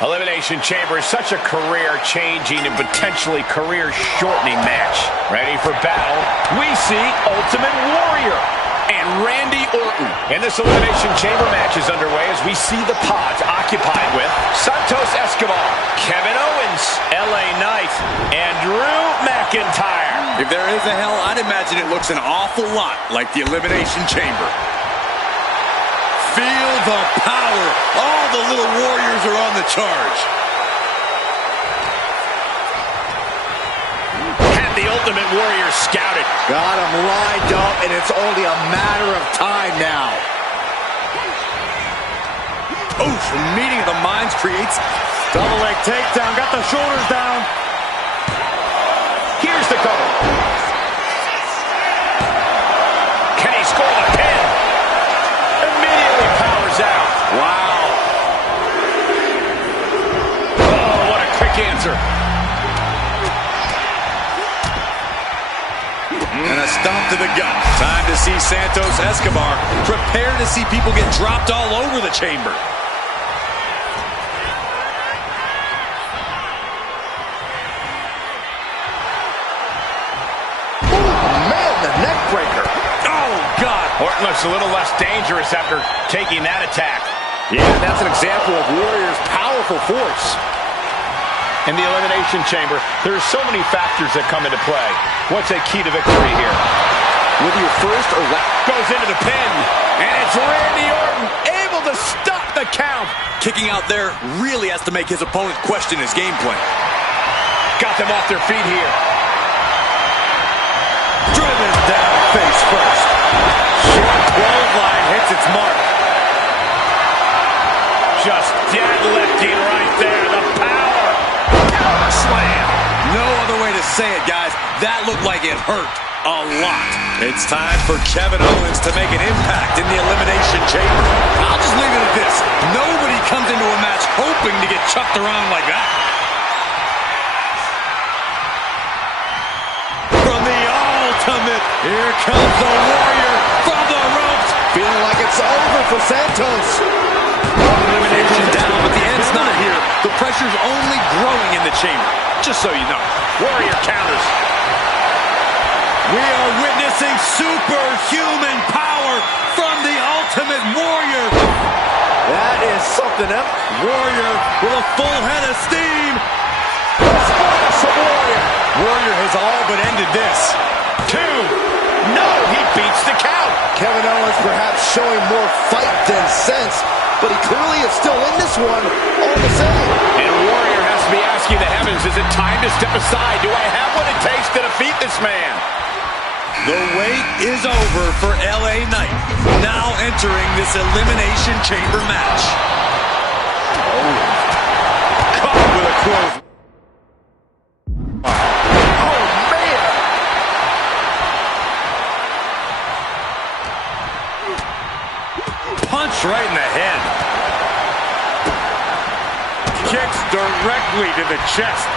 Elimination Chamber is such a career-changing and potentially career-shortening match. Ready for battle, we see Ultimate Warrior and Randy Orton. And this Elimination Chamber match is underway as we see the pods occupied with Santos Escobar, Kevin Owens, LA Knight, and Drew McIntyre. If there is a hell, I'd imagine it looks an awful lot like the Elimination Chamber. Feel the power. All the little warriors are on the charge. Had the Ultimate Warrior scouted. Got him lined up, and it's only a matter of time now. Oof, a meeting of the minds creates... Double leg takedown, got the shoulders down. Here's the cover. Can he score the pin? Immediately powers out. Wow. Oh, what a quick answer. And a stomp to the gut. Time to see Santos Escobar prepare to see people get dropped all over the chamber. Orton looks a little less dangerous after taking that attack. Yeah, that's an example of Warrior's powerful force. In the Elimination Chamber, there's so many factors that come into play. What's a key to victory here? Whether you're first or last. Goes into the pin, and it's Randy Orton able to stop the count. Kicking out there really has to make his opponent question his game plan. Got them off their feet here. Driven down face first. Short clothesline hits its mark. Just deadlifting right there. The power. Power slam. No other way to say it, guys. That looked like it hurt a lot. It's time for Kevin Owens to make an impact in the Elimination Chamber. I'll just leave it at this. Nobody comes into a match hoping to get chucked around like that. From the Ultimate, here comes the Warrior from the ropes. Feeling like it's over for Santos. Elimination down, but the end's not here. The pressure's only growing in the chamber, just so you know. Warrior counters. We are witnessing superhuman power from the Ultimate Warrior. That is something else. Warrior with a full head of steam. Warrior. Warrior has all but ended this. 2. No, he beats the count. Kevin Owens perhaps showing more fight than sense, but he clearly is still in this one all the same. And Warrior has to be asking the heavens, is it time to step aside? Do I have what it takes to defeat this man? The wait is over for LA Knight, now entering this Elimination Chamber match. Oh. Caught with a close. Oh, man. Punch right in the head. Kicks directly to the chest.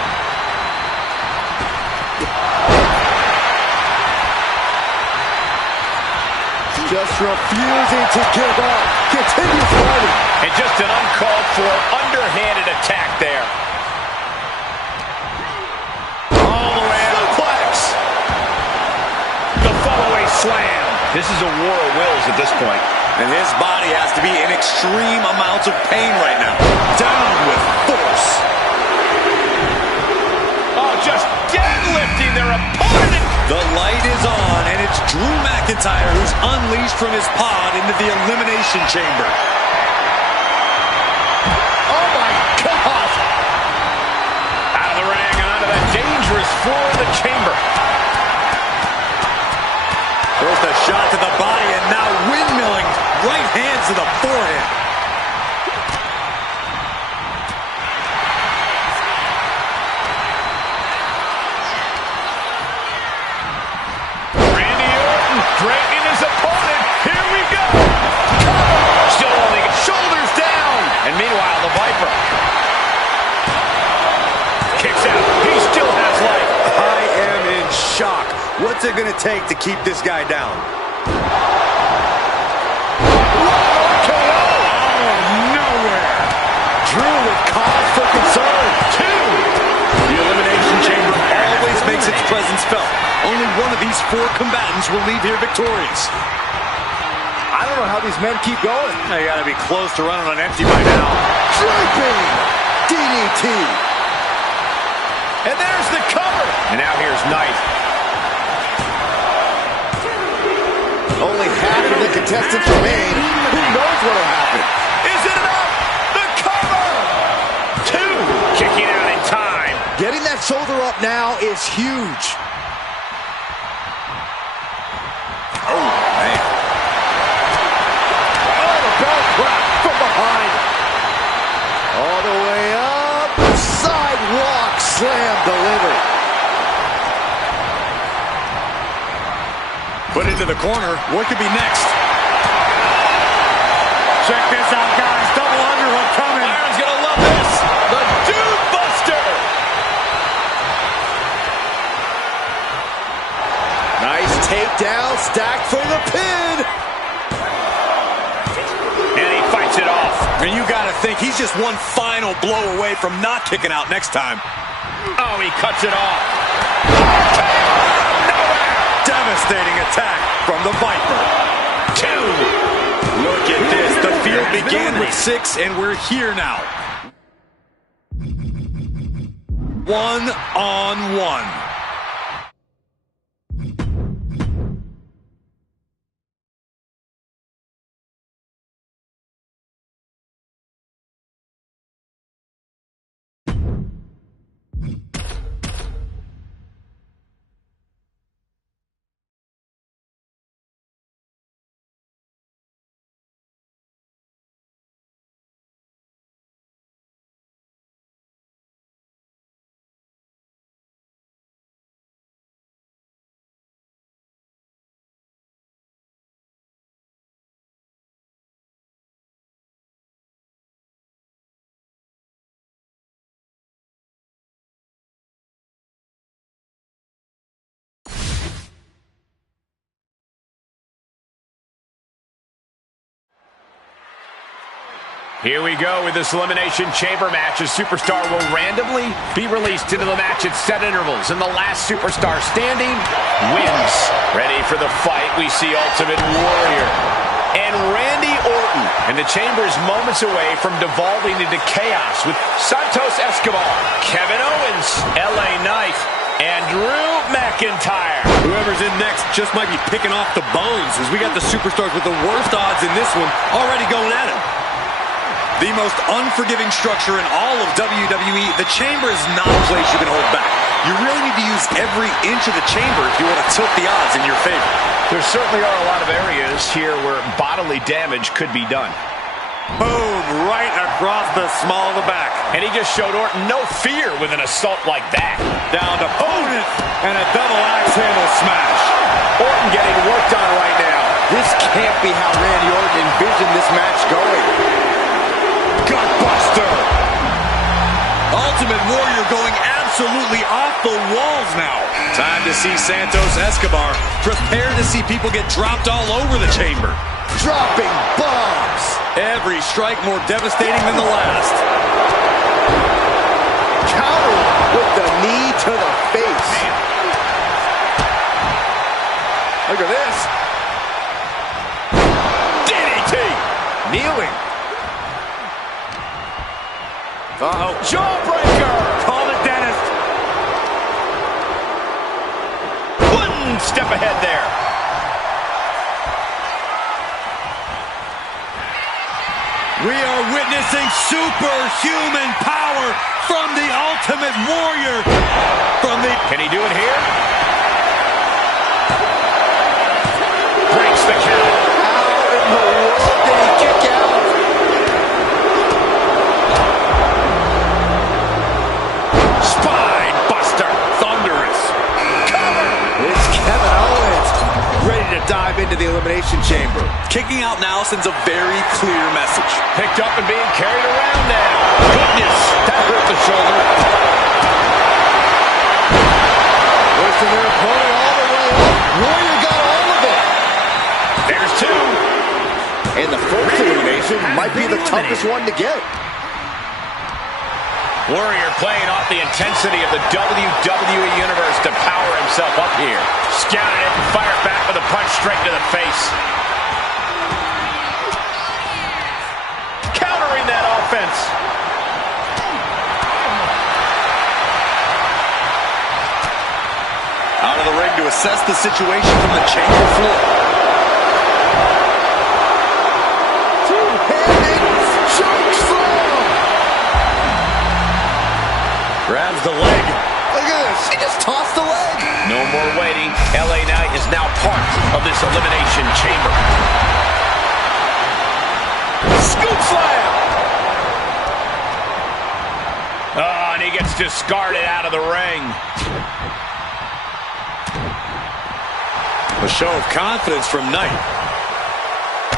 Just refusing to give up. Continues fighting. And just an uncalled for, underhanded attack there. All the way to the plex. The fallaway slam. This is a war of wills at this point. And his body has to be in extreme amounts of pain right now. Down with force. Oh, just deadlifting their opponent. The light is on, and it's Drew McIntyre who's unleashed from his pod into the Elimination Chamber. Oh my God! Out of the ring and onto the dangerous floor of the chamber. First a shot to the body, and now windmilling right hands to the forehead. Randy Orton straightening his opponent. Here we go. Still holding it. Shoulders down. And meanwhile, the Viper kicks out. He still has life. I am in shock. What's it going to take to keep this guy down? Nowhere. Drew with cause for concern. Two. The Elimination Chamber always makes its presence felt. Only one of these four combatants will leave here victorious. I don't know how these men keep going. They got to be close to running on empty by now. Draping DDT. And there's the cover. And now here's Knight. Only half of the contestants remain. Who knows what will happen? Is it enough? The cover. Two. Kicking out in time. Getting that shoulder up now is huge. Oh, man. Oh, the belt wrap from behind. All the way up. Sidewalk slam delivered. Put into the corner. What could be next? Check this out, guys. Double underhook coming. Byron's gonna love this. The Dude Buster. Nice takedown, stacked for the pin. And he fights it off. And you got to think he's just one final blow away from not kicking out next time. Oh, he cuts it off. Devastating attack from the Viper. Two. Look at this. The field began with 6, and we're here now. 1-on-1. Here we go with this Elimination Chamber match. A superstar will randomly be released into the match at set intervals, and the last superstar standing wins. Ready for the fight, we see Ultimate Warrior and Randy Orton. And the chamber is moments away from devolving into chaos with Santos Escobar, Kevin Owens, LA Knight, and Drew McIntyre. Whoever's in next just might be picking off the bones, as we got the superstars with the worst odds in this one already going at it. The most unforgiving structure in all of WWE, the chamber is not a place you can hold back. You really need to use every inch of the chamber if you want to tilt the odds in your favor. There certainly are a lot of areas here where bodily damage could be done. Boom, right across the small of the back. And he just showed Orton no fear with an assault like that. Down to opponent, and a double axe handle smash. Orton getting worked on right now. This can't be how Randy Orton envisioned this match going. Gutbuster. Ultimate Warrior going absolutely off the walls now. Time to see Santos Escobar. Prepare to see people get dropped all over the chamber. Dropping bombs. Every strike more devastating than the last. Counter with the knee to the face. Look at this. DDT. Kneeling. Uh-oh. Jawbreaker. Call it, Dennis. Wouldn't Step ahead there. We are witnessing superhuman power from the Ultimate Warrior. Can he do it here? Breaks the count. How in the world did he kick out? Spine buster. Thunderous. Cover. It's Kevin Owens ready to dive into the Elimination Chamber. Kicking out now sends a very clear message. Picked up and being carried around now. Goodness, that hurt the shoulder. Pushing their opponent all the way up. Warrior got all of it. There's two. And the first elimination might be the toughest one to get. Warrior playing off the intensity of the WWE Universe to power himself up here. Scouted it and fired back with a punch straight to the face. Countering that offense. Out of the ring to assess the situation from the chamber floor. Two-handed choke slam. Grabs the leg. Look at this. He just tossed the leg. No more waiting. LA Knight is now part of this elimination chamber. Scoop slam. Oh, and he gets discarded out of the ring. A show of confidence from Knight.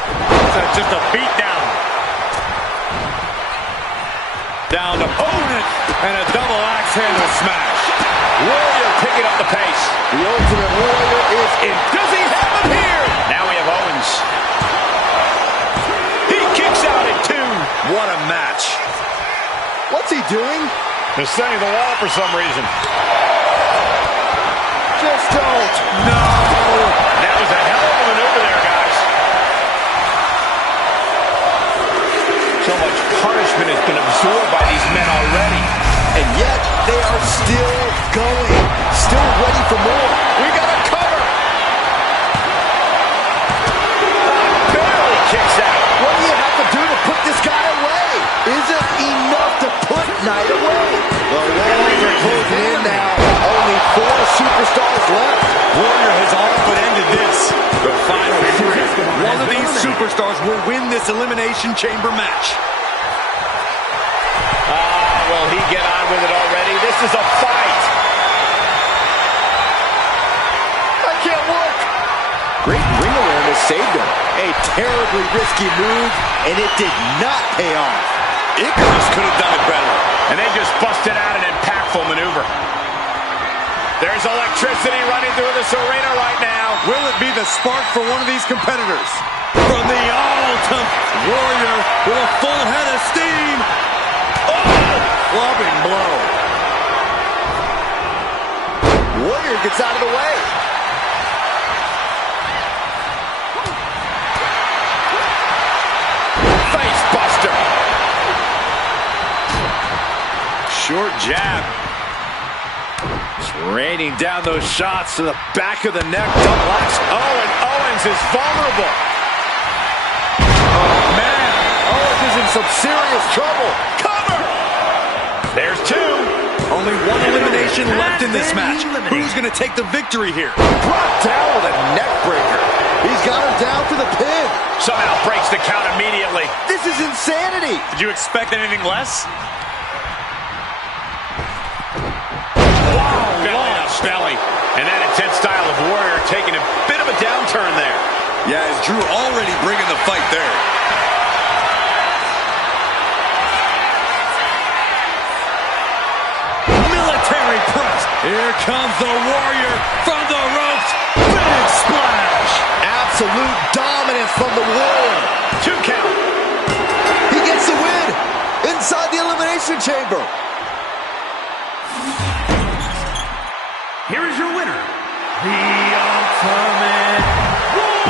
That's just a beat down. Down to opponent. And a double axe handle smash. Warrior picking up the pace. The Ultimate Warrior is in. Does he have him here? Now we have Owens. He kicks out at two. What a match. What's he doing? He's setting the wall for some reason. Just don't. No. That was a hell of a maneuver there, guys. So much punishment has been absorbed by these men already. And yet, they are still going. Still ready for more. We got a cover. Barely kicks out. What do you have to do to put this guy away? Isn't enough to put Knight away. The walls are closing in now. Only 4 superstars left. Warrior has all but ended this. The final 3. One of these superstars will win this Elimination Chamber match. Will he get on with it already? This is a fight. I can't look. Great ring awareness saved him. A terribly risky move, and it did not pay off. Icarus could have done it better. And they just busted out an impactful maneuver. There's electricity running through this arena right now. Will it be the spark for one of these competitors? From the Ultimate Warrior with a full head of steam. Clubbing blow. Warrior gets out of the way. Face buster. Short jab. Just raining down those shots to the back of the neck. Double axe. Oh, and Owens is vulnerable. Oh, man. Owens is in some serious trouble. Cover. There's 2. Only one elimination left in this match. Who's going to take the victory here? Brought down with a neck breaker. He's got him down to the pin. Somehow breaks the count immediately. This is insanity. Did you expect anything less? Belly. And that intense style of Warrior taking a bit of a downturn there. Yeah, as Drew already bringing the fight there. Military press. Here comes the Warrior from the ropes. Big splash. Absolute dominance from the Warrior. 2 count. He gets the win inside the Elimination Chamber. Here is your winner, the Ultimate Warrior!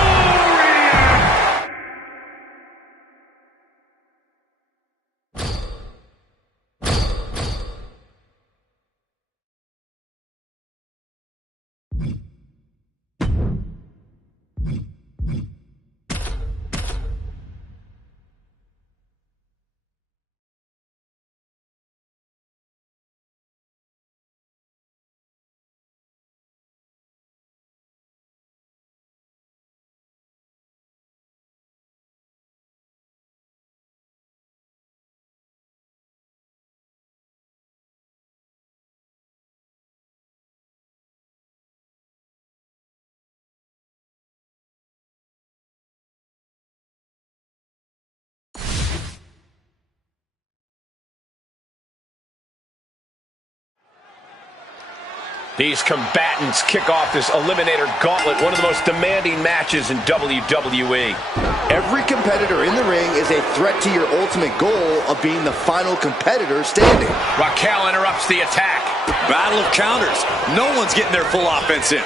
These combatants kick off this Eliminator Gauntlet, one of the most demanding matches in WWE. Every competitor in the ring is a threat to your ultimate goal of being the final competitor standing. Raquel interrupts the attack. Battle of counters. No one's getting their full offense in.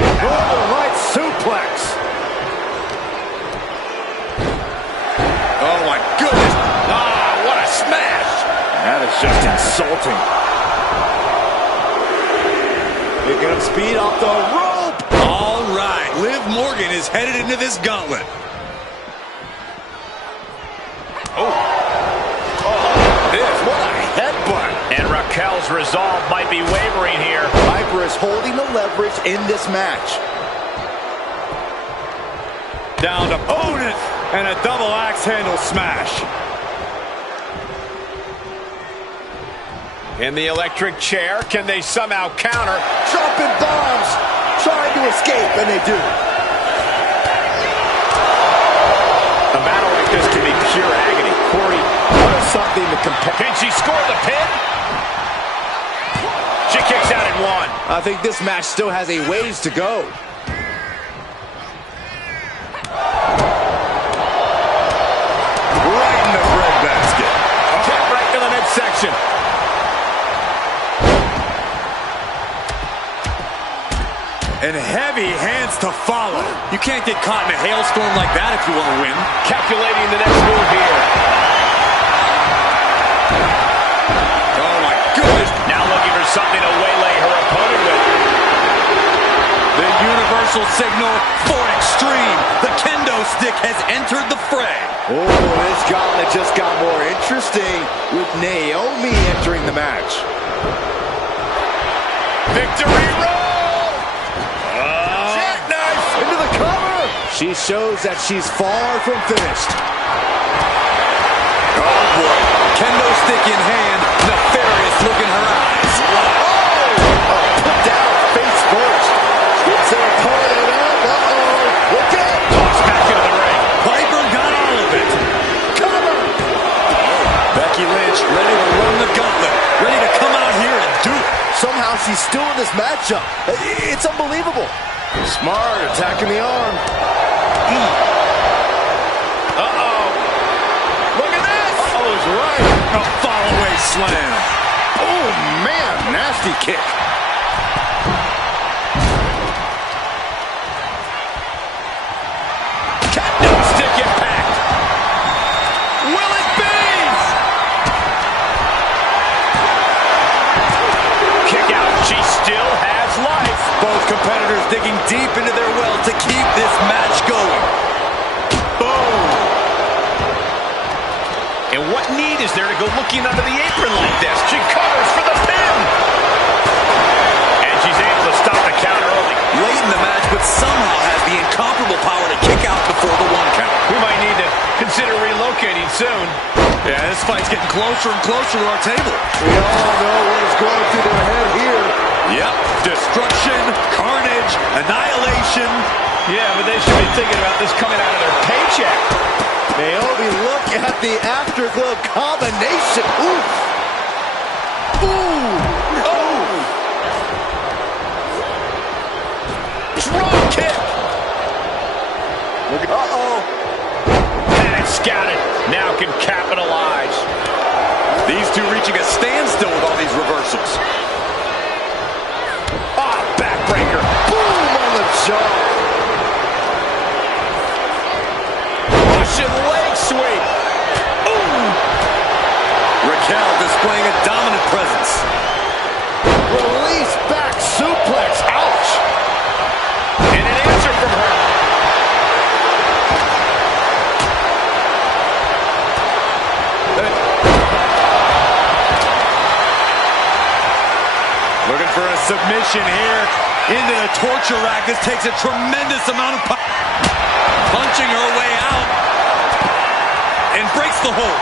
Northern Light suplex. Oh, my goodness. Ah, what a smash. That is just insulting. Picking up speed off the rope. All right, Liv Morgan is headed into this gauntlet. What a headbutt. And Raquel's resolve might be wavering here. Piper is holding the leverage in this match. Down opponent and a double axe handle smash. In the electric chair, can they somehow counter? Dropping bombs. Trying to escape, and they do. A battle like this can be pure agony. Corey, what is something to compare? Can she score the pin? She kicks out in one. I think this match still has a ways to go. Right in the breadbasket. Kick right to the midsection. And heavy hands to follow. You can't get caught in a hailstorm like that if you want to win. Calculating the next move here. Oh, my goodness. Now looking for something to waylay her opponent with. The universal signal for extreme. The kendo stick has entered the fray. Oh, this gauntlet just got more interesting with Naomi entering the match. Victory roll! Into the cover. She shows that she's far from finished. Oh, boy. Kendo stick in hand. Nefarious look in her eyes. Put down face first. Gets her opponent up. Look out. Toss back into the ring. Piper got all of it. Cover. Becky Lynch ready to run the gauntlet. Ready to come out here and do it. Somehow she's still in this matchup. It's unbelievable. Smart, attacking the arm. Uh-oh. Look at this. Oh, is right. A fall-away slam. Oh, man, nasty kick. Kendo stick impact. Will it be? Kick out. She still has life. Both competitors digging deep into their well to keep this match going. Boom! And what need is there to go looking under the apron like this? She covers for the pin. And she's able to stop the count early. Late in the match, but somehow has the incomparable power to kick out before the 1 count. We might need to consider relocating soon. Yeah, this fight's getting closer and closer to our table. We all know what is going through their head here. Yep, destruction, carnage, annihilation. Yeah, but they should be thinking about this coming out of their paycheck. Naomi, look at the afterglow combination. Ooh. Ooh. Oh. Drop kick. Uh-oh. Panic scouted. Now can capitalize. These two reaching a standstill with all these reversals. Ah, backbreaker. Boom on the jaw. Russian leg sweep. Ooh. Raquel displaying a dominant presence. Release back suplex. Ouch. And an answer from her. Looking for a submission here into the torture rack. This takes a tremendous amount of punching her way out and breaks the hold.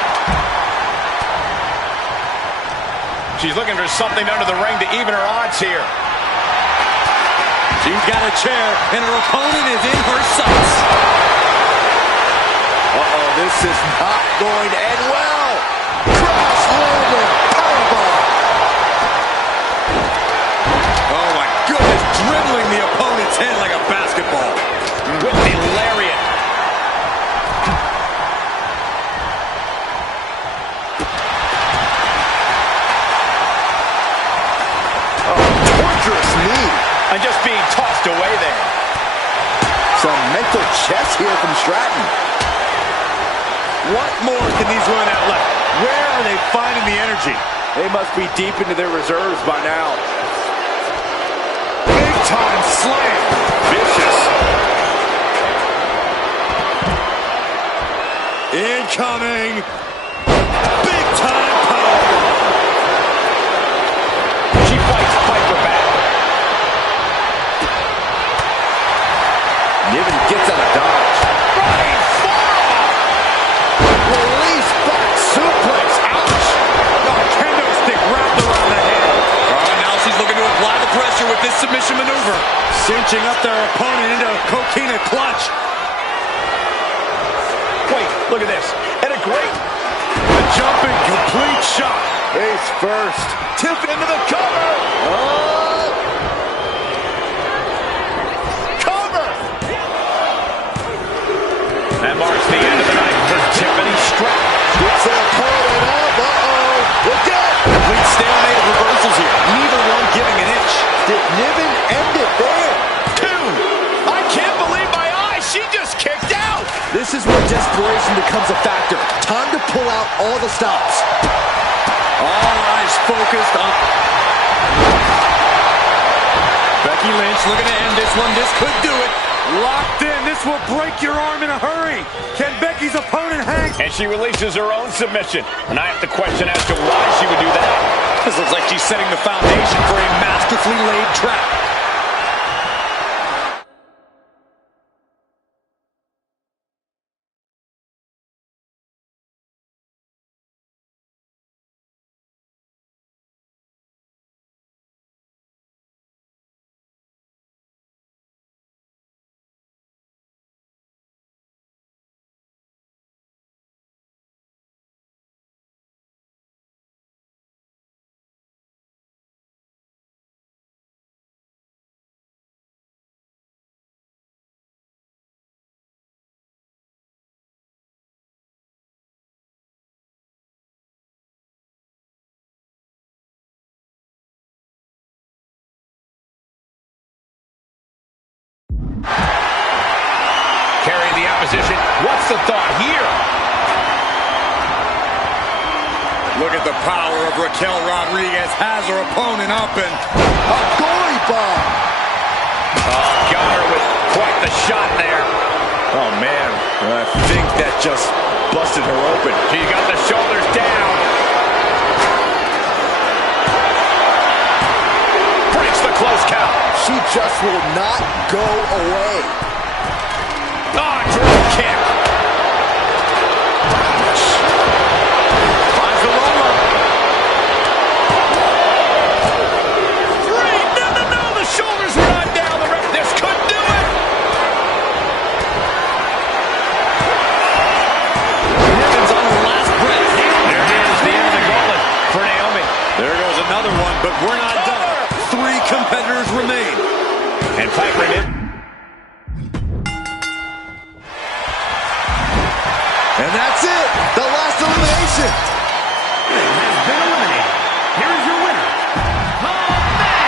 She's looking for something under the ring to even her odds here. She's got a chair, and her opponent is in her sights. Uh-oh, this is not going to end well. Cross landing powerbomb. dribbling the opponent's head like a basketball. With the lariat. Torturous knee. And just being tossed away there. Some mental chess here from Stratton. What more can these women have left? Where are they finding the energy? They must be deep into their reserves by now. Big time slam. Vicious. Incoming. Big time power. She fights Piper back. Niven gets out of dodge. Running forearm. Release back suplex. Ouch. Kendo stick wrapped around the head. Now she's looking to apply the pressure with this submission maneuver. Cinching up their opponent into a coquina clutch. Wait, look at this. And a great A jumping complete shot. Face first. tip into the cover. Cover. That marks the end of the night for Tiffany Stratton. Gets their opponent up. Look out. Complete stalemate of reversals here. Neither one giving an inch. Did Niven end it there? Two. I can't believe my eyes. She just kicked out. This is where desperation becomes a factor. Time to pull out all the stops. All eyes focused on Becky Lynch looking to end this one. This could do it. Locked in. This will break your arm in a hurry. Can Becky's opponent hang? And she releases her own submission. And I have to question as to why she would do that. This looks like she's setting the foundation for a masterfully laid trap. Carrying the opposition. What's the thought here? Look at the power of Raquel Rodriguez. Has her opponent up and A goalie bomb. Oh, got her with quite the shot there. oh man, I think that just busted her open. She got the shoulders down. Breaks the close count. She just will not go away. Oh, drop kick. Finds the roller. Three. No. The shoulders were not down. The ref. This could do it. Niven's on her last breath. There it is. The end of the gauntlet for Naomi. There goes another one, but we're not done. 3 competitors remain. And Piper in. And that's it. The last elimination. Has been eliminated. Here is your winner, the man.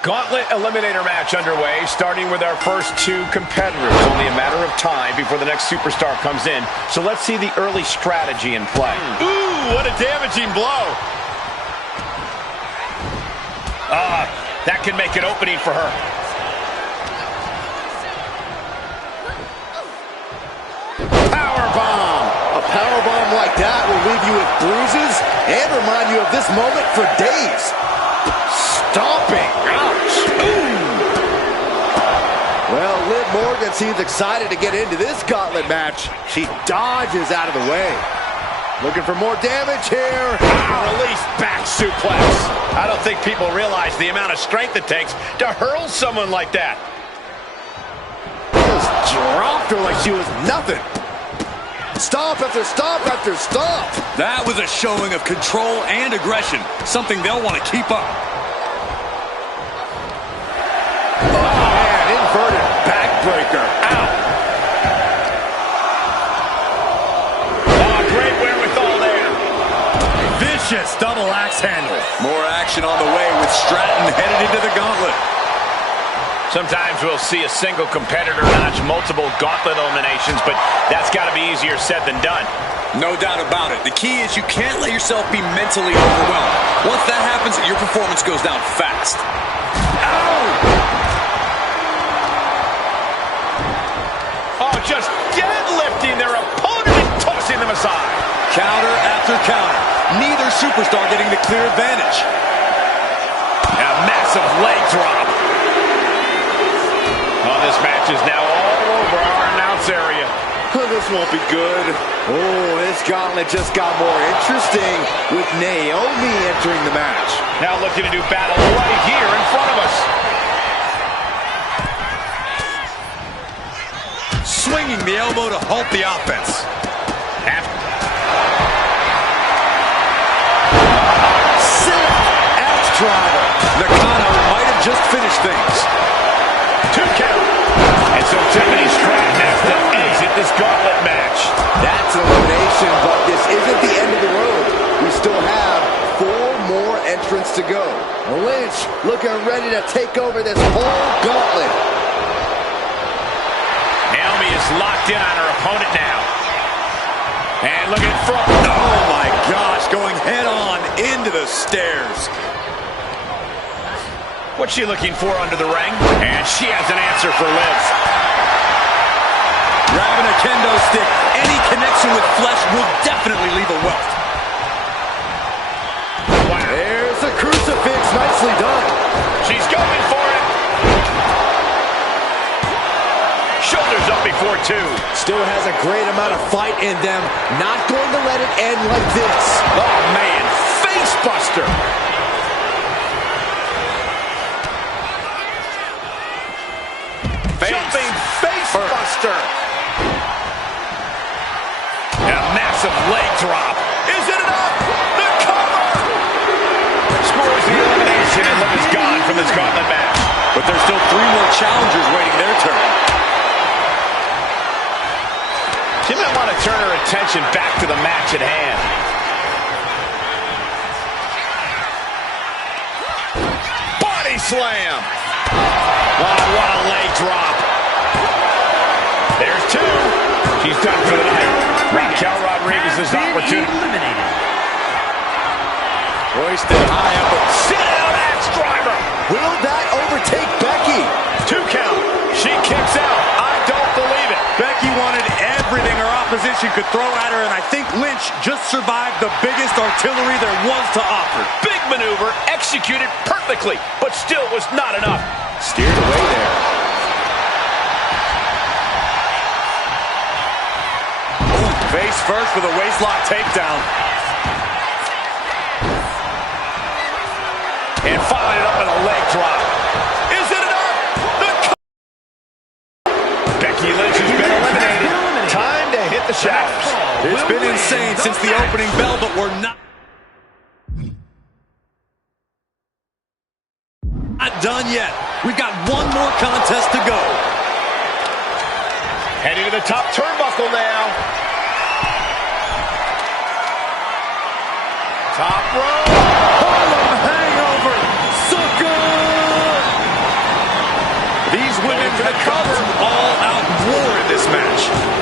Gauntlet eliminator match underway, starting with our first 2 competitors. Only a matter of time before the next superstar comes in. So let's see the early strategy in play. Ooh, what a damaging blow. That can make an opening for her. Powerbomb. A powerbomb like that will leave you with bruises and remind you of this moment for days. Stomping. Ouch. Ooh. Well, Liv Morgan seems excited to get into this gauntlet match. She dodges out of the way. Looking for more damage here. Release back suplex. I don't think people realize the amount of strength it takes to hurl someone like that. Just dropped her like she was nothing. Stomp after stomp after stomp. That was a showing of control and aggression, something they'll want to keep up. Oh, man, inverted backbreaker. Ow. Oh, great wherewithal there. Vicious double axe handle. More action on the way with Stratton headed into the gauntlet. Sometimes we'll see a single competitor notch multiple gauntlet eliminations, but that's got to be easier said than done. No doubt about it. The key is you can't let yourself be mentally overwhelmed. Once that happens, your performance goes down fast. Oh, just deadlifting their opponent and tossing them aside. Counter after counter. Neither superstar getting the clear advantage. A massive leg drop. Oh, this match is now all over our announce area. This won't be good. Oh, this gauntlet just got more interesting with Naomi entering the match. Now looking to do battle right here in front of us. Swinging the elbow to halt the offense. Axe driver. Nakano might have just finished things. 2 count. And so Tiffany Stratton has to exit this gauntlet match. That's an elimination, but this isn't the end of the road. We still have 4 more entrants to go. Lynch looking ready to take over this whole gauntlet. Naomi is locked in on her opponent now. And look at front. Oh my gosh, going head on into the stairs. What's she looking for under the ring? And she has an answer for Liv. Grabbing a kendo stick, any connection with flesh will definitely leave a welt. Wow. There's a crucifix, nicely done. She's going for it. Shoulders up before 2. Still has a great amount of fight in them. Not going to let it end like this. Oh, man. Face buster. Jumping face buster. And a massive leg drop. Is it enough? The cover. Scores the elimination, and Liv is gone from this gauntlet match. But there's still 3 more challengers waiting their turn. She might want to turn her attention back to the match at hand. Body slam. Oh, what a leg drop. There's 2. She's done for the night. Raquel Rodriguez's opportunity. Hoisted high up. Sit down, axe driver. Will that overtake Becky? 2 count. She kicks out. I don't believe it. Becky wanted everything her opposition could throw at her, and I think Lynch just survived the biggest artillery there was to offer. Big maneuver, executed perfectly, but still was not enough. Steered away there. Face first with a waistlock takedown. And followed it up with a leg drop. Is it enough? Becky Lynch has been eliminated. Time to hit the showers. It's been insane since the opening bell, but we're not done yet. We've got 1 more contest to go. Heading to the top turnbuckle now. Top rope. Harlem hangover. So good. These women for the cover. all out war in this match.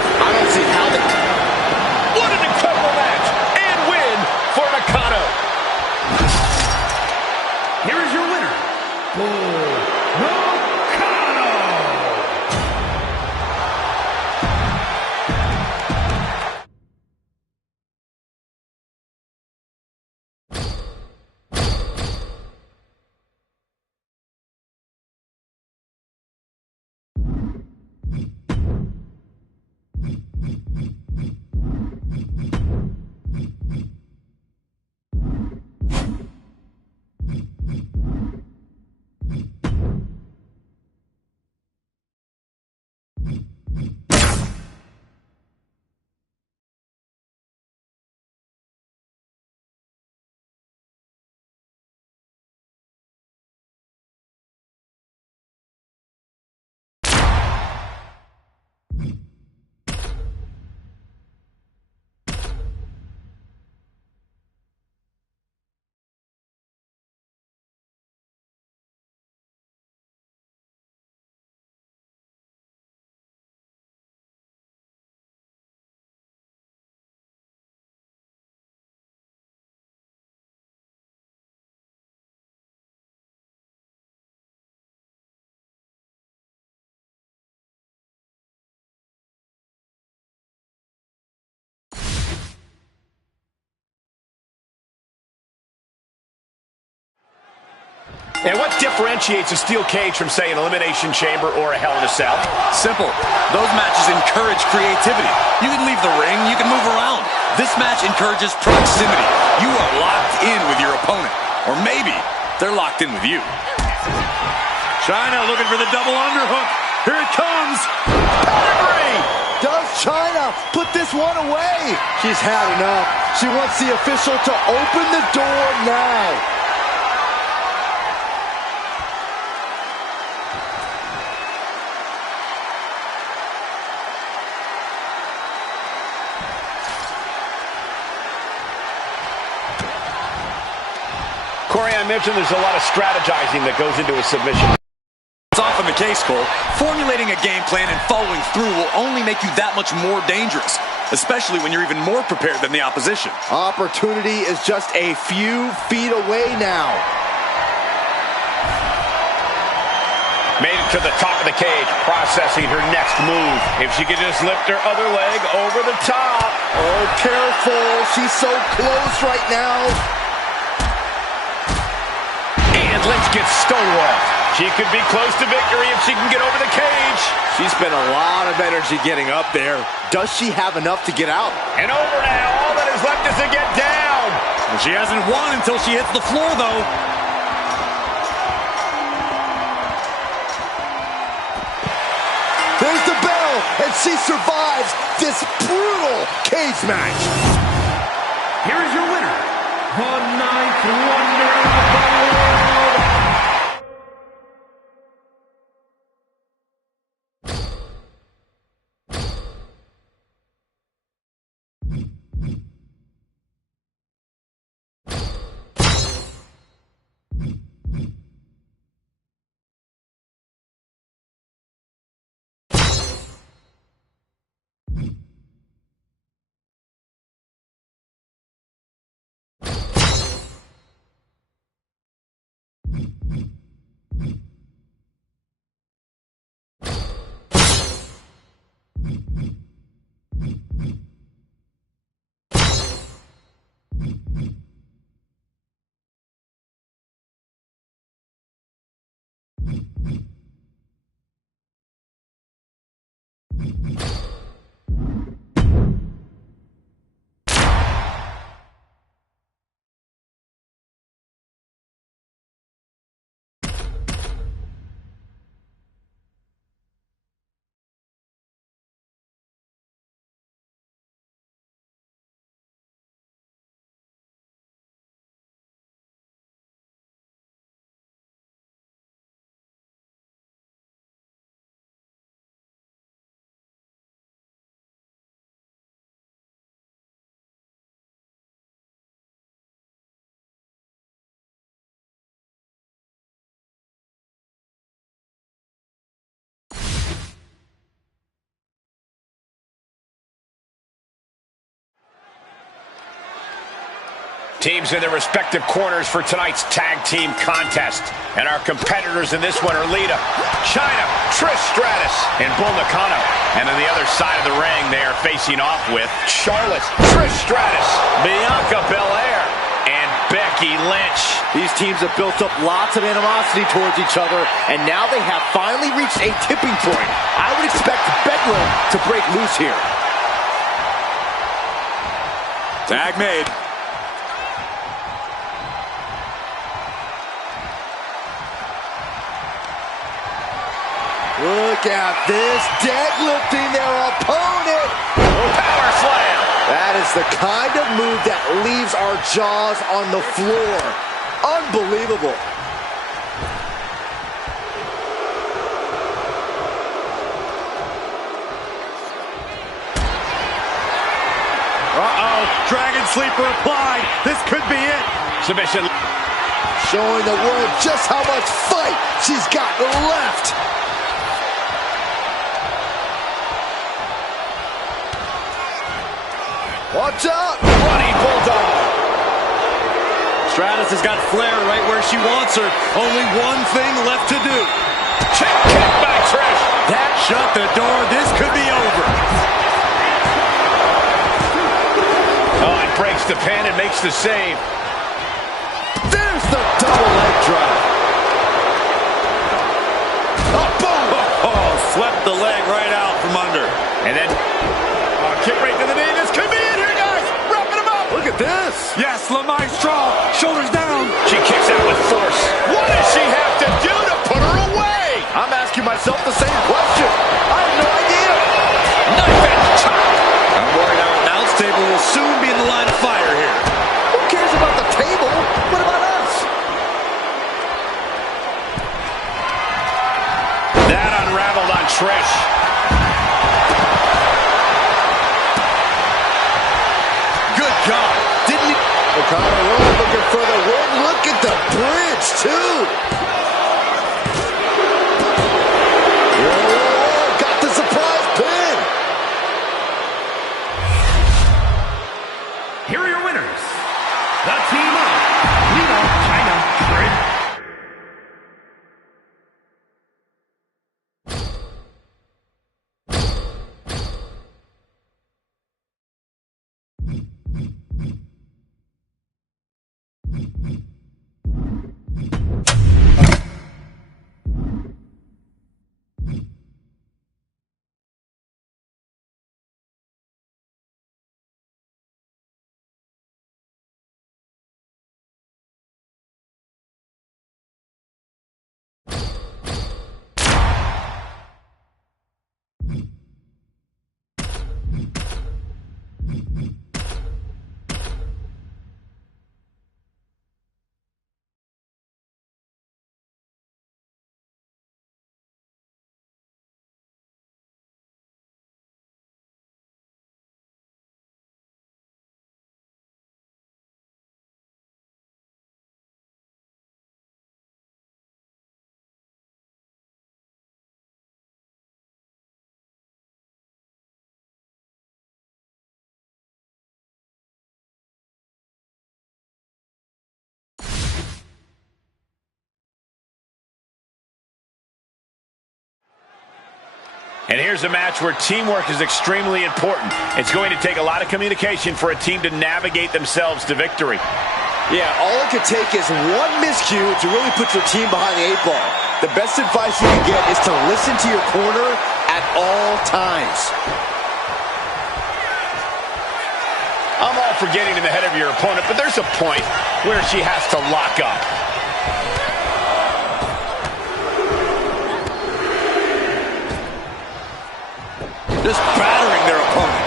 And what differentiates a steel cage from, say, an Elimination Chamber or a Hell in a Cell? Simple. Those matches encourage creativity. You can leave the ring, you can move around. This match encourages proximity. You are locked in with your opponent. Or maybe they're locked in with you. Chyna looking for the double underhook. Here it comes. Pedigree! Does Chyna put this one away? She's had enough. She wants the official to open the door now. Corey, I mentioned there's a lot of strategizing that goes into a submission. It's often the case, Cole. Formulating a game plan and following through will only make you that much more dangerous, especially when you're even more prepared than the opposition. Opportunity is just a few feet away now. Made it to the top of the cage, processing her next move. If she could just lift her other leg over the top. Oh, careful. She's so close right now. And Lynch gets stonewalled. She could be close to victory if she can get over the cage. She spent a lot of energy getting up there. Does she have enough to get out? And over now. All that is left is to get down. Well, she hasn't won until she hits the floor, though. There's the bell, and she survives this brutal cage match. Here is your winner, the ninth wonder of the world. Teams in their respective corners for tonight's tag team contest. And our competitors in this one are Lita, Chyna, Trish Stratus, and Bull Nakano. And on the other side of the ring, they are facing off with Charlotte, Trish Stratus, Bianca Belair, and Becky Lynch. These teams have built up lots of animosity towards each other, and now they have finally reached a tipping point. I would expect Bedlam to break loose here. Tag made. Look at this, deadlifting their opponent. Power slam. That is the kind of move that leaves our jaws on the floor. Unbelievable. Uh-oh, Dragon Sleeper applied. This could be it. Submission. Showing the world just how much fight she's got left. Watch out! Running Bulldog. Stratus has got Flair right where she wants her. Only one thing left to do. Check kick by Trish. That shut the door. This could be over. Oh, it breaks the pin and makes the save. There's the double leg drop. And then, kick right to the knee. This could be it here, guys. Wrapping him up. Look at this. Yes, La Maestro. Shoulders down. She kicks out with force. What does she have to do to put her away? I'm asking myself the same question. I have no idea. Knife edge chop. I'm worried our announce table will soon be in the line of fire here. Who cares about the table? What about us? That unraveled on Trish. Good God. Didn't he? O'Connor Road looking for the win. Look at the bridge, too. Oh, got the surprise pin. Here are your winners. The team of Lita, China, Trish. And here's a match where teamwork is extremely important. It's going to take a lot of communication for a team to navigate themselves to victory. Yeah, all it could take is one miscue to really put your team behind the 8 ball. The best advice you can get is to listen to your corner at all times. I'm all for getting in the head of your opponent, but there's a point where she has to lock up. Just battering their opponent.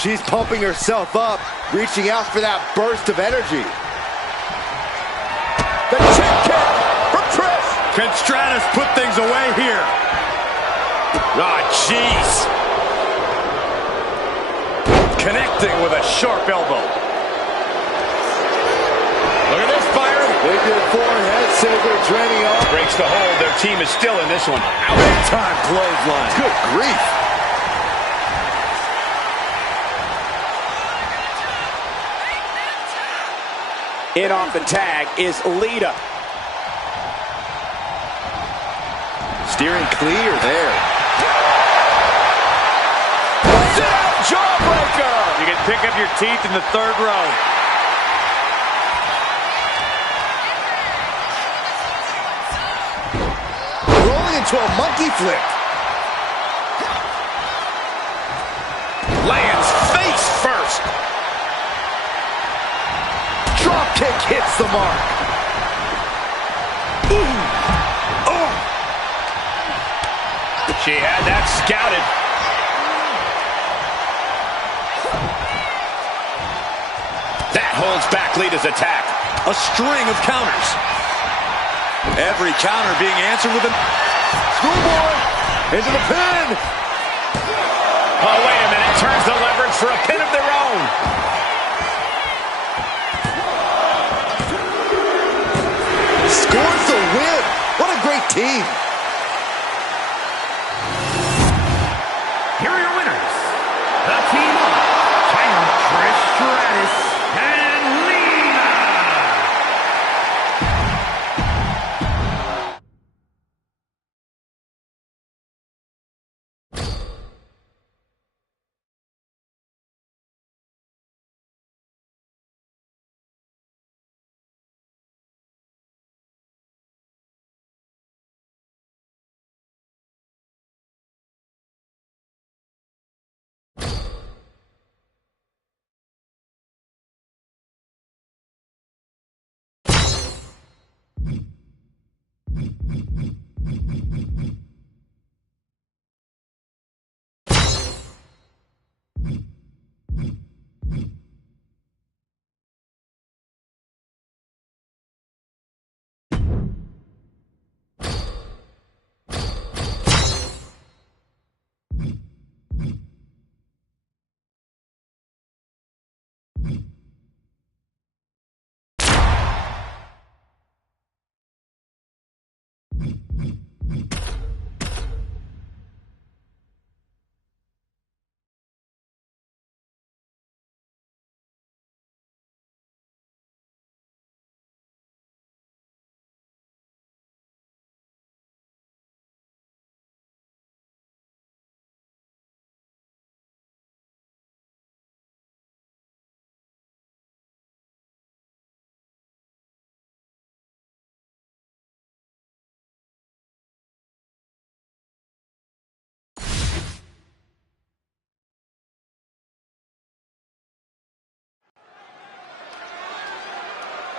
She's pumping herself up, reaching out for that burst of energy. The chin kick from Trish. Can Stratus put things away here? Ah, jeez. Connecting with a sharp elbow. Look at this, Byron. They did forehead scissor draining off. Breaks the hold. Their team is still in this one. Big time clothesline. Good grief. In off the tag is Lita. Steering clear there. Jawbreaker! You can pick up your teeth in the third row. Rolling into a monkey flip. Lands face first. Drop kick hits the mark. Ooh. Oh. She had that scouted. That holds back Lita's attack. A string of counters. Every counter being answered with a Schoolboy into the pin. Oh, wait a minute. Turns the leverage for a pin of their own. Scores the win. What a great team. Here are your winners. The team of China, Trish Stratus,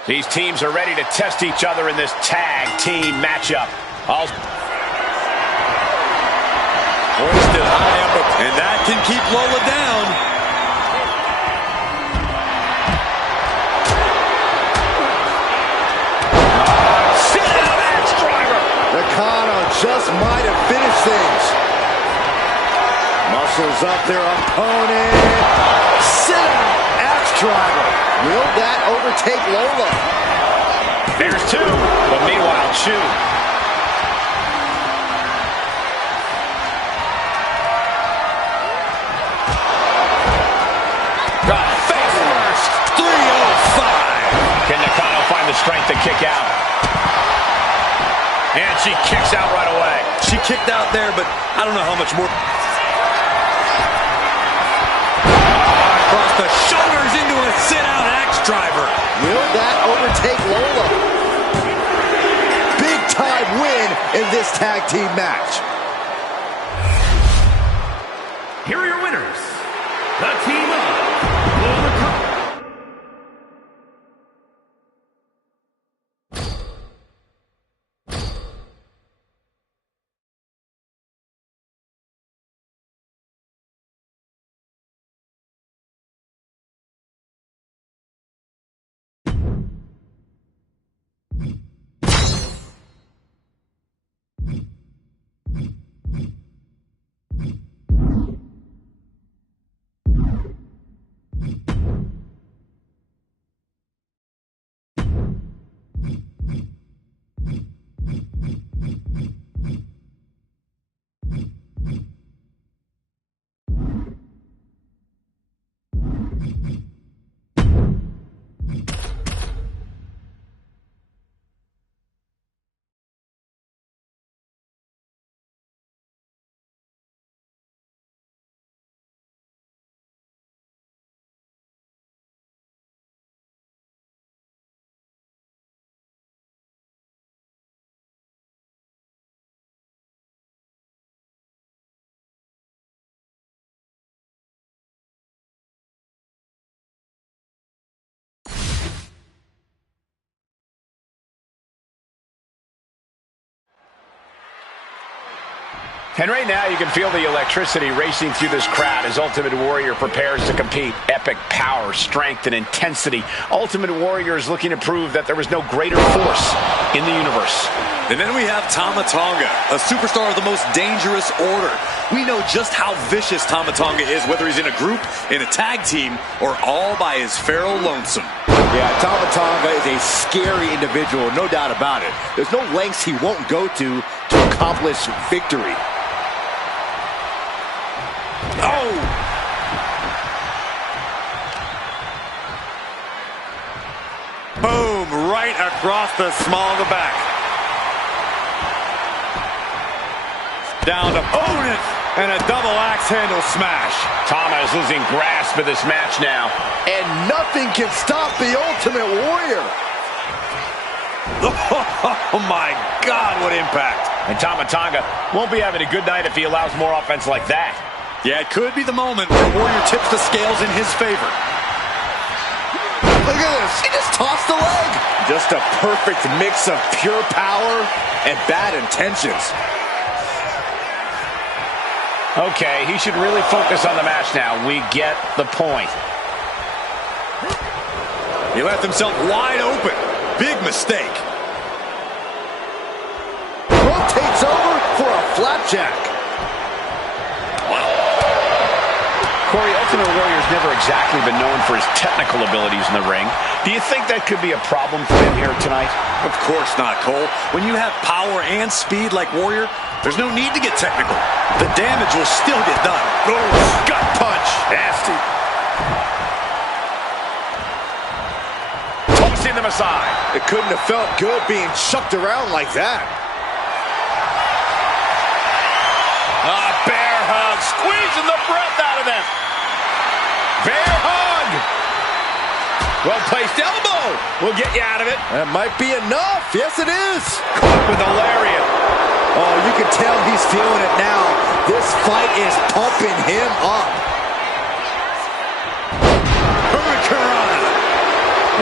These teams are ready to test each other in this tag team matchup. Hoisted high up, and that can keep Lola down. Sit-out axe driver. Nakano just might have finished things. Muscles up their opponent. Sit-out axe driver. Will that overtake Lola? There's two. But meanwhile, Chu. Face first. 305. Can Nakano find the strength to kick out? And she kicks out right away. She kicked out there, but I don't know how much more. Across the shoulders into a sit-out axe driver. Will that overtake Lola? Big time win in this tag team match. Here are your winners. The team of Lola Cup. And right now you can feel the electricity racing through this crowd as Ultimate Warrior prepares to compete. Epic power, strength, and intensity. Ultimate Warrior is looking to prove that there was no greater force in the universe. And then we have Tama Tonga, a superstar of the most dangerous order. We know just how vicious Tama Tonga is, whether he's in a group, in a tag team, or all by his feral lonesome. Yeah, Tama Tonga is a scary individual, no doubt about it. There's no lengths he won't go to accomplish victory. Oh! Boom, right across the small of the back. Down to opponent, and a double axe handle smash. Tama is losing grasp of this match now. And nothing can stop the Ultimate Warrior. Oh my God, what impact. And Tama Tonga won't be having a good night if he allows more offense like that. Yeah, it could be the moment where Warrior tips the scales in his favor. Look at this. He just tossed the leg. Just a perfect mix of pure power and bad intentions. Okay, he should really focus on the match now. We get the point. He left himself wide open. Big mistake. Rotates over for a flapjack. Corey, Ultimate Warrior's never exactly been known for his technical abilities in the ring. Do you think that could be a problem for him here tonight? Of course not, Cole. When you have power and speed like Warrior, there's no need to get technical. The damage will still get done. Oh, gut punch. Nasty. Tossing them aside. It couldn't have felt good being chucked around like that. A bear hug, squeezing the breath out of them. Bear hug. Well-placed elbow will get you out of it. That might be enough. Yes, it is. Caught with a lariat. Oh, you can tell he's feeling it now. This fight is pumping him up. Hurricane.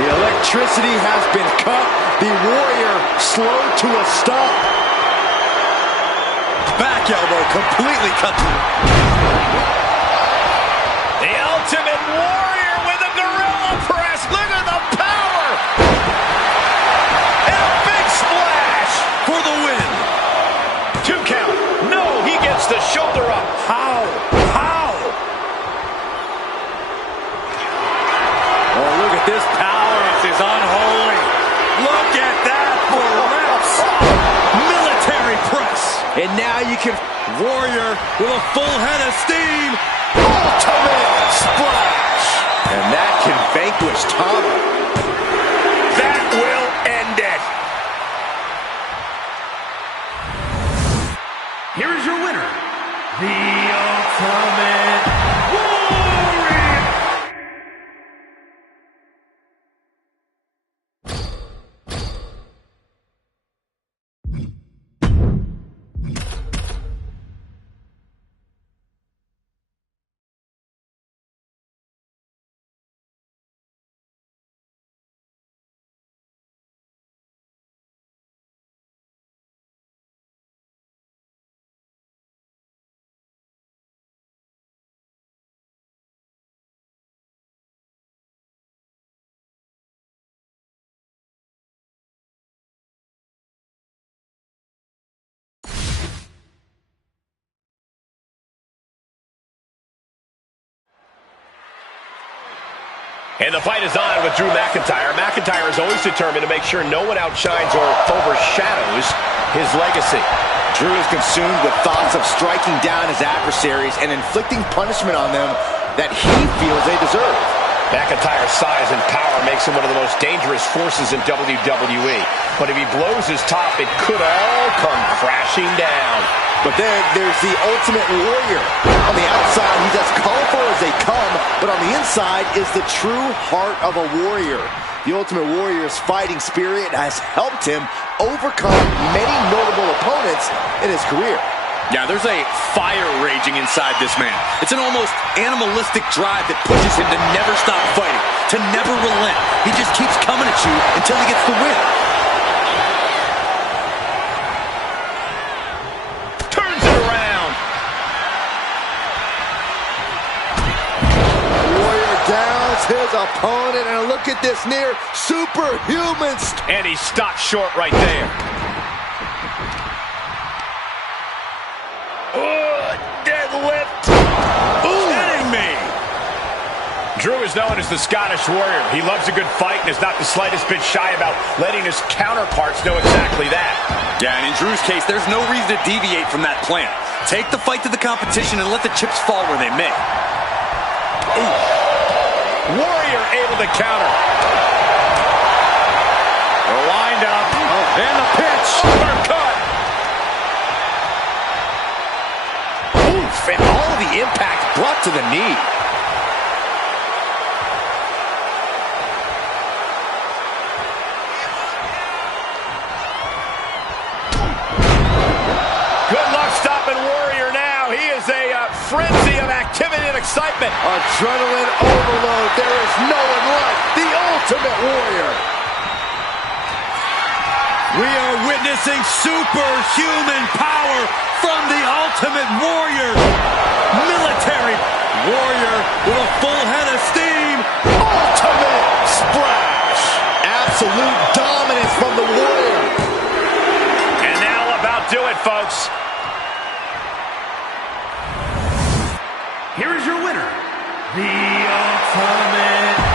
The Electricity has been cut. The Warrior slowed to a stop. Back elbow completely cut through. The Ultimate Warrior with a gorilla press. Look at the power. And a big splash For the win. 2 count. No, he gets the shoulder up. How? Oh, look at this power. This is unholy. Look at that for reps. Military press. And now you can... Warrior with a full head of steam. Ultimate splash. And that can vanquish Tommy. That will end it. Here is your winner, the Ultimate Warrior. And the fight is on with Drew McIntyre. McIntyre is always determined to make sure no one outshines or overshadows his legacy. Drew is consumed with thoughts of striking down his adversaries and inflicting punishment on them that he feels they deserve. McIntyre's size and power makes him one of the most dangerous forces in WWE. But if he blows his top, it could all come crashing down. But then there's the Ultimate Warrior. On the outside, he's as colorful as they come, but on the inside is the true heart of a warrior. The Ultimate Warrior's fighting spirit has helped him overcome many notable opponents in his career. Yeah, there's a fire raging inside this man. It's an almost animalistic drive that pushes him to never stop fighting, to never relent. He just keeps coming at you until he gets the win. Turns it around. Warrior downs his opponent, and look at this near superhuman. And he stopped short right there. Deadlift. Ooh. Kidding me. Drew is known as the Scottish Warrior. He loves a good fight and is not the slightest bit shy about letting his counterparts know exactly that. Yeah, and in Drew's case, there's no reason to deviate from that plan. Take the fight to the competition and let the chips fall where they may. Ooh. Warrior able to counter. They're lined up. And the pitch. Uppercut. Oof, and all the impact brought to the knee. Good luck stopping Warrior now. He is a frenzy of activity and excitement. Adrenaline overload. There is no one like the Ultimate Warrior. We are witnessing superhuman power from the Ultimate Warrior. Military Warrior with a full head of steam. Ultimate splash. Absolute dominance from the Warrior. And that'll about do it, folks. Here is your winner, the Ultimate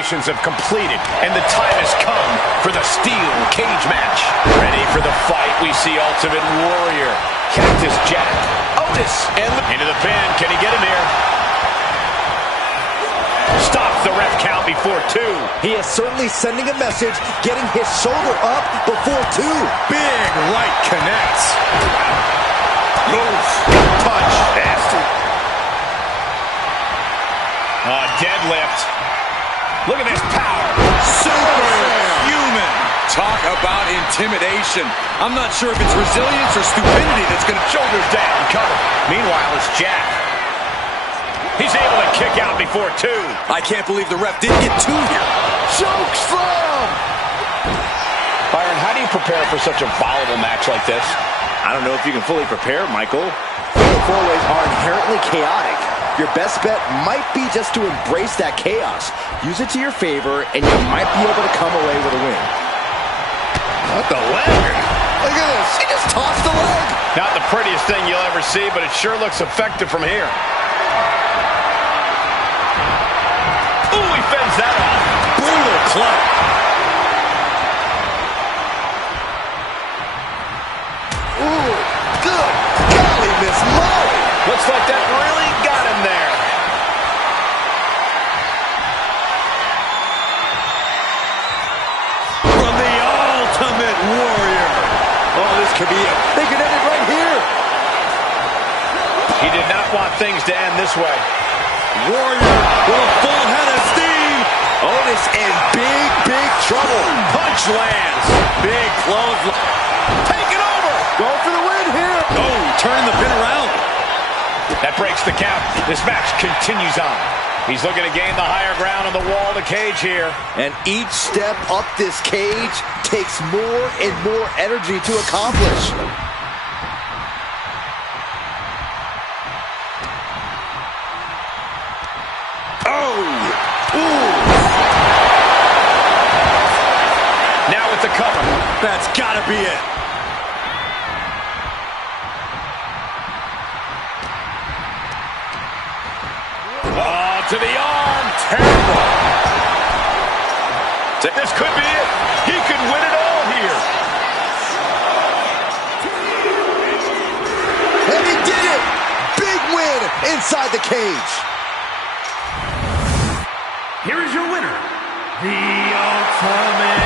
eliminations have completed, and the time has come for the steel cage match. Ready for the fight, we see Ultimate Warrior, Cactus Jack, Otis, and into the pin. Can he get him here? Stops the ref count before 2. He is certainly sending a message, getting his shoulder up before 2. Big right connects. Moves. Punch. Nasty. Deadlift. Look at this power. Superhuman. Talk about intimidation. I'm not sure if it's resilience or stupidity that's going to... Shoulders down, cover. Meanwhile, it's Jack. He's able to kick out before 2. I can't believe the ref didn't get 2 here. Choke slam! Byron, how do you prepare for such a volatile match like this? I don't know if you can fully prepare, Michael. Fatal four-ways are inherently chaotic. Your best bet might be just to embrace that chaos. Use it to your favor, and you might be able to come away with a win. What the leg? Look at this. He just tossed the leg. Not the prettiest thing you'll ever see, but it sure looks effective from here. Ooh, he fends that off. Brutal club. Ooh, good golly, Miss Molly. Looks like that really got him there. From the Ultimate Warrior. Oh, this could be it. They could end it right here. He did not want things to end this way. Warrior with a full head of steam. Otis in big trouble. Punch lands. Big close. Take it over. Going for the win here. Oh, turning the pin around. That breaks the count. This match continues on. He's looking to gain the higher ground on the wall of the cage here. And each step up this cage takes more and more energy to accomplish. Oh! Ooh! Now with the cover. That's gotta be it. Oh, to the arm. Terrible. This could be it. He could win it all here. And he did it! Big win inside the cage. Here is your winner, the Ultimate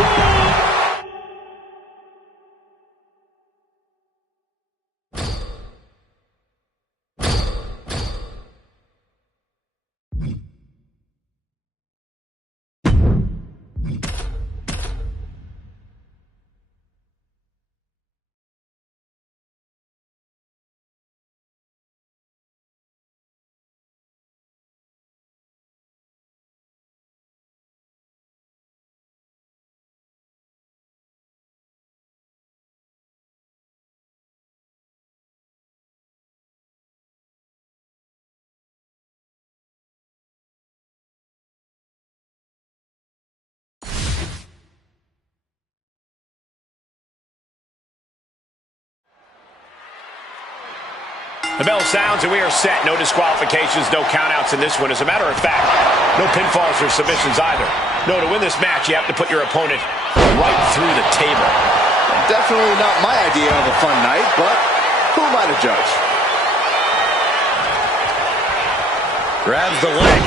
Warrior. The bell sounds and we are set. No disqualifications, no countouts in this one. As a matter of fact, no pinfalls or submissions either. No, to win this match, you have to put your opponent right through the table. Definitely not my idea of a fun night, but who am I to judge? Grabs the leg.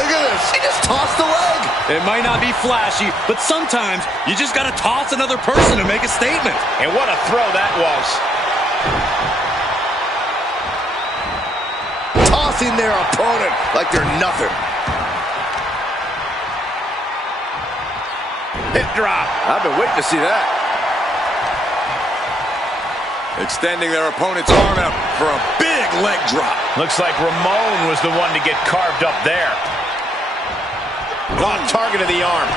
Look at this. He just tossed the leg. It might not be flashy, but sometimes you just gotta toss another person to make a statement. And what a throw that was. Tossing their opponent like they're nothing. Hip drop. I've been waiting to see that. Extending their opponent's arm out for a big leg drop. Looks like Ramon was the one to get carved up there. Target of the arm.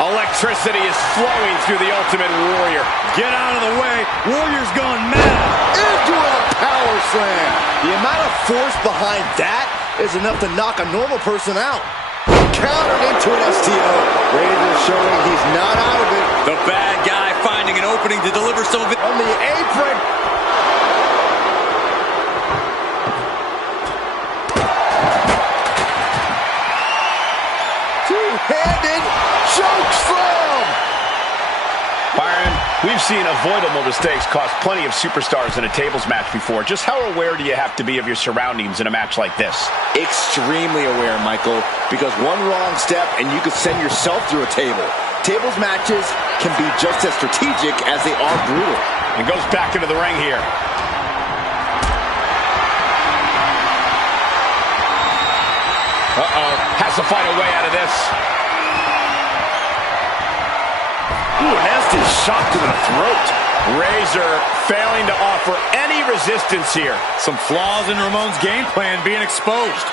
Electricity is flowing through the Ultimate Warrior. Get out of the way. Warrior's gone mad. Into a power slam. The amount of force behind that is enough to knock a normal person out. Countered into an STO. Razor showing he's not out of it. The bad guy finding an opening to deliver some of it. On the apron. one-handed choke slam. Byron, we've seen avoidable mistakes cost plenty of superstars in a tables match before. Just how aware do you have to be of your surroundings in a match like this? Extremely aware, Michael, because one wrong step and you could send yourself through a table. Tables matches can be just as strategic as they are brutal. And goes back into the ring here. Uh-oh, has to find a way out of this. Ooh, nasty shot to the throat. Razor failing to offer any resistance here. Some flaws in Ramon's game plan being exposed.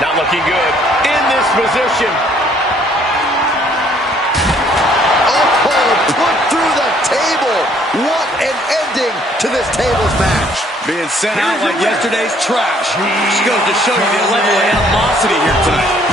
Not looking good in this position. Oh, put through the table. What an ending to this tables match. Being sent out like yesterday's trash. Just goes to show you the level of animosity here tonight.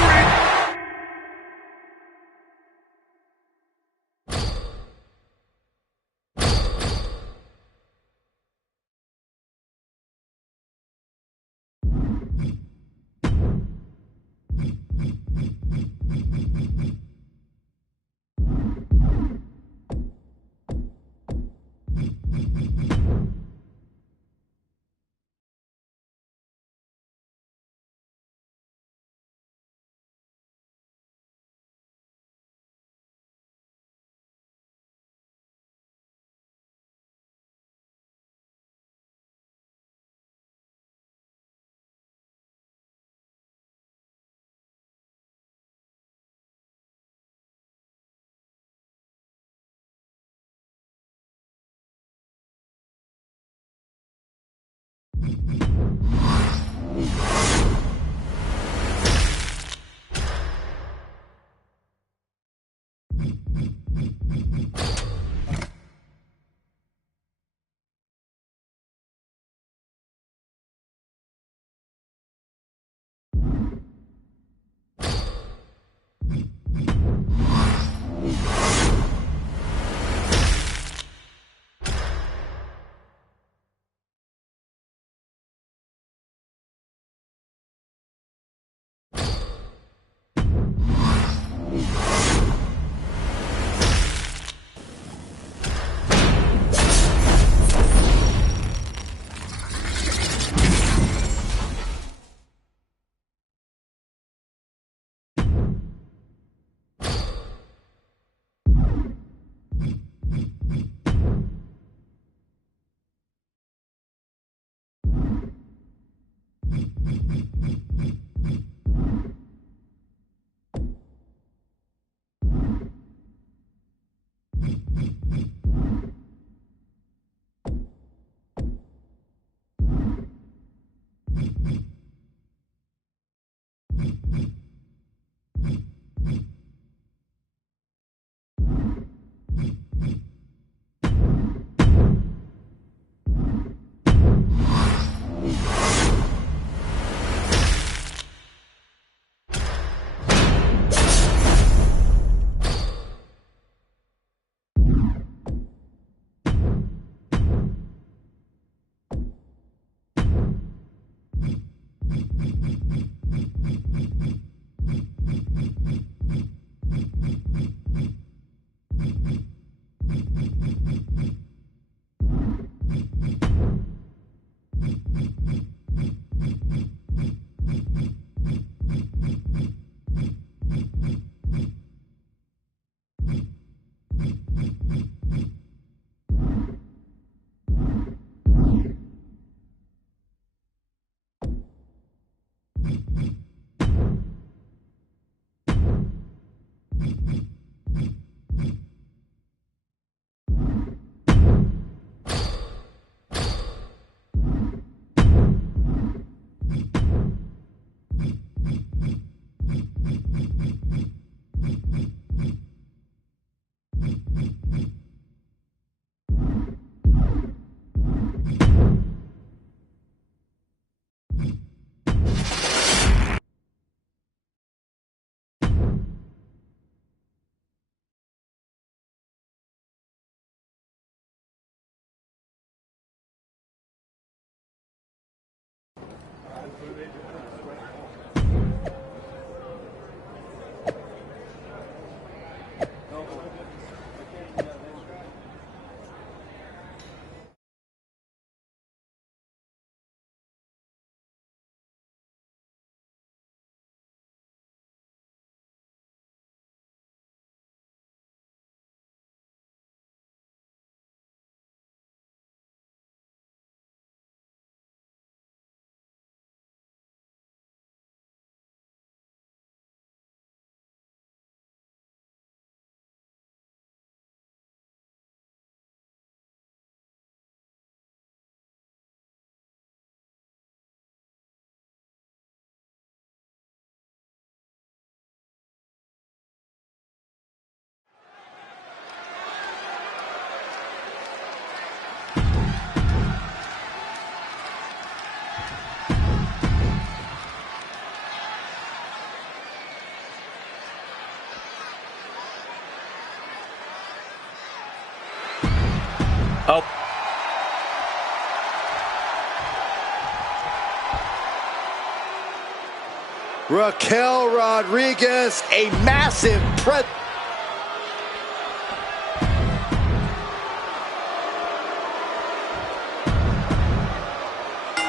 Raquel Rodriguez, a massive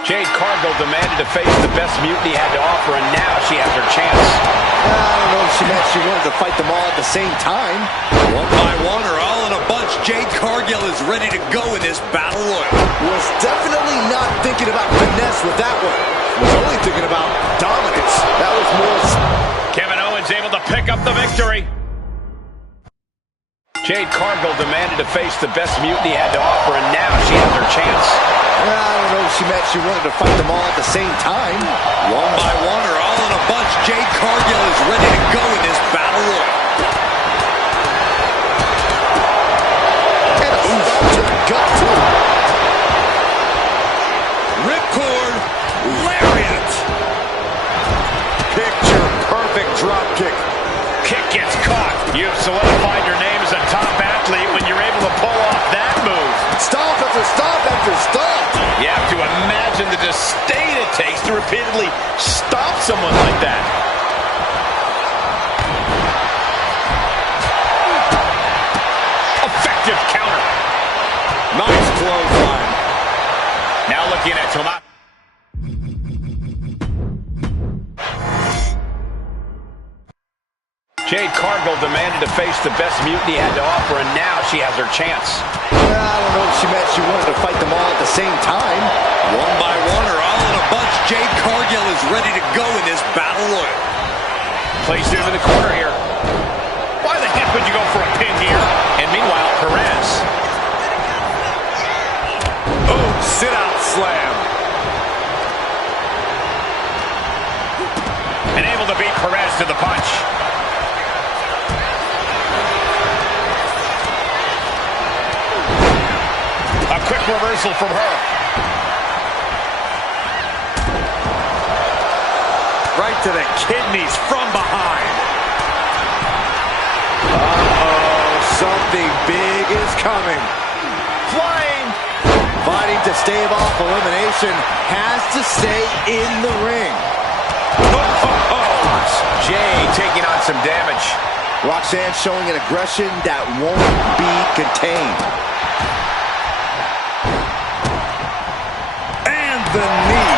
Jade Cargill demanded to face the best Mutiny had to offer, and now she has her chance. I don't know if she meant she wanted to fight them all at the same time. One by one or all in a bunch, Jade Cargill is ready to go in this battle royal. Was definitely not thinking about finesse with that one. Was only thinking about dominance. That was more... Kevin Owens able to pick up the victory. Jade Cargill demanded to face the best Mutiny had to offer, and now she has her chance. I don't know if she meant she wanted to fight them all at the same time. One by one or all in a bunch, Jade Cargill is ready to go in this battle royal. And a stop to the gut, too. Ripcord, lariat. Picture perfect drop kick. Kick gets caught. You've solidified your name as a top athlete when you're able to pull off that move. Stop after stop after stop. You have to imagine the disdain it takes to repeatedly stop someone like that. Effective counter. Nice clothesline. Now looking at Tomato. Jade Cargill demanded to face the best Mutiny had to offer, and now she has her chance. I don't know if she meant she wanted to fight them all at the same time. One by one or all in a bunch, Jade Cargill is ready to go in this battle royal. Placed into the corner here. Why the heck would you go for a pin here? And meanwhile, Perez. Oh, sit-out slam. And able to beat Perez to the punch. A quick reversal from her. Right to the kidneys from behind. Uh-oh, something big is coming. Flying. Fighting to stave off elimination, has to stay in the ring. Jade taking on some damage. Roxanne showing an aggression that won't be contained. And the knee.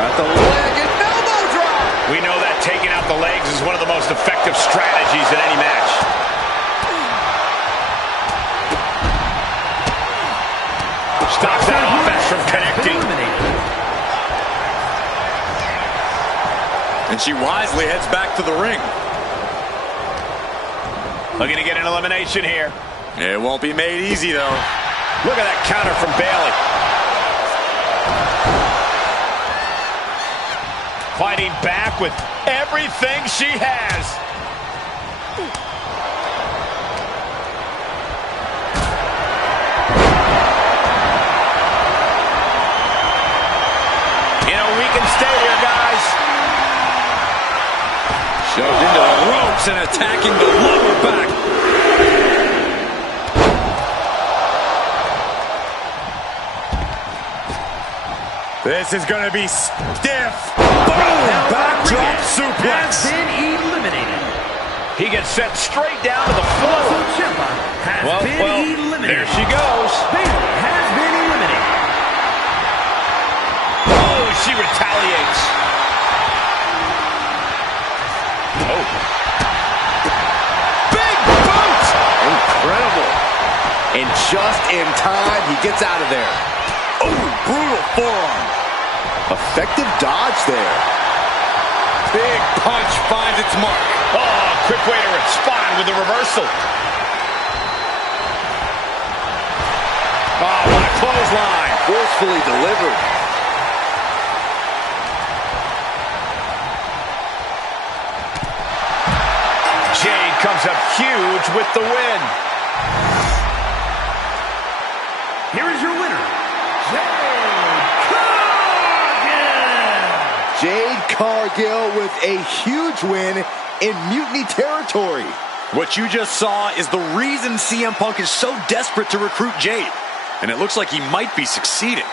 Got the leg and elbow drop. We know that taking out the legs is one of the most effective strategies in any match. Stops that offense from connecting. And she wisely heads back to the ring. Looking to get an elimination here. It won't be made easy, though. Look at that counter from Bayley. Fighting back with everything she has. You know, we can stay here, guys. Shoved into the ropes and attacking the lower back. This is going to be stiff. Boom! Backdrop suplex. Has been eliminated. He gets sent straight down to the floor. Ciampa has been eliminated. There she goes. Bayley has been eliminated. Oh, she retaliates. Oh. Big boot! Incredible. And just in time, he gets out of there. Oh, brutal forearm. Effective dodge there. Big punch finds its mark. Oh, quick way to respond with a reversal. Oh, what a clothesline. Forcefully delivered. Jade comes up huge with the win. Here is your winner, Jade Cargill with a huge win in Mutiny territory. What you just saw is the reason CM Punk is so desperate to recruit Jade. And it looks like he might be succeeding.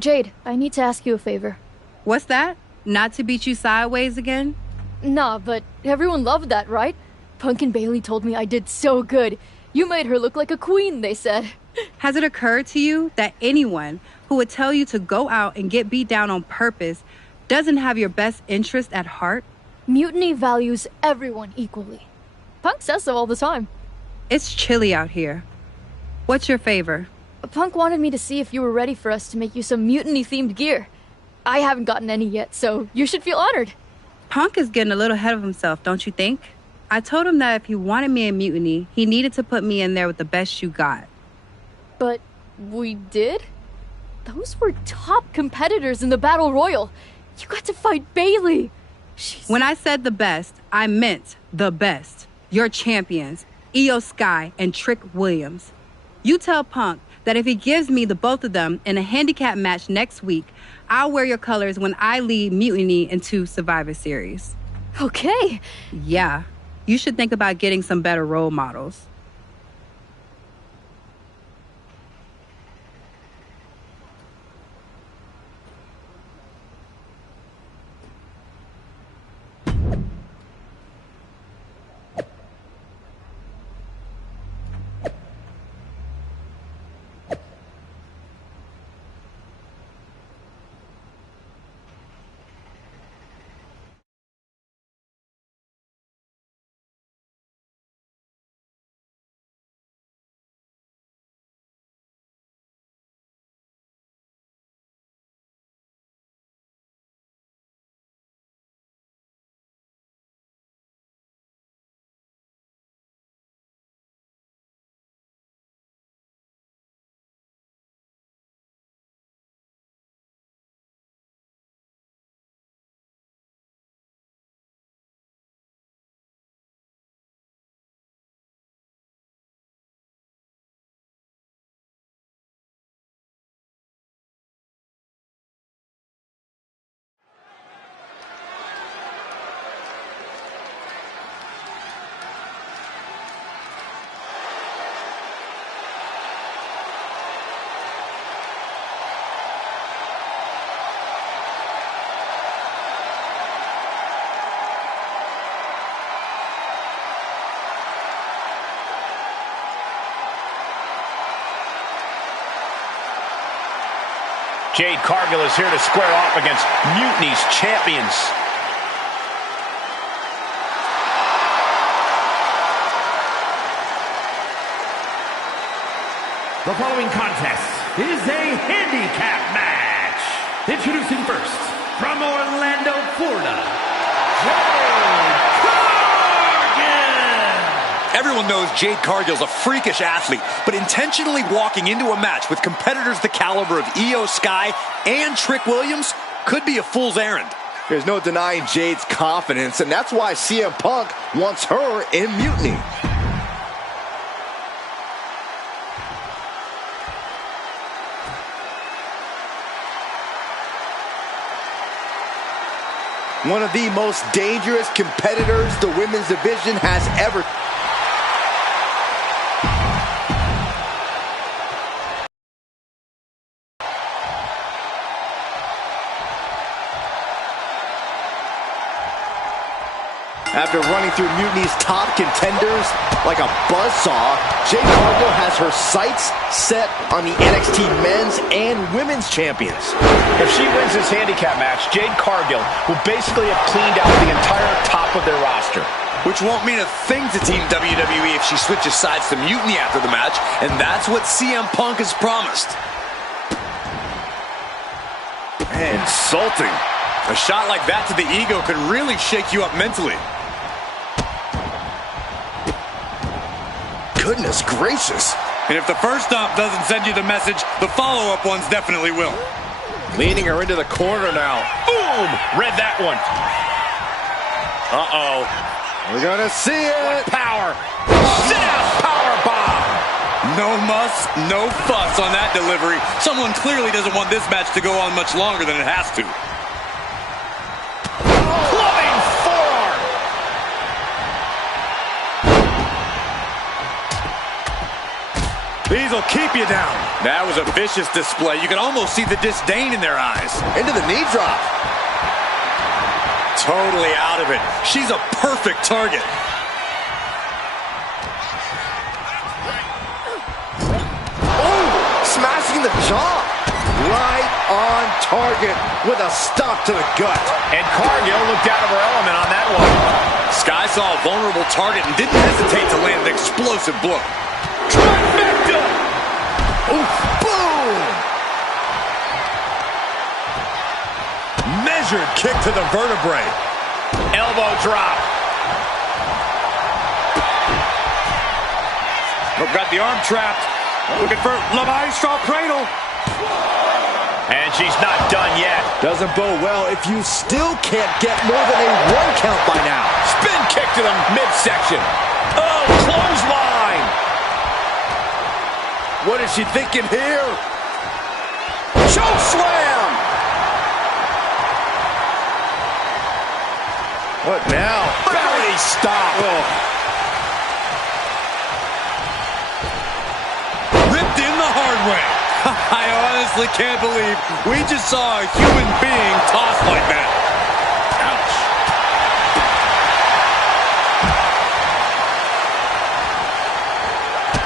Jade, I need to ask you a favor. What's that? Not to beat you sideways again? Nah, but everyone loved that, right? Punk and Bailey told me I did so good. You made her look like a queen, they said. Has it occurred to you that anyone who would tell you to go out and get beat down on purpose doesn't have your best interest at heart? Mutiny values everyone equally. Punk says so all the time. It's chilly out here. What's your favor? Punk wanted me to see if you were ready for us to make you some mutiny-themed gear. I haven't gotten any yet, so you should feel honored. Punk is getting a little ahead of himself, don't you think? I told him that if he wanted me in Mutiny, he needed to put me in there with the best you got. But we did? Those were top competitors in the Battle Royal. You got to fight Bailey. When I said the best, I meant the best. Your champions, Io Sky and Trick Williams. You tell Punk that if he gives me the both of them in a handicap match next week, I'll wear your colors when I lead Mutiny into Survivor Series. Okay. Yeah, you should think about getting some better role models. Jade Cargill is here to square off against Mutiny's champions. The following contest is a handicap match. Introducing first, from Orlando, Florida, Jade Cargill. Everyone knows Jade Cargill's a freakish athlete, but intentionally walking into a match with competitors the caliber of Io Sky and Trick Williams could be a fool's errand. There's no denying Jade's confidence, and that's why CM Punk wants her in Mutiny. One of the most dangerous competitors the women's division has ever. After running through Mutiny's top contenders like a buzzsaw, Jade Cargill has her sights set on the NXT men's and women's champions. If she wins this handicap match, Jade Cargill will basically have cleaned out the entire top of their roster. Which won't mean a thing to Team WWE if she switches sides to Mutiny after the match, and that's what CM Punk has promised. Insulting. A shot like that to the ego could really shake you up mentally. Goodness gracious. And if the first stomp doesn't send you the message, the follow-up ones definitely will. Leading her into the corner now. Boom! Read that one. Uh-oh. We're gonna see it. Power. Sit out power bomb. No muss, no fuss on that delivery. Someone clearly doesn't want this match to go on much longer than it has to. Clubbing forearm. These will keep you down. That was a vicious display. You can almost see the disdain in their eyes. Into the knee drop. Totally out of it. She's a perfect target. Oh, smashing the jaw. Right on target with a stop to the gut. And Cargill looked out of her element on that one. Sky saw a vulnerable target and didn't hesitate to land an explosive blow. Trifecta! Oof, boom! Measured kick to the vertebrae. Elbow drop. Got the arm trapped. Looking for La Maestro cradle. And she's not done yet. Doesn't bode well if you still can't get more than a 1 count by now. Spin kick to the midsection. Oh, clothesline. What is she thinking here? Choke slam! What now? Belly stop. Oh. Ripped in the hard way. I honestly can't believe we just saw a human being tossed like that. Ouch.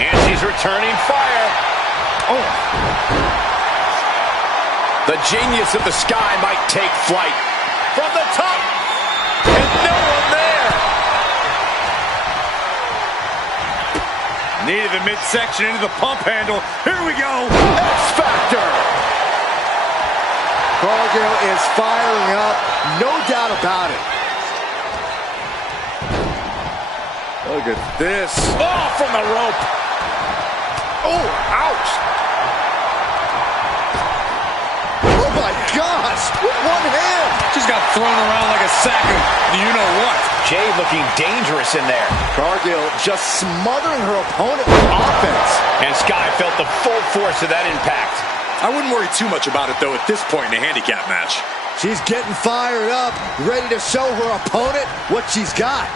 And she's returning fire. Oh. The genius of the Sky might take flight. From the top. And no one there. Needed the midsection into the pump handle. Here we go. X-Factor! Cargill is firing up, no doubt about it. Look at this. Oh, from the rope. Oh, ouch. Oh my gosh, with one hand. Just got thrown around like a sack of you-know-what. Jade looking dangerous in there. Cargill just smothering her opponent with offense. And Sky felt the full force of that impact. I wouldn't worry too much about it, though, at this point in the handicap match. She's getting fired up, ready to show her opponent what she's got.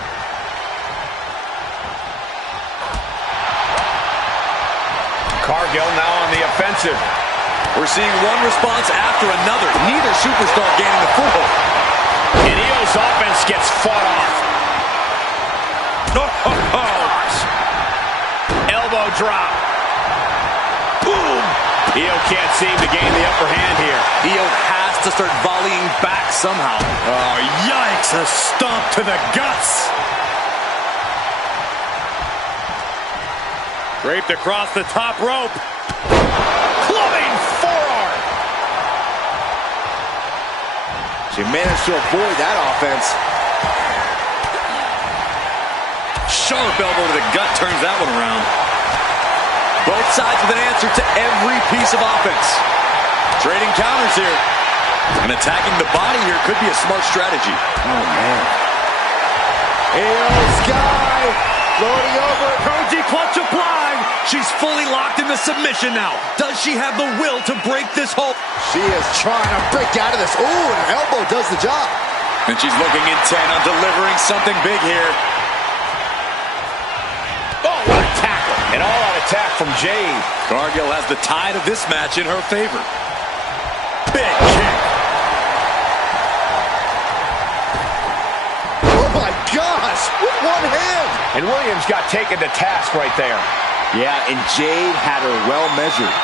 Cargill now on the offensive. We're seeing one response after another. Neither superstar gaining the foothold. And Io's offense gets fought off. Elbow drop. Boom. Io can't seem to gain the upper hand here. Io has to start volleying back somehow. Oh, yikes. A stomp to the guts. Draped across the top rope. Clubbing forearm. She managed to avoid that offense. Sharp elbow to the gut turns that one around. Both sides with an answer to every piece of offense. Trading counters here. And attacking the body here could be a smart strategy. Oh, man. Io Sky loading over. Koji clutch applied. She's fully locked in the submission now. Does she have the will to break this hold? She is trying to break out of this. Ooh, and her elbow does the job. And she's looking intent on delivering something big here. Oh, what a tackle. An all-out attack from Jade. Cargill has the tide of this match in her favor. Big kick. Oh my gosh, with one hand. And Williams got taken to task right there. Yeah, and Jade had her well measured.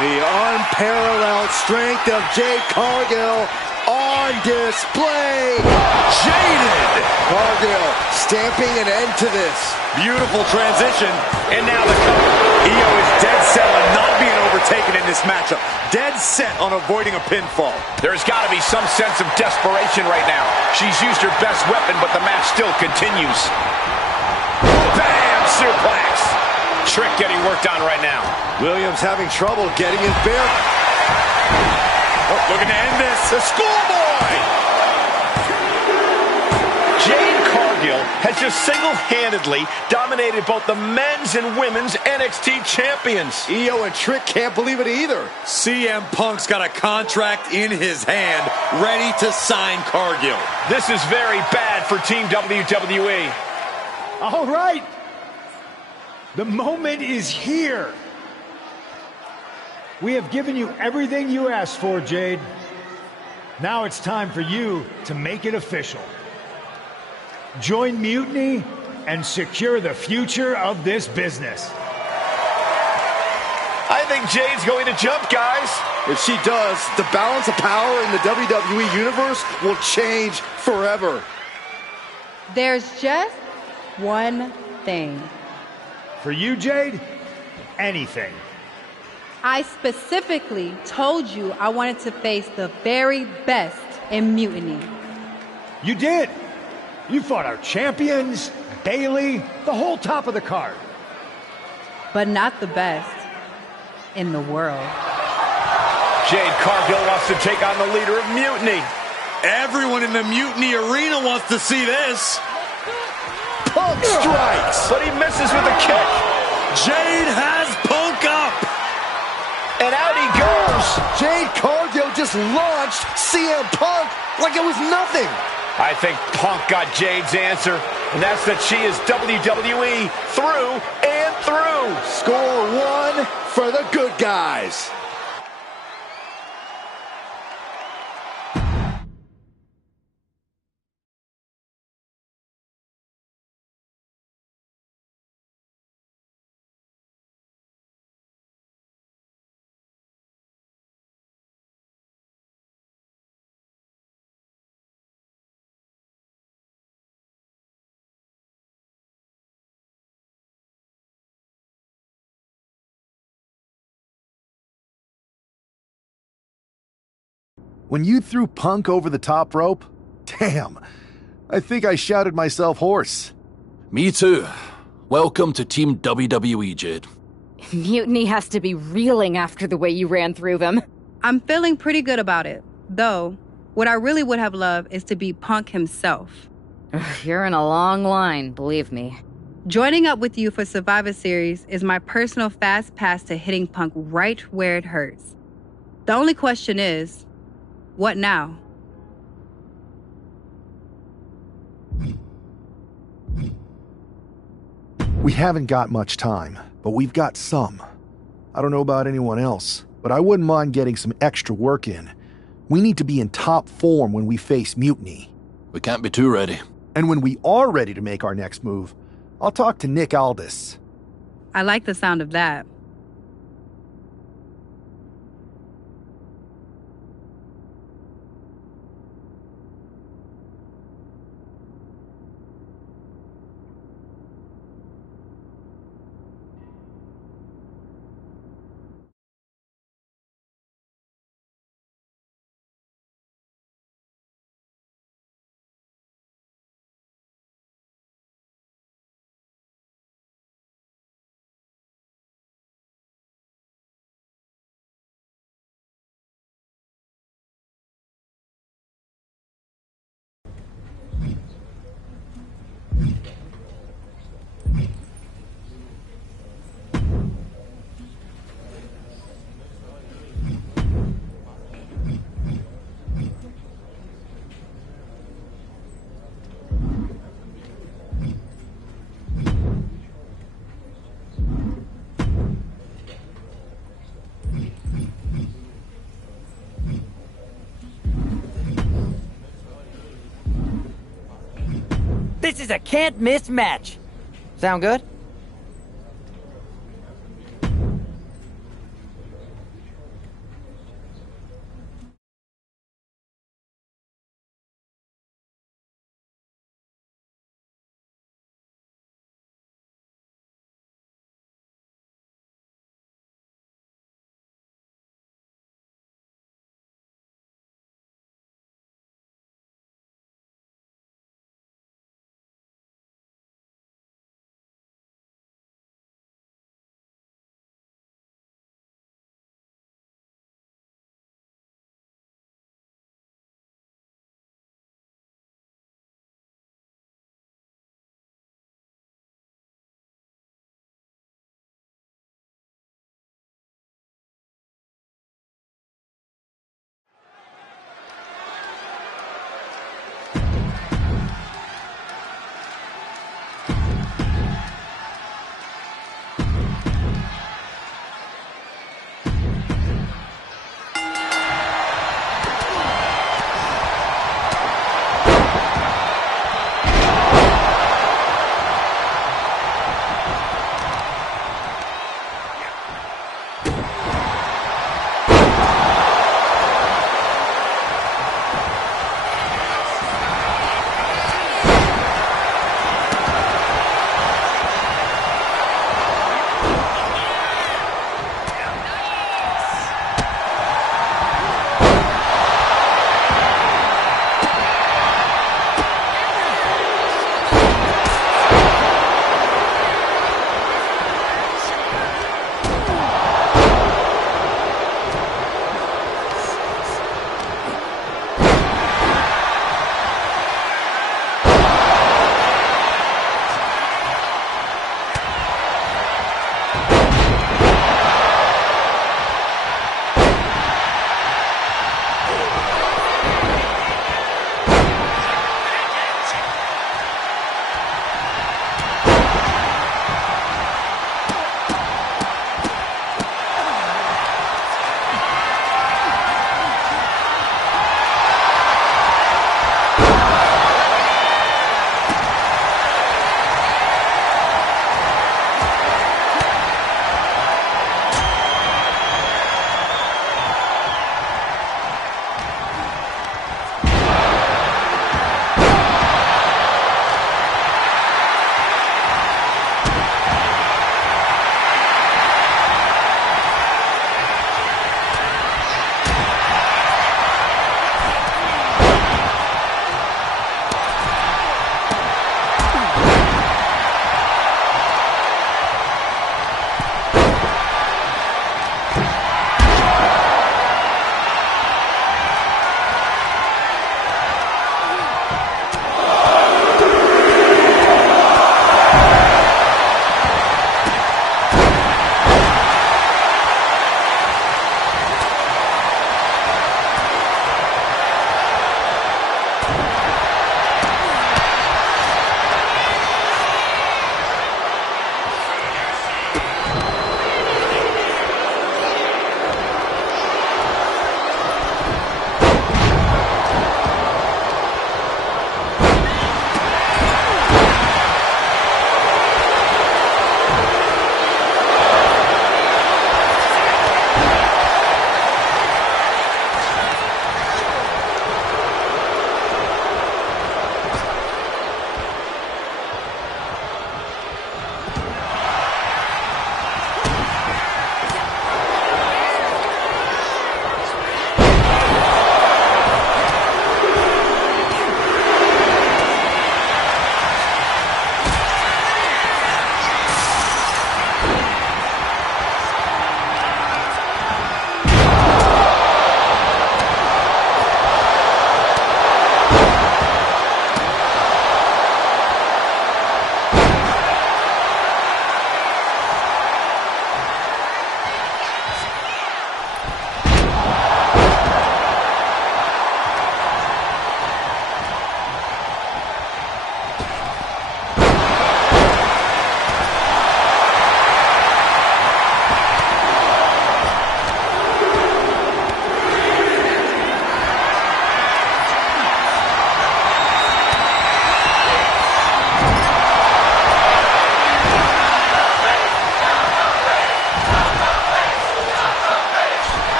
The unparalleled strength of Jade Cargill on display. Jaded. Cargill stamping an end to this. Beautiful transition. And now the cover. Io is dead set on not being overtaken in this matchup. Dead set on avoiding a pinfall. There's got to be some sense of desperation right now. She's used her best weapon, but the match still continues. Bam! Suplex. Trick getting worked on right now. Williams having trouble getting his bear. Oh, looking to end this. The schoolboy! Jade Cargill has just single-handedly dominated both the men's and women's NXT champions. Io and Trick can't believe it either. CM Punk's got a contract in his hand, ready to sign Cargill. This is very bad for Team WWE. All right. The moment is here. We have given you everything you asked for, Jade. Now it's time for you to make it official. Join Mutiny and secure the future of this business. I think Jade's going to jump, guys. If she does, the balance of power in the WWE Universe will change forever. There's just one thing. For you, Jade, anything. I specifically told you I wanted to face the very best in Mutiny. You did. You fought our champions, Bailey, the whole top of the card. But not the best in the world. Jade Cargill wants to take on the leader of Mutiny. Everyone in the Mutiny arena wants to see this. Punk strikes. But he misses with a kick. Jade has Punk up. And out he goes. Jade Cargill just launched CM Punk like it was nothing. I think Punk got Jade's answer, and that's that she is WWE through and through. Score one for the good guys. When you threw Punk over the top rope, damn, I think I shouted myself hoarse. Me too. Welcome to Team WWE, Jade. Mutiny has to be reeling after the way you ran through them. I'm feeling pretty good about it. Though, what I really would have loved is to be Punk himself. You're in a long line, believe me. Joining up with you for Survivor Series is my personal fast pass to hitting Punk right where it hurts. The only question is, what now? We haven't got much time, but we've got some. I don't know about anyone else, but I wouldn't mind getting some extra work in. We need to be in top form when we face Mutiny. We can't be too ready. And when we are ready to make our next move, I'll talk to Nick Aldis. I like the sound of that. This is a can't-miss match. Sound good?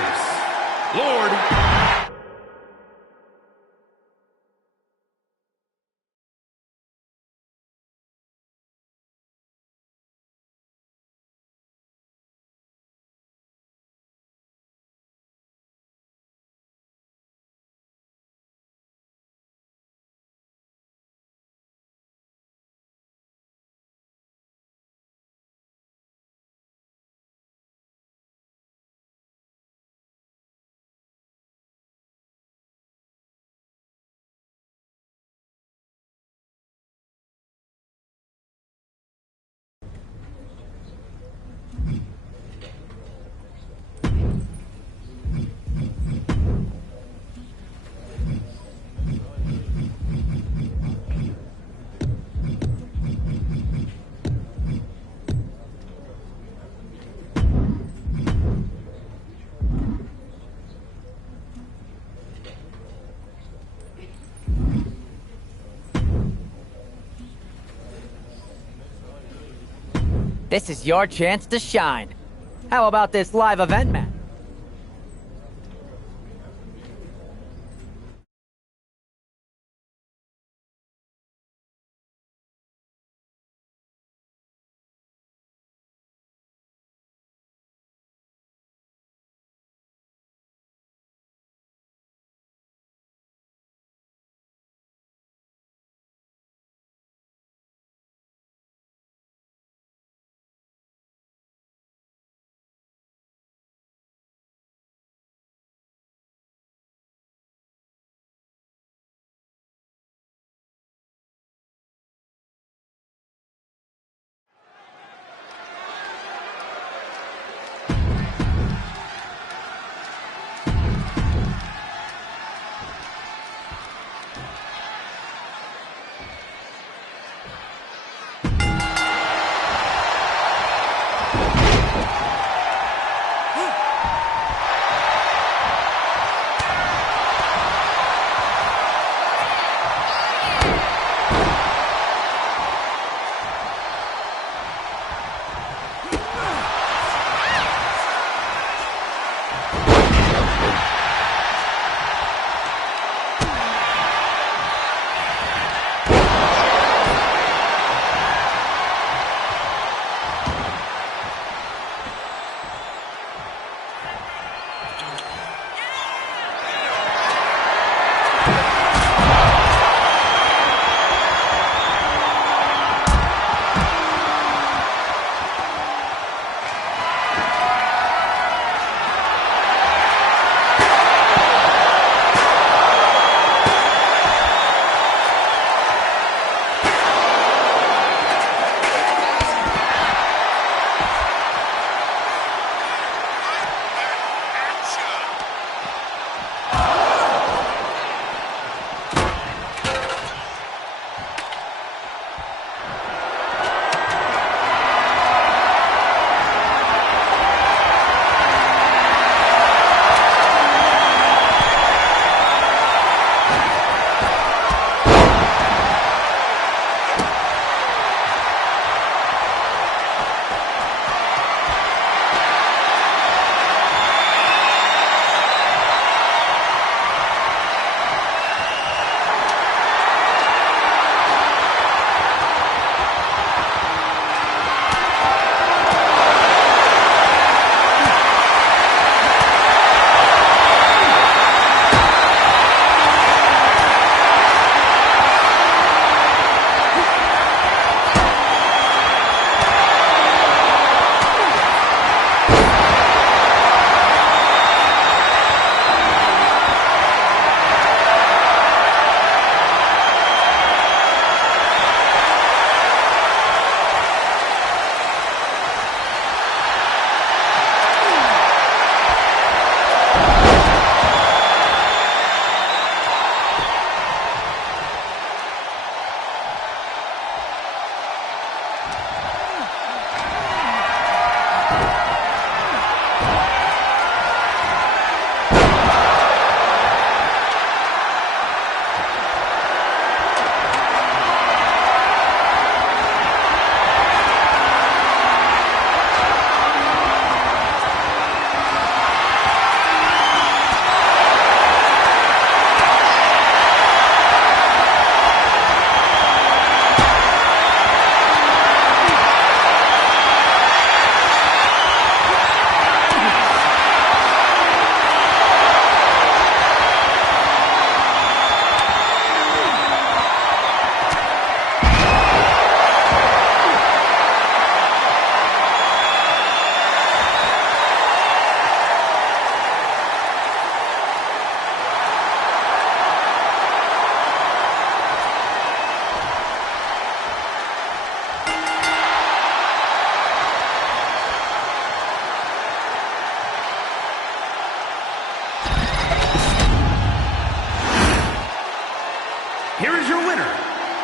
winners, Lord. This is your chance to shine. How about this live event match?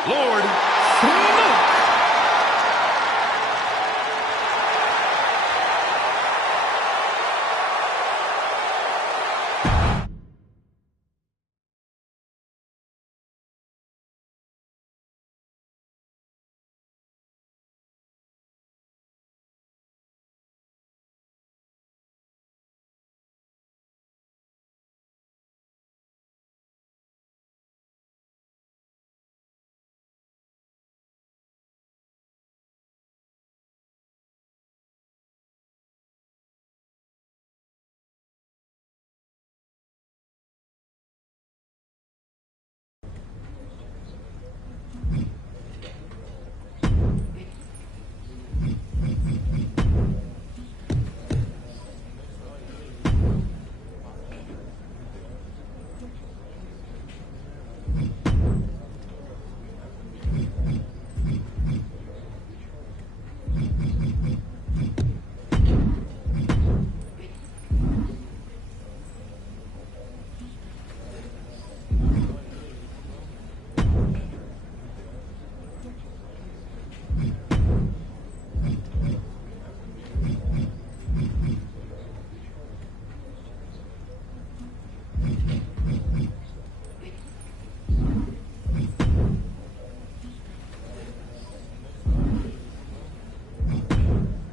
Lord Smoke.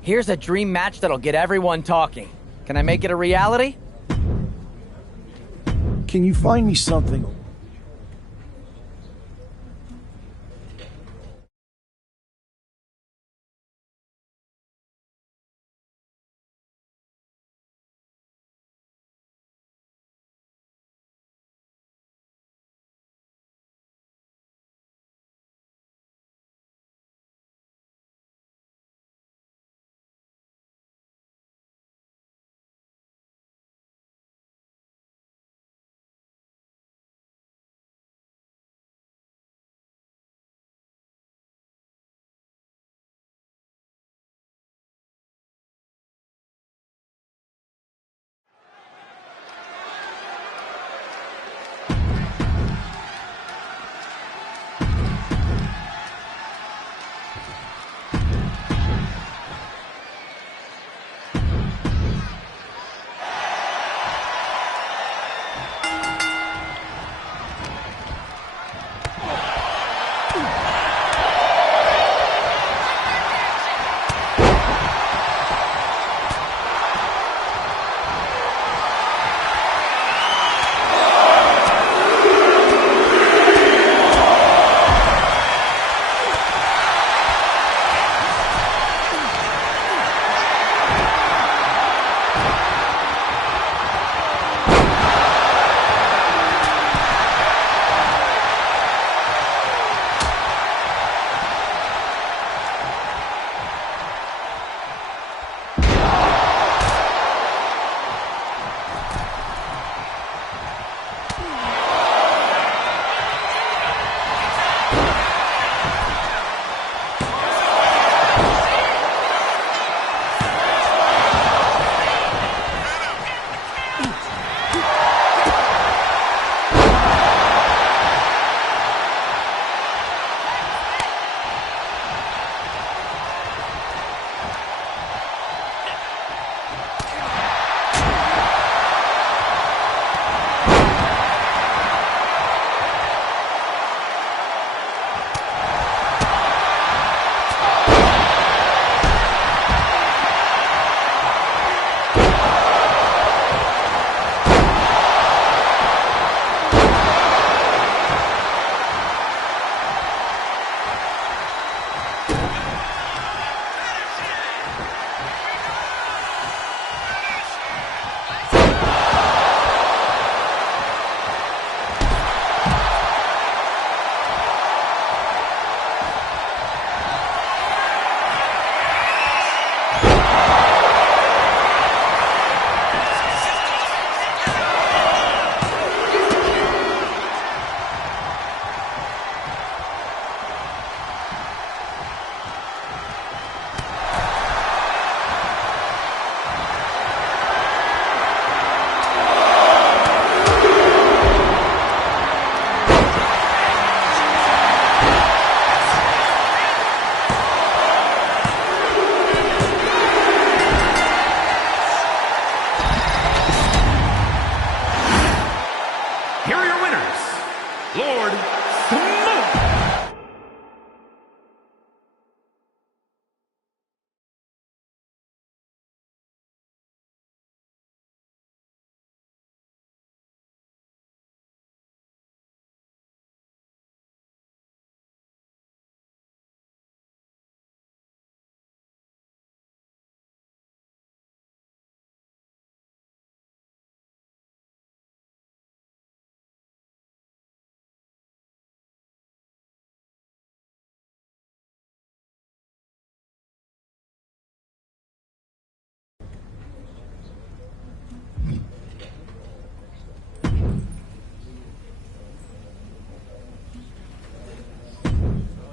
Here's a dream match that'll get everyone talking. Can I make it a reality? Can you find me something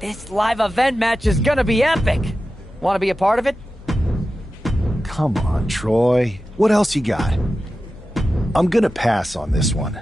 This live event match is gonna be epic. Want to be a part of it? Come on, Troy. What else you got? I'm gonna pass on this one.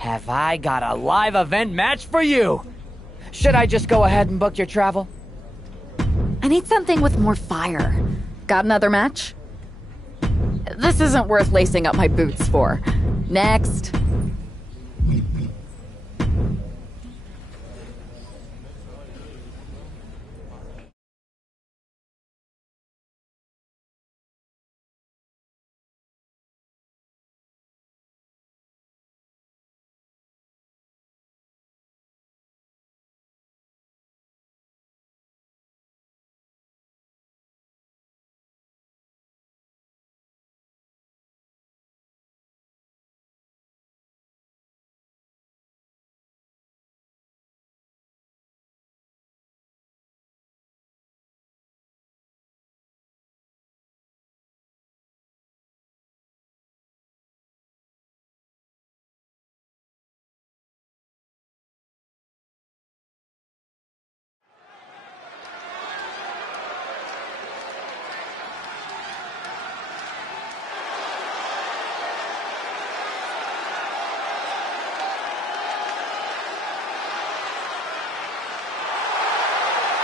Have I got a live event match for you? Should I just go ahead and book your travel? I need something with more fire. Got another match? This isn't worth lacing up my boots for. Next.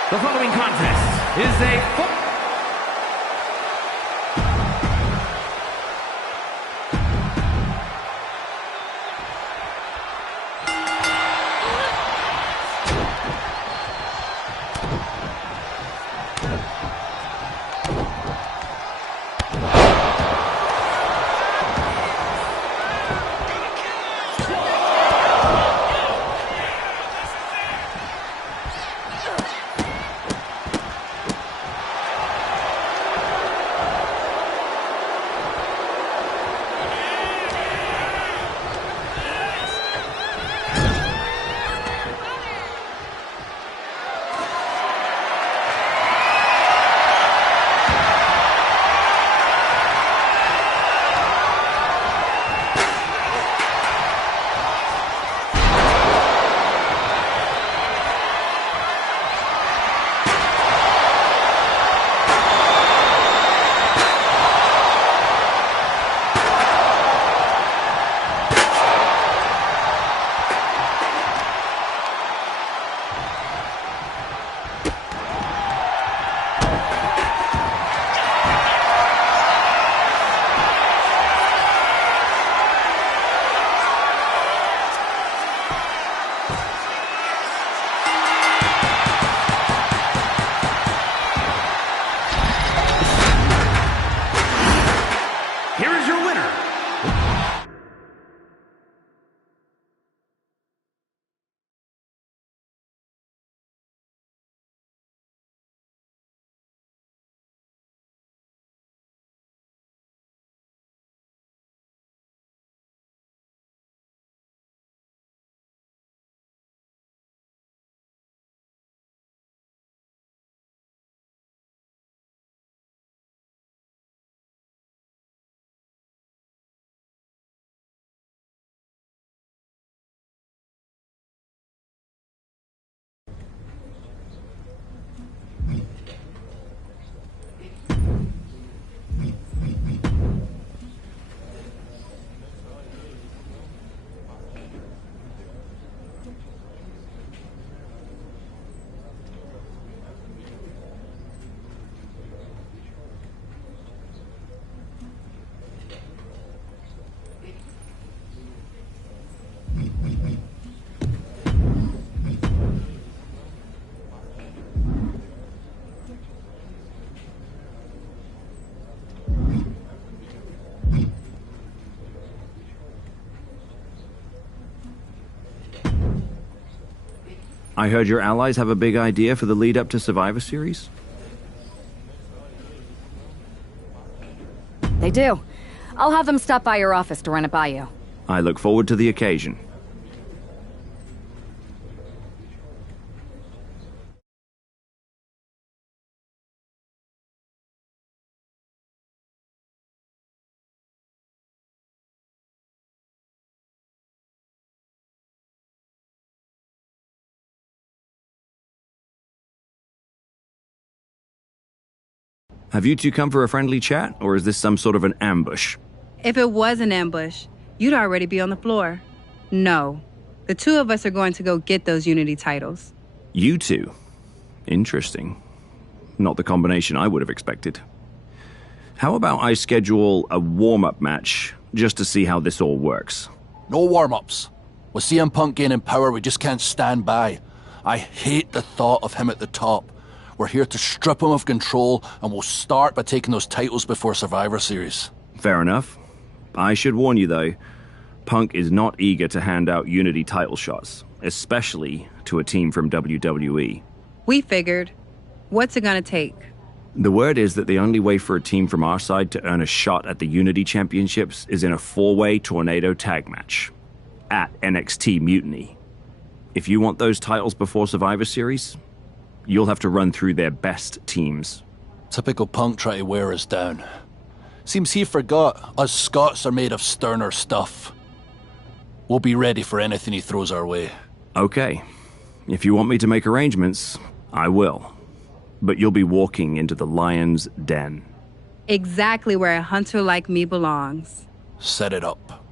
The following contest is a Here is your winner. I heard your allies have a big idea for the lead up to Survivor Series? They do. I'll have them stop by your office to run it by you. I look forward to the occasion. Have you two come for a friendly chat, or is this some sort of an ambush? If it was an ambush, you'd already be on the floor. No. The two of us are going to go get those Unity titles. You two? Interesting. Not the combination I would have expected. How about I schedule a warm-up match, just to see how this all works? No warm-ups. With CM Punk gaining power, we just can't stand by. I hate the thought of him at the top. We're here to strip him of control, and we'll start by taking those titles before Survivor Series. Fair enough. I should warn you, though, Punk is not eager to hand out Unity title shots, especially to a team from WWE. We figured. What's it gonna take? The word is that the only way for a team from our side to earn a shot at the Unity Championships is in a 4-way tornado tag match at NXT Mutiny. If you want those titles before Survivor Series, you'll have to run through their best teams. Typical Punk try to wear us down. Seems he forgot us Scots are made of sterner stuff. We'll be ready for anything he throws our way. Okay. If you want me to make arrangements, I will. But you'll be walking into the lion's den. Exactly where a hunter like me belongs. Set it up.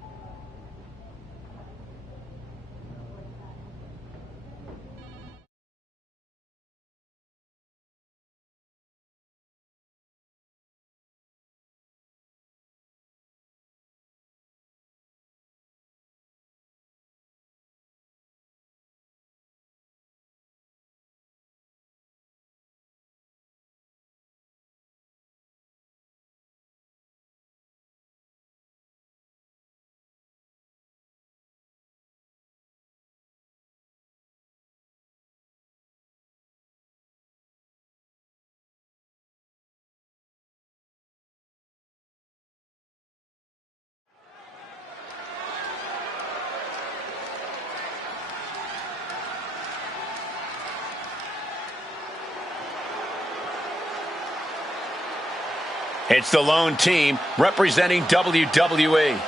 It's the lone team representing WWE.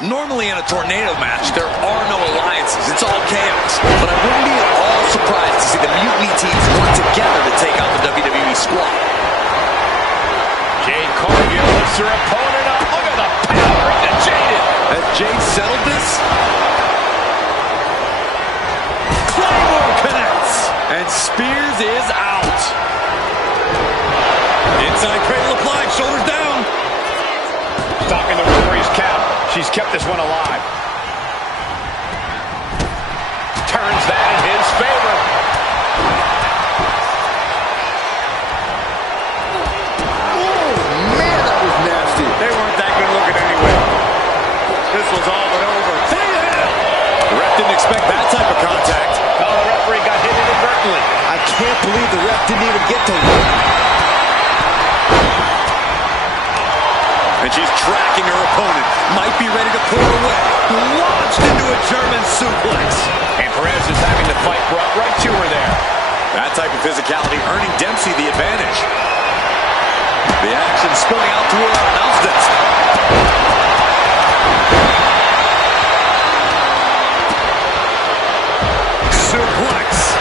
Normally in a tornado match, there are no alliances. It's all chaos. But I wouldn't be at all surprised to see the Mutiny teams work together to take out the WWE squad. Jade Cargill lifts her opponent up. Look at the power of the Jade. Has Jade settled this? Claymore connects. And Spears is out. Inside cradle applied, shoulders down. Stopping the referee's count. She's kept this one alive. Turns that in his favor. Oh, man, that was nasty. They weren't that good looking anyway. This was all but over. The ref didn't expect that type of contact. Oh, the referee got hit inadvertently. I can't believe the ref didn't even get to look. And she's tracking her opponent. Might be ready to pull her away. Launched into a German suplex. And Perez is having to fight right to her there. That type of physicality earning Dempsey the advantage. The action spilling out toward our announce desk. Suplex.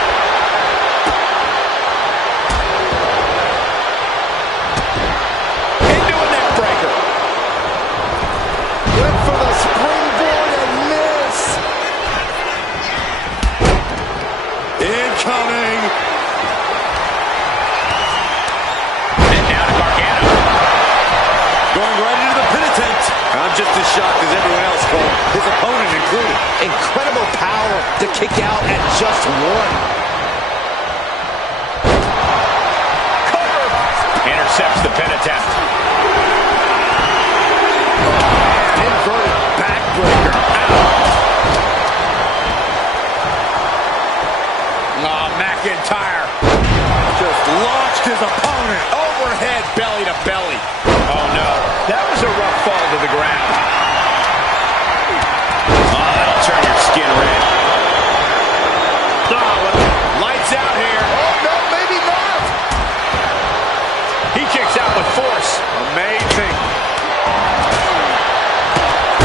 Into a neck breaker. Went for the springboard and miss. Incoming. And down to Gargano. Going right into the pin attempt. I'm just as shocked as everyone else, Cole. His opponent included. Incredible power to kick out at just one. Cover. Intercepts the pin attempt. Inverted backbreaker. Oh, McIntyre. Just launched his opponent. Overhead belly to belly. Oh, no. That was a rough fall to the ground. Oh, that'll turn your skin red. Oh, lights out here. Oh, no, maybe not. He kicks out with force. Amazing.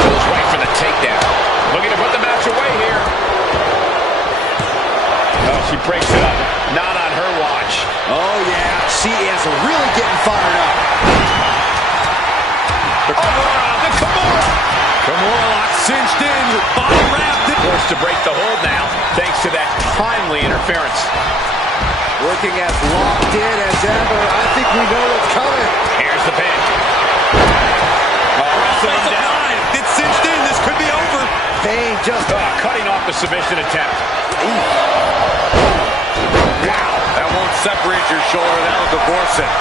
Goes right for the takedown. Looking to put the match away here. Oh, she breaks it up. Not on her watch. Oh, yeah, she is really getting fired up. The Kimura. Kimura lock cinched in with body wrapped. Forced to break the hold now, thanks to that timely interference. Looking as locked in as ever. I think we know what's coming. Here's the pin. Wrestling down. It's cinched in. This could be over. Pain just... Cutting off the submission attempt. Wow. That won't separate your shoulder. That'll divorce it.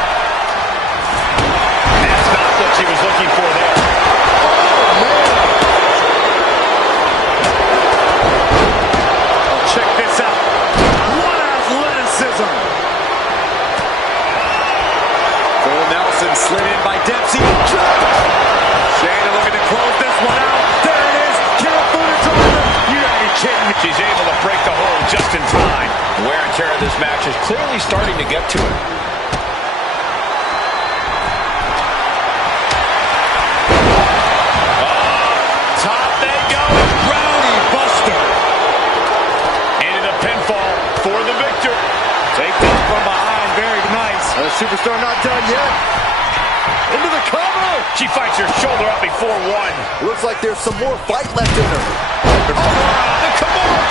That's not what she was looking for there. Oh, check this out. What athleticism. Full Nelson slid in by Dempsey. Shayna looking to close this one out. There it is. Kirifuda driver. You gotta be kidding me. She's able to break the hold just in time. The wear and tear of this match is clearly starting to get to it. Top they go. Rowdy Buster. Into the pinfall for the victor. Takedown from behind. Very nice. The superstar not done yet. Into the cover. She fights her shoulder up before one. Looks like there's some more fight left in her. The Kimura.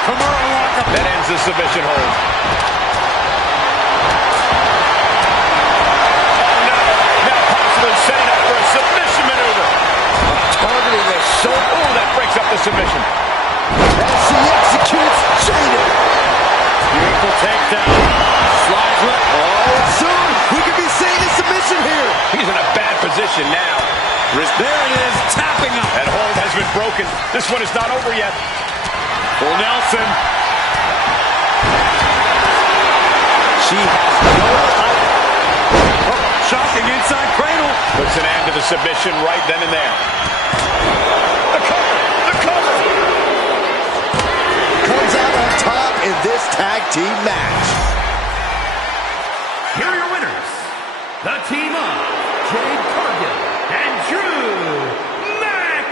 Kimura lockup. That ends the submission hold. Oh no. Now possibly setting up for a submission maneuver. Targeting the shoulder. Oh, that breaks up the submission. As she executes Jada. Beautiful takedown. Slides right. Oh, soon we could be seeing a submission here. He's in a bad position now. There it is. Tapping up. That hold has been broken. This one is not over yet. Full Nelson. Puts an end to the submission right then and there. The cover! The cover! Comes out on top in this tag team match. Here are your winners, the team of Jade Cargill and Drew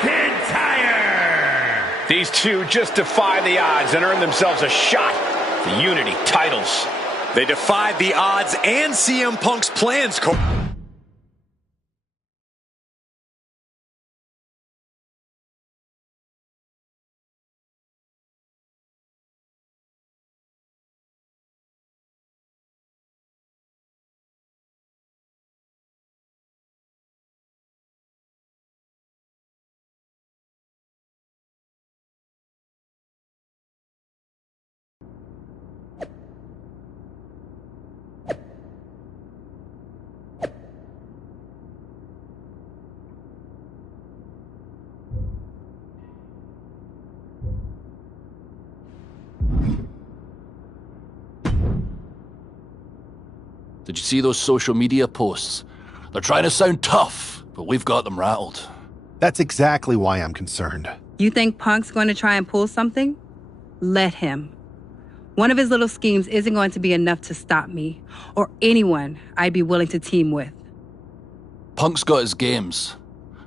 McIntyre. These two just defy the odds and earn themselves a shot at the Unity titles. They defied the odds and CM Punk's plans. Did you see those social media posts? They're trying to sound tough, but we've got them rattled. That's exactly why I'm concerned. You think Punk's going to try and pull something? Let him. One of his little schemes isn't going to be enough to stop me, or anyone I'd be willing to team with. Punk's got his games,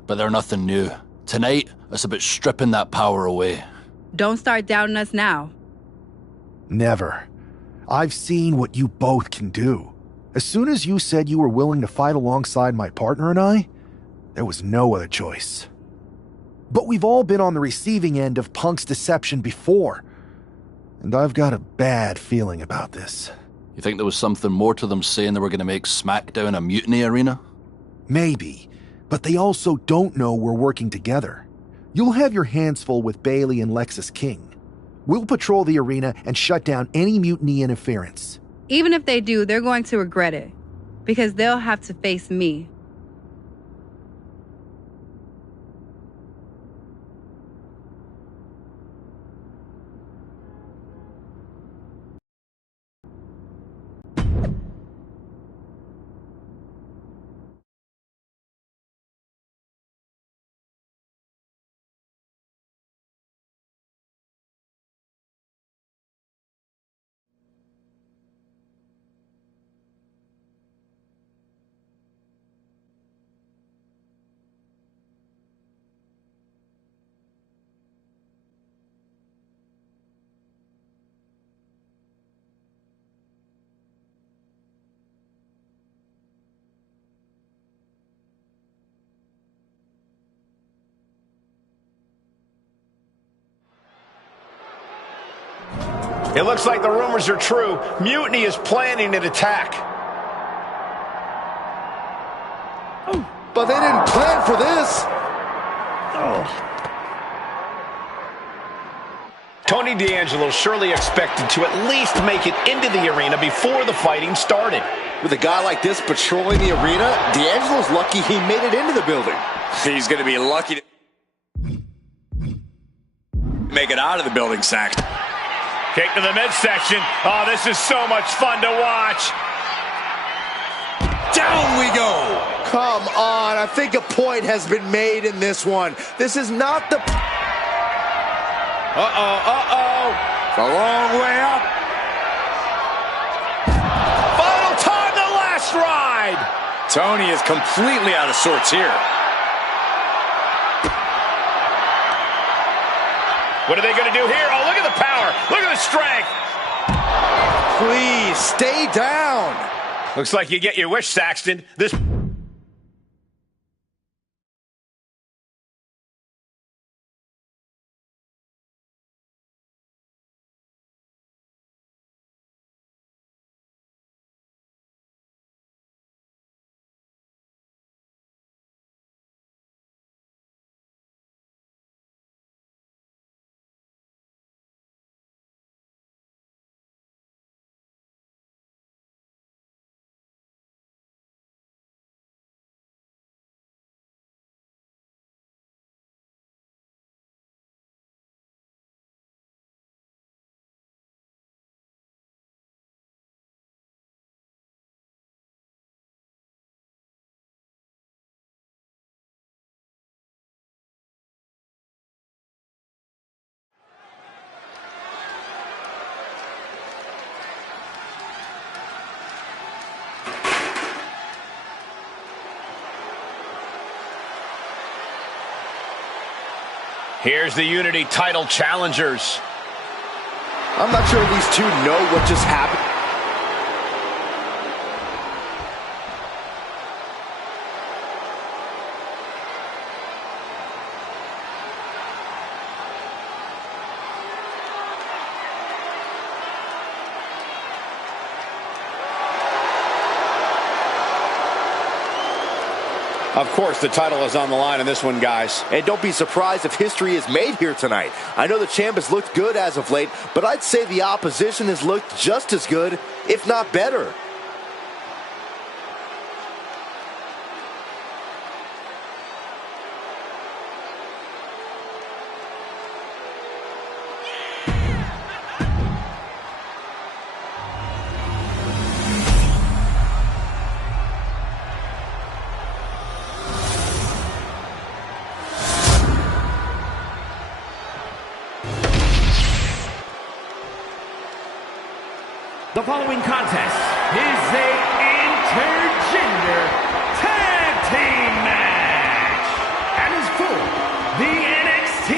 but they're nothing new. Tonight, it's about stripping that power away. Don't start doubting us now. Never. I've seen what you both can do. As soon as you said you were willing to fight alongside my partner and I, there was no other choice. But we've all been on the receiving end of Punk's deception before, and I've got a bad feeling about this. You think there was something more to them saying they were going to make SmackDown a mutiny arena? Maybe, but they also don't know we're working together. You'll have your hands full with Bailey and Lexis King. We'll patrol the arena and shut down any mutiny interference. Even if they do, they're going to regret it, because they'll have to face me. It looks like the rumors are true. Mutiny is planning an attack. But they didn't plan for this. Tony D'Angelo surely expected to at least make it into the arena before the fighting started. With a guy like this patrolling the arena, D'Angelo's lucky he made it into the building. He's going to be lucky to make it out of the building, Saxton. Kick to the midsection. Oh, this is so much fun to watch. Down we go. Come on, I think a point has been made in this one. This is not the... It's a long way up. Final time, the last ride. Tony is completely out of sorts here. What are they going to do here? Oh, look at the power. Look at the strength. Please, stay down. Looks like you get your wish, Saxton. This... Here's the Unity title challengers. I'm not sure these two know what just happened. Of course, the title is on the line in this one, guys. And don't be surprised if history is made here tonight. I know the champ has looked good as of late, but I'd say the opposition has looked just as good, if not better. The following contest is a intergender tag team match and is for the NXT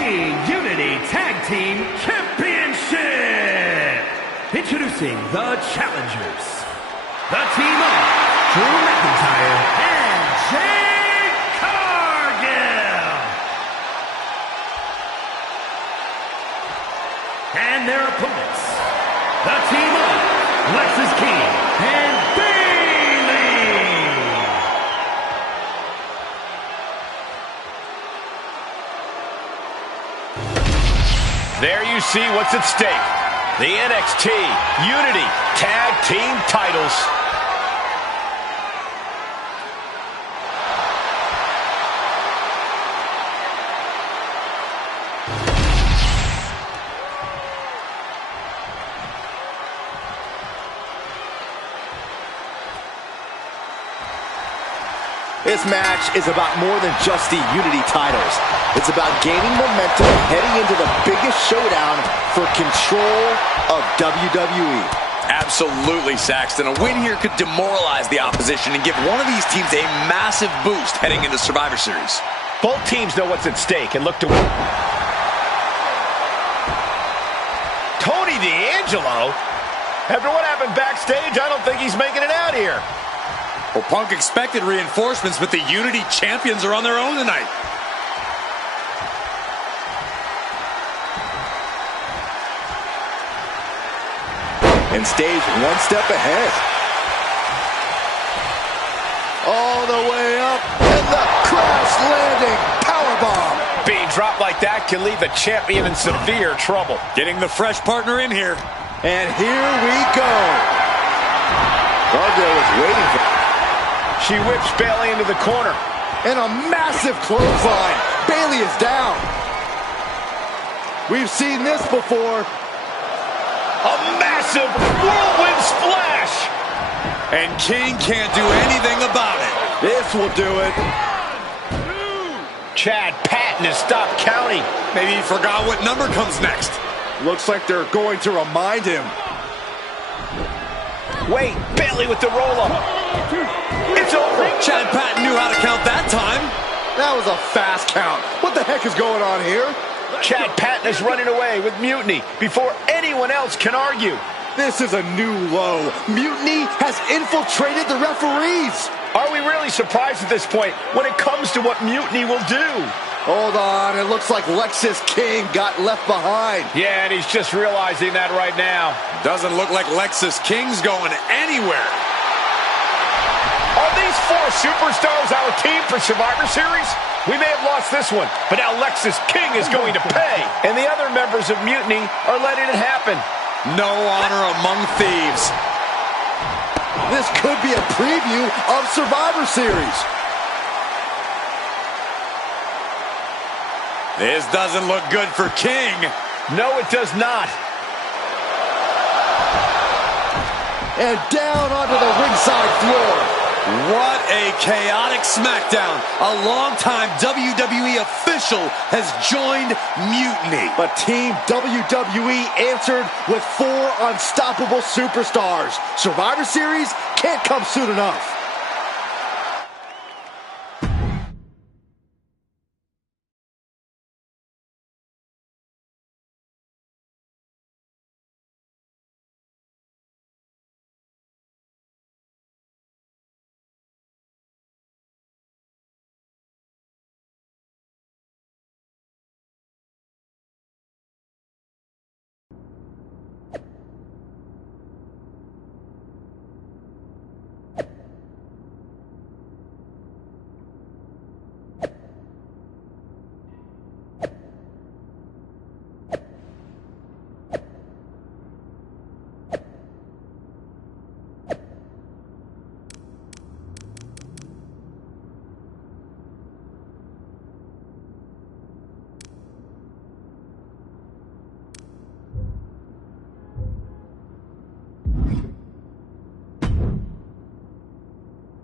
Unity Tag Team Championship. Introducing the challengers, the team of Drew McIntyre and Jade Cargill, and their opponents, the team of Lexis King and Bayley. There you see what's at stake. The NXT Unity Tag Team titles. This match is about more than just the Unity titles. It's about gaining momentum heading into the biggest showdown for control of WWE. Absolutely, Saxton. A win here could demoralize the opposition and give one of these teams a massive boost heading into Survivor Series. Both teams know what's at stake and look to win. Tony D'Angelo? After what happened backstage, I don't think he's making it out here. Well, Punk expected reinforcements, but the Unity champions are on their own tonight. And stays one step ahead. All the way up, and the crash landing powerbomb. Being dropped like that can leave the champion in severe trouble. Getting the fresh partner in here. And here we go. Cargill is waiting for... She whips Bayley into the corner. And a massive clothesline. Bayley is down. We've seen this before. A massive whirlwind splash. And King can't do anything about it. This will do it. Chad Patton has stopped counting. Maybe he forgot what number comes next. Looks like they're going to remind him. Wait, Bayley with the roll-up. It's over. Chad Patton knew how to count that time. That was a fast count. What the heck is going on here? Chad Patton is running away with Mutiny before anyone else can argue. This is a new low. Mutiny has infiltrated the referees. Are we really surprised at this point when it comes to what Mutiny will do? Hold on, it looks like Lexis King got left behind. Yeah, and he's just realizing that right now. Doesn't look like Lexis King's going anywhere. Are these four superstars our team for Survivor Series? We may have lost this one, but now Lexis King is going to pay. And the other members of Mutiny are letting it happen. No honor among thieves. This could be a preview of Survivor Series. This doesn't look good for King. No, it does not. And down onto the ringside floor. What a chaotic SmackDown. A longtime WWE official has joined Mutiny. But Team WWE answered with 4 unstoppable superstars. Survivor Series can't come soon enough.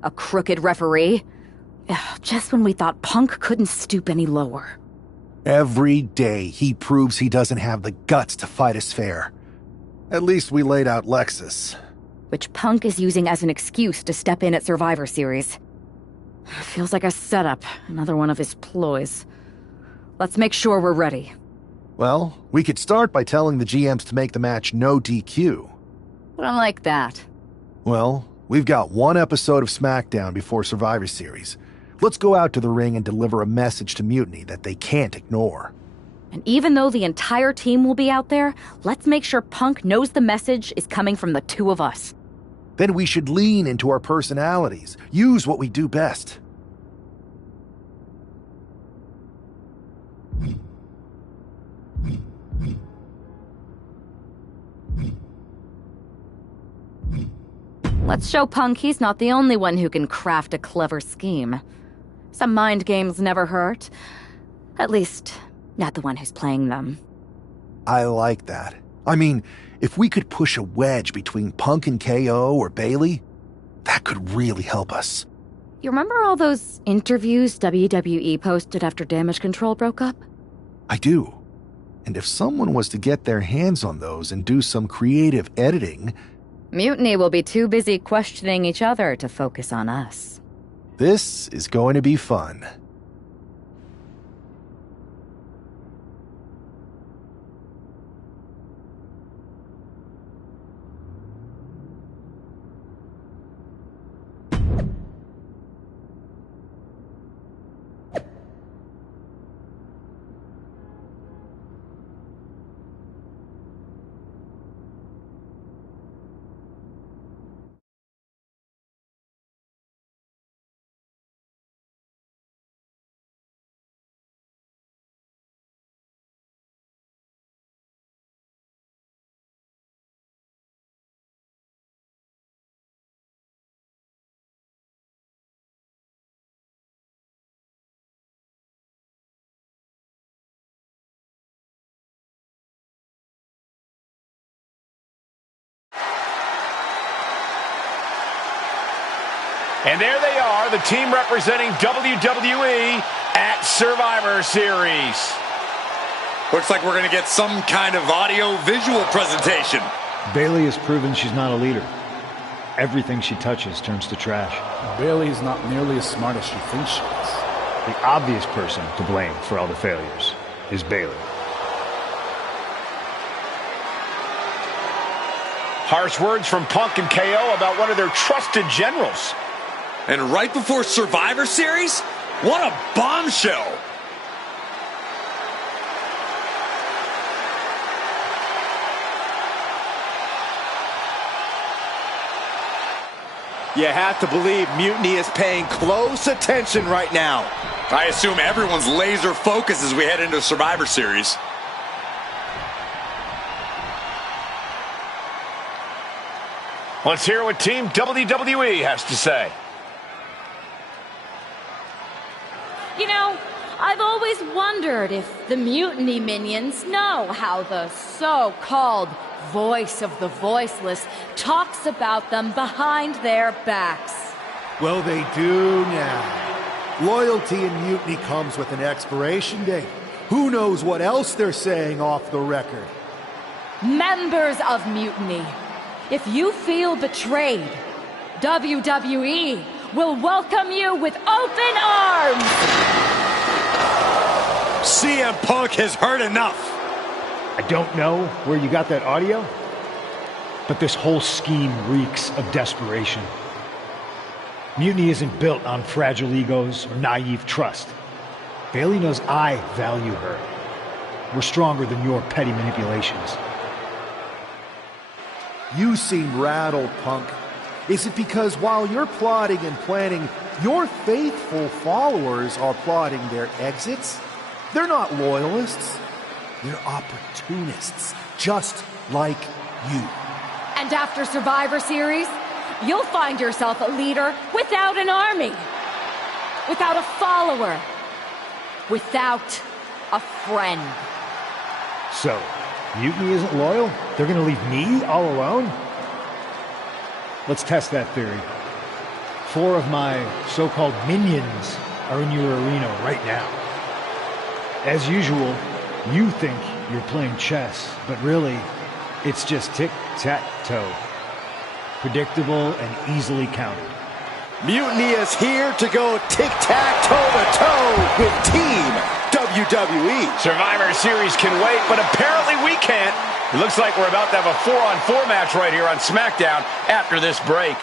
A crooked referee? Ugh, just when we thought Punk couldn't stoop any lower. Every day he proves he doesn't have the guts to fight us fair. At least we laid out Lexus. Which Punk is using as an excuse to step in at Survivor Series. Feels like a setup, another one of his ploys. Let's make sure we're ready. Well, we could start by telling the GMs to make the match no DQ. I don't like that. Well, we've got one episode of SmackDown before Survivor Series. Let's go out to the ring and deliver a message to Mutiny that they can't ignore. And even though the entire team will be out there, let's make sure Punk knows the message is coming from the two of us. Then we should lean into our personalities, use what we do best. Let's show Punk he's not the only one who can craft a clever scheme. Some mind games never hurt. At least, not the one who's playing them. I like that. I mean, if we could push a wedge between Punk and KO or Bayley, that could really help us. You remember all those interviews WWE posted after Damage Control broke up? I do. And if someone was to get their hands on those and do some creative editing... Mutiny will be too busy questioning each other to focus on us. This is going to be fun. And there they are, the team representing WWE at Survivor Series. Looks like we're going to get some kind of audio-visual presentation. Bayley has proven she's not a leader. Everything she touches turns to trash. Bayley's not nearly as smart as she thinks she is. The obvious person to blame for all the failures is Bayley. Harsh words from Punk and KO about one of their trusted generals. And right before Survivor Series? What a bombshell! You have to believe Mutiny is paying close attention right now. I assume everyone's laser focused as we head into Survivor Series. Let's hear what Team WWE has to say. You know, I've always wondered if the Mutiny minions know how the so-called voice of the voiceless talks about them behind their backs. Well, they do now. Loyalty in Mutiny comes with an expiration date. Who knows what else they're saying off the record? Members of Mutiny, if you feel betrayed, WWE will welcome you with open arms! CM Punk has heard enough. I don't know where you got that audio, but this whole scheme reeks of desperation. Mutiny isn't built on fragile egos or naive trust. Bayley knows I value her. We're stronger than your petty manipulations. You seem rattled, Punk. Is it because while you're plotting and planning, your faithful followers are plotting their exits? They're not loyalists. They're opportunists, just like you. And after Survivor Series, you'll find yourself a leader without an army, without a follower, without a friend. So, Mutiny isn't loyal? They're gonna leave me all alone? Let's test that theory. 4 of my so-called minions are in your arena right now. As usual, you think you're playing chess, but really, it's just tic-tac-toe. Predictable and easily countered. Mutiny is here to go tic-tac-toe-to-toe with Team WWE. Survivor Series can wait, but apparently we can't. It looks like we're about to have a 4-on-4 match right here on SmackDown after this break.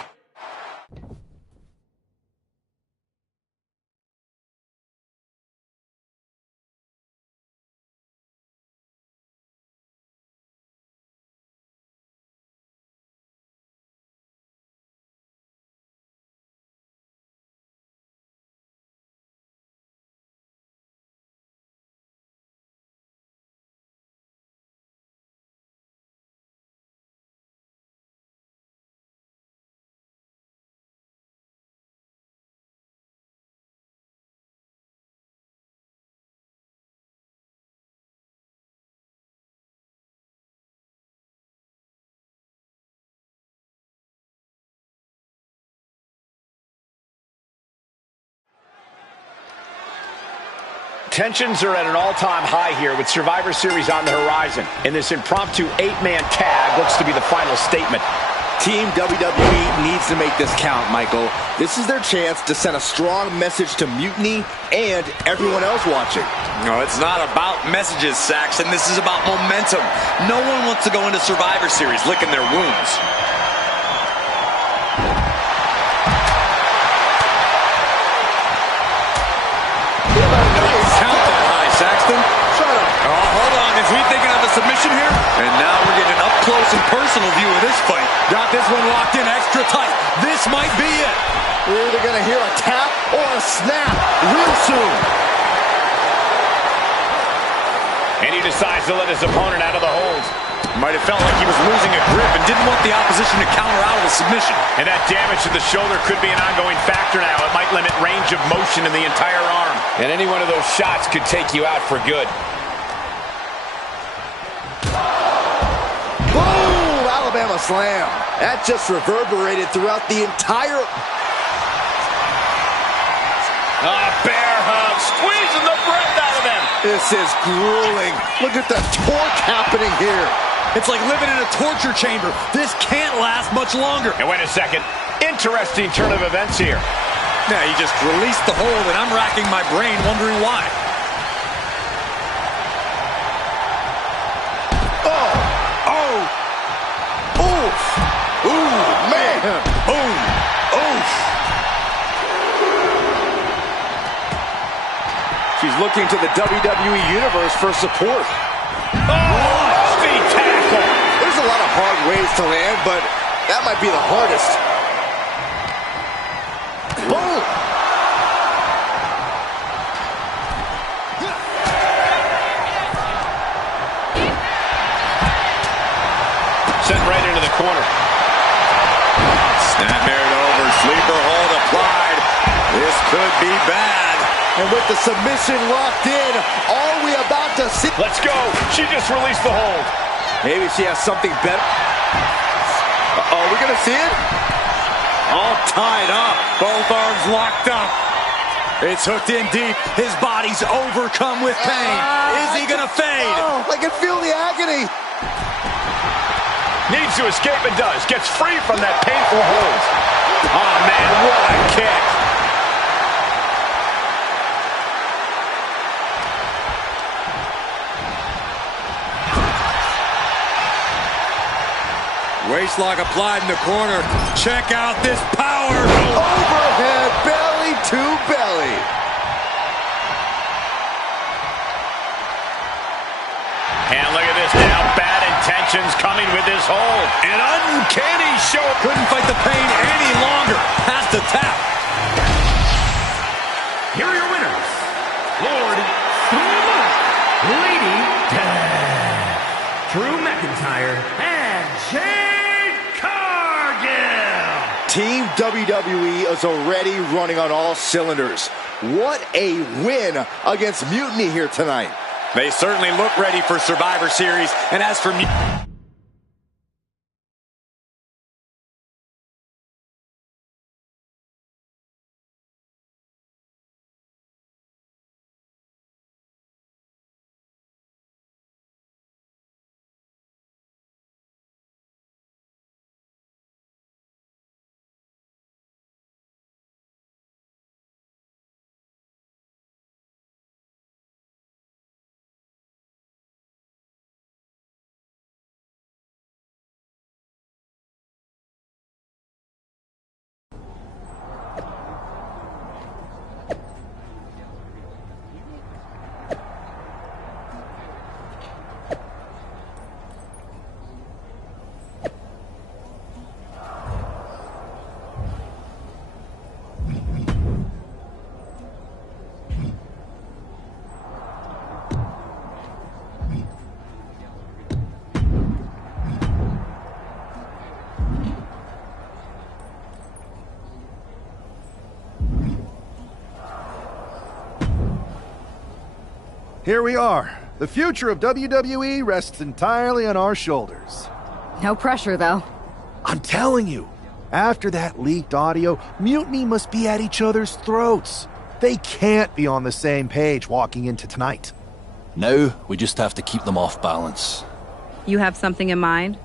Tensions are at an all-time high here with Survivor Series on the horizon. And this impromptu 8-man tag looks to be the final statement. Team WWE needs to make this count, Michael. This is their chance to send a strong message to Mutiny and everyone else watching. No, it's not about messages, Saxon. This is about momentum. No one wants to go into Survivor Series licking their wounds. Submission here, and now we're getting an up-close and personal view of this fight. Got this one locked in extra tight. This might be it. We're either going to hear a tap or a snap real soon. And he decides to let his opponent out of the hold. Might have felt like he was losing a grip and didn't want the opposition to counter out of the submission. And that damage to the shoulder could be an ongoing factor now. It might limit range of motion in the entire arm. And any one of those shots could take you out for good. Alabama slam. That just reverberated throughout the entire... Bear hug, squeezing the breath out of him. This is grueling. Look at the torque happening here. It's like living in a torture chamber. This can't last much longer. And wait a second. Interesting turn of events here. Yeah, he just released the hold, and I'm racking my brain wondering why. Ooh, man. Boom. Oof. She's looking to the WWE Universe for support. Speed tackle. There's a lot of hard ways to land, but that might be the hardest. Boom. Sent right into the corner. Snap married over, sleeper hold applied. This could be bad. And with the submission locked in, are we about to see? Let's go. She just released the hold. Maybe she has something better. Are we going to see it? All tied up. Both arms locked up. It's hooked in deep. His body's overcome with pain. Is he going to fade? Oh, I can feel the agony. Needs to escape and does. Gets free from that painful hold. Oh, man, what a kick. Waistlock applied in the corner. Check out this power. Overhead belly to belly. And look at this now. Bad intentions coming with this hold. An uncanny show. Couldn't fight the pain any longer. Has to tap. Here are your winners. Lord Smoke, Lady Death, Drew McIntyre, and Jade Cargill. Team WWE is already running on all cylinders. What a win against Mutiny here tonight. They certainly look ready for Survivor Series. And as for Here we are. The future of WWE rests entirely on our shoulders. No pressure, though. I'm telling you, after that leaked audio, Mutiny must be at each other's throats. They can't be on the same page walking into tonight. Now, we just have to keep them off balance. You have something in mind?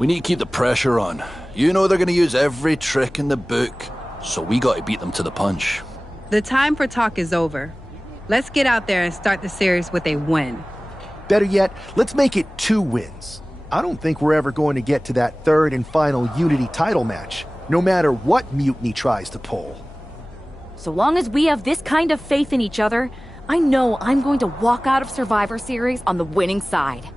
We need to keep the pressure on. You know they're gonna use every trick in the book, so we gotta beat them to the punch. The time for talk is over. Let's get out there and start the series with a win. Better yet, let's make it 2 wins. I don't think we're ever going to get to that 3rd and final Unity title match, no matter what Mutiny tries to pull. So long as we have this kind of faith in each other, I know I'm going to walk out of Survivor Series on the winning side.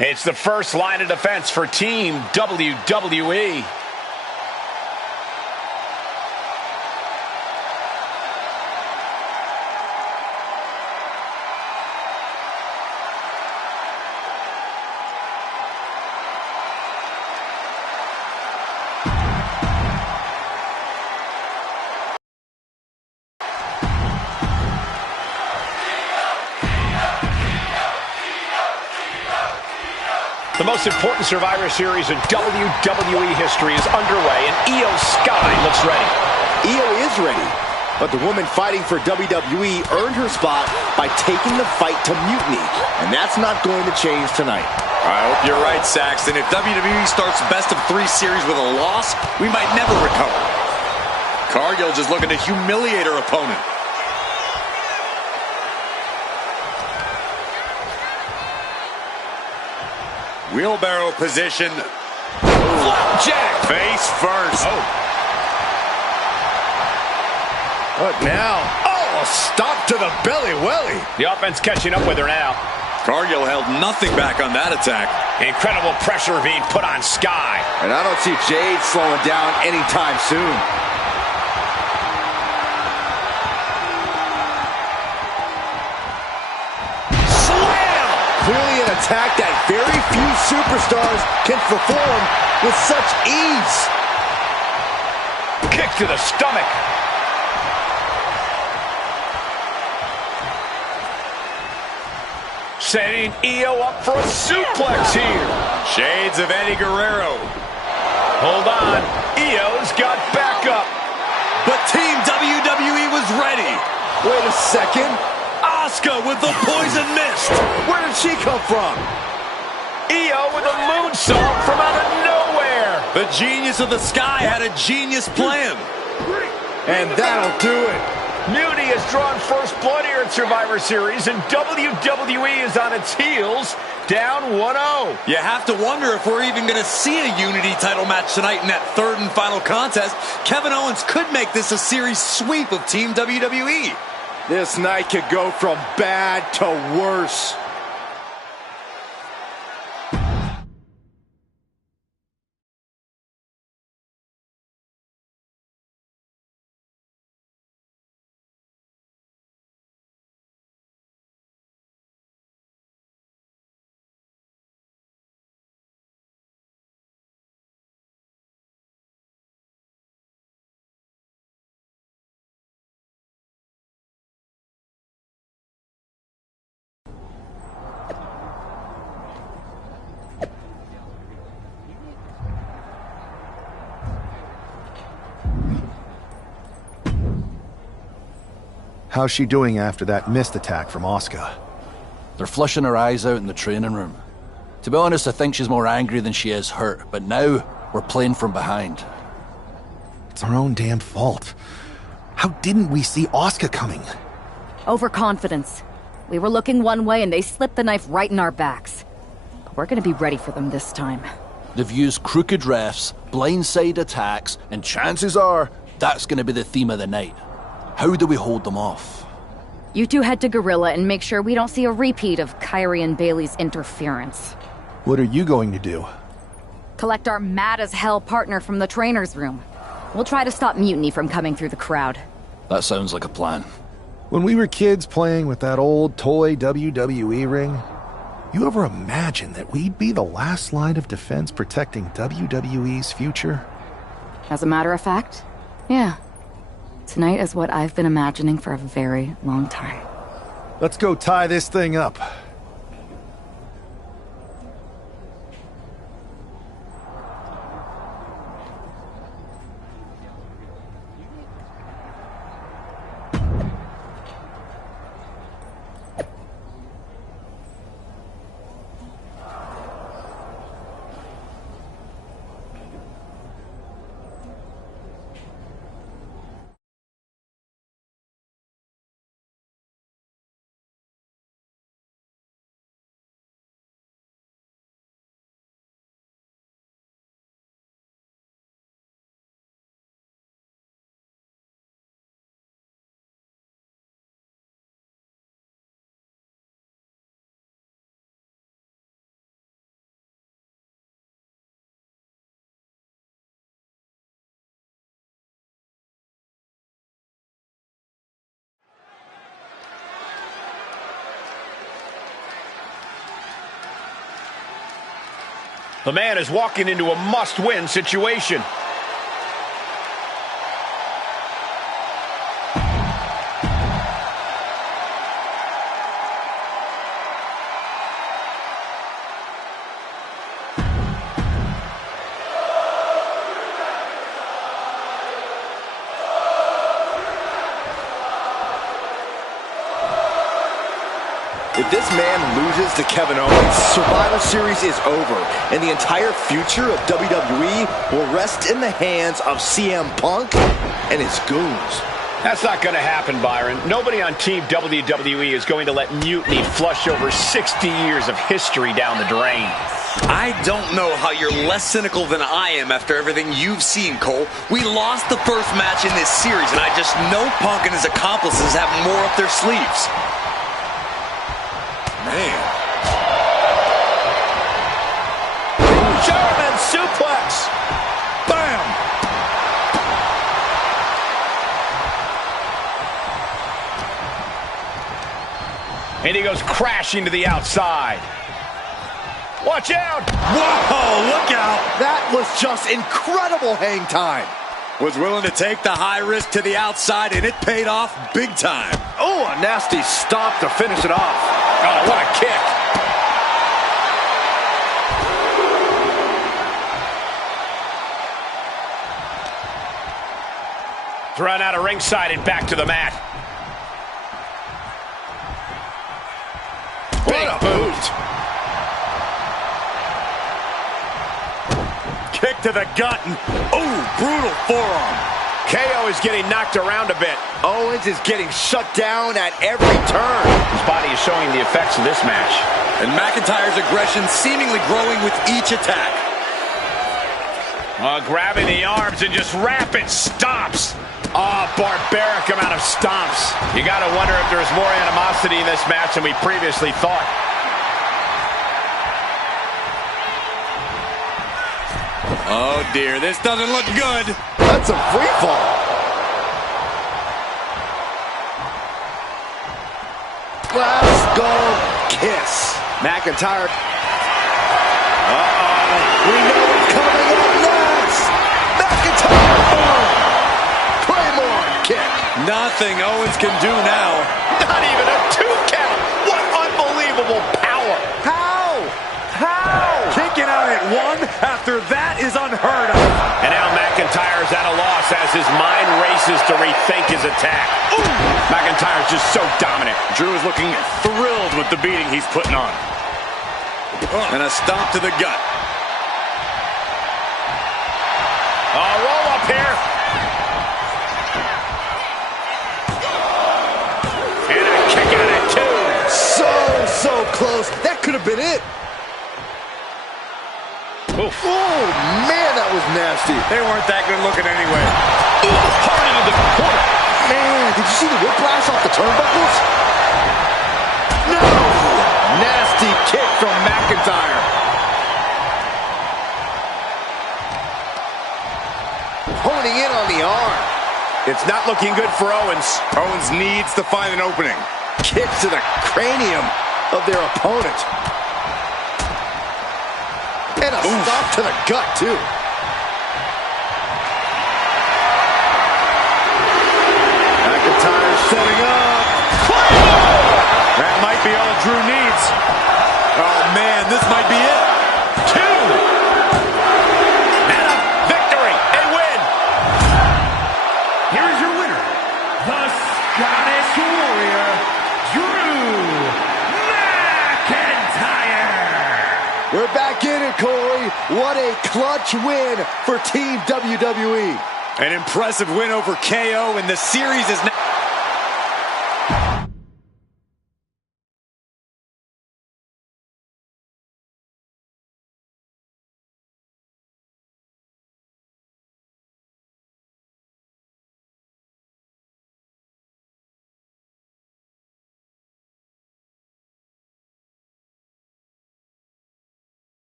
It's the first line of defense for Team WWE. The most important Survivor Series in WWE history is underway, and Io Sky looks ready. Io is ready, but the woman fighting for WWE earned her spot by taking the fight to Mutiny, and that's not going to change tonight. I hope you're right, Saxton. If WWE starts best of 3 series with a loss, we might never recover. Cargill just looking to humiliate her opponent. Wheelbarrow position. Flapjack! Face first. Oh. What now? Oh, a stop to the belly welly. The offense catching up with her now. Cargill held nothing back on that attack. Incredible pressure being put on Sky. And I don't see Jade slowing down anytime soon. Clearly an attack that very few superstars can perform with such ease. Kick to the stomach. Setting Io up for a suplex here. Shades of Eddie Guerrero. Hold on. Io's got backup. But Team WWE was ready. Wait a second. Asuka with the poison mist. Where did she come from? Io with a moonsault from out of nowhere. The genius of the Sky had a genius plan. And that'll do it. Mutiny has drawn first blood here at Survivor Series, and WWE is on its heels, down 1-0. You have to wonder if we're even going to see a Unity title match tonight in that 3rd and final contest. Kevin Owens could make this a series sweep of Team WWE. This night could go from bad to worse. How's she doing after that missed attack from Asuka? They're flushing her eyes out in the training room. To be honest, I think she's more angry than she is hurt, but now we're playing from behind. It's our own damn fault. How didn't we see Asuka coming? Overconfidence. We were looking one way and they slipped the knife right in our backs. But we're gonna be ready for them this time. They've used crooked refs, blindside attacks, and chances are that's gonna be the theme of the night. How do we hold them off? You two head to Gorilla and make sure we don't see a repeat of Kyrie and Bailey's interference. What are you going to do? Collect our mad-as-hell partner from the trainer's room. We'll try to stop Mutiny from coming through the crowd. That sounds like a plan. When we were kids playing with that old toy WWE ring, you ever imagine that we'd be the last line of defense protecting WWE's future? As a matter of fact, yeah. Tonight is what I've been imagining for a very long time. Let's go tie this thing up. The man is walking into a must-win situation. If this man loses to Kevin Owens, Survivor Series is over, and the entire future of WWE will rest in the hands of CM Punk and his goons. That's not going to happen, Byron. Nobody on Team WWE is going to let Mutiny flush over 60 years of history down the drain. I don't know how you're less cynical than I am after everything you've seen, Cole. We lost the first match in this series, and I just know Punk and his accomplices have more up their sleeves. Man. German suplex. Bam. And he goes crashing to the outside. Watch out. Whoa, look out. That was just incredible hang time. Was willing to take the high risk to the outside, and it paid off big time. Oh, a nasty stop to finish it off. Oh, what a kick. Thrown out of ringside and back to the mat. Big boot. Kick to the gut, and ooh, brutal forearm. KO is getting knocked around a bit. Owens is getting shut down at every turn. His body is showing the effects of this match. And McIntyre's aggression seemingly growing with each attack. Grabbing the arms and just rapid stomps. Barbaric amount of stomps. You got to wonder if there's more animosity in this match than we previously thought. Oh dear, this doesn't look good. That's a free fall. Let's go kiss. McIntyre. We know what's coming up next. McIntyre. Claymore kick. Nothing Owens can do now. Not even a 2 count. What unbelievable power. How? Kicking out at one after that is unheard of. And now McIntyre's at a loss as his mind races to rethink his attack. Ooh! McIntyre's just so dominant. Drew is looking thrilled with the beating he's putting on. And a stomp to the gut. Roll up here. And a kick out at two. So close. That could have been it. Oof. Oh, man, that was nasty. They weren't that good looking anyway. Ooh, hard into the corner. Man, did you see the whiplash off the turnbuckles? No! Nasty kick from McIntyre. Honing in on the arm. It's not looking good for Owens. Owens needs to find an opening. Kick to the cranium of their opponent. And a stop to the gut, too. McIntyre setting up. That might be all Drew needs. Oh, man, this might be it. Two. And a victory. A win. Here is your winner, the Scottish Warrior, Drew McIntyre. We're back in it, Corey. What a clutch win for Team WWE. An impressive win over KO, and the series is now...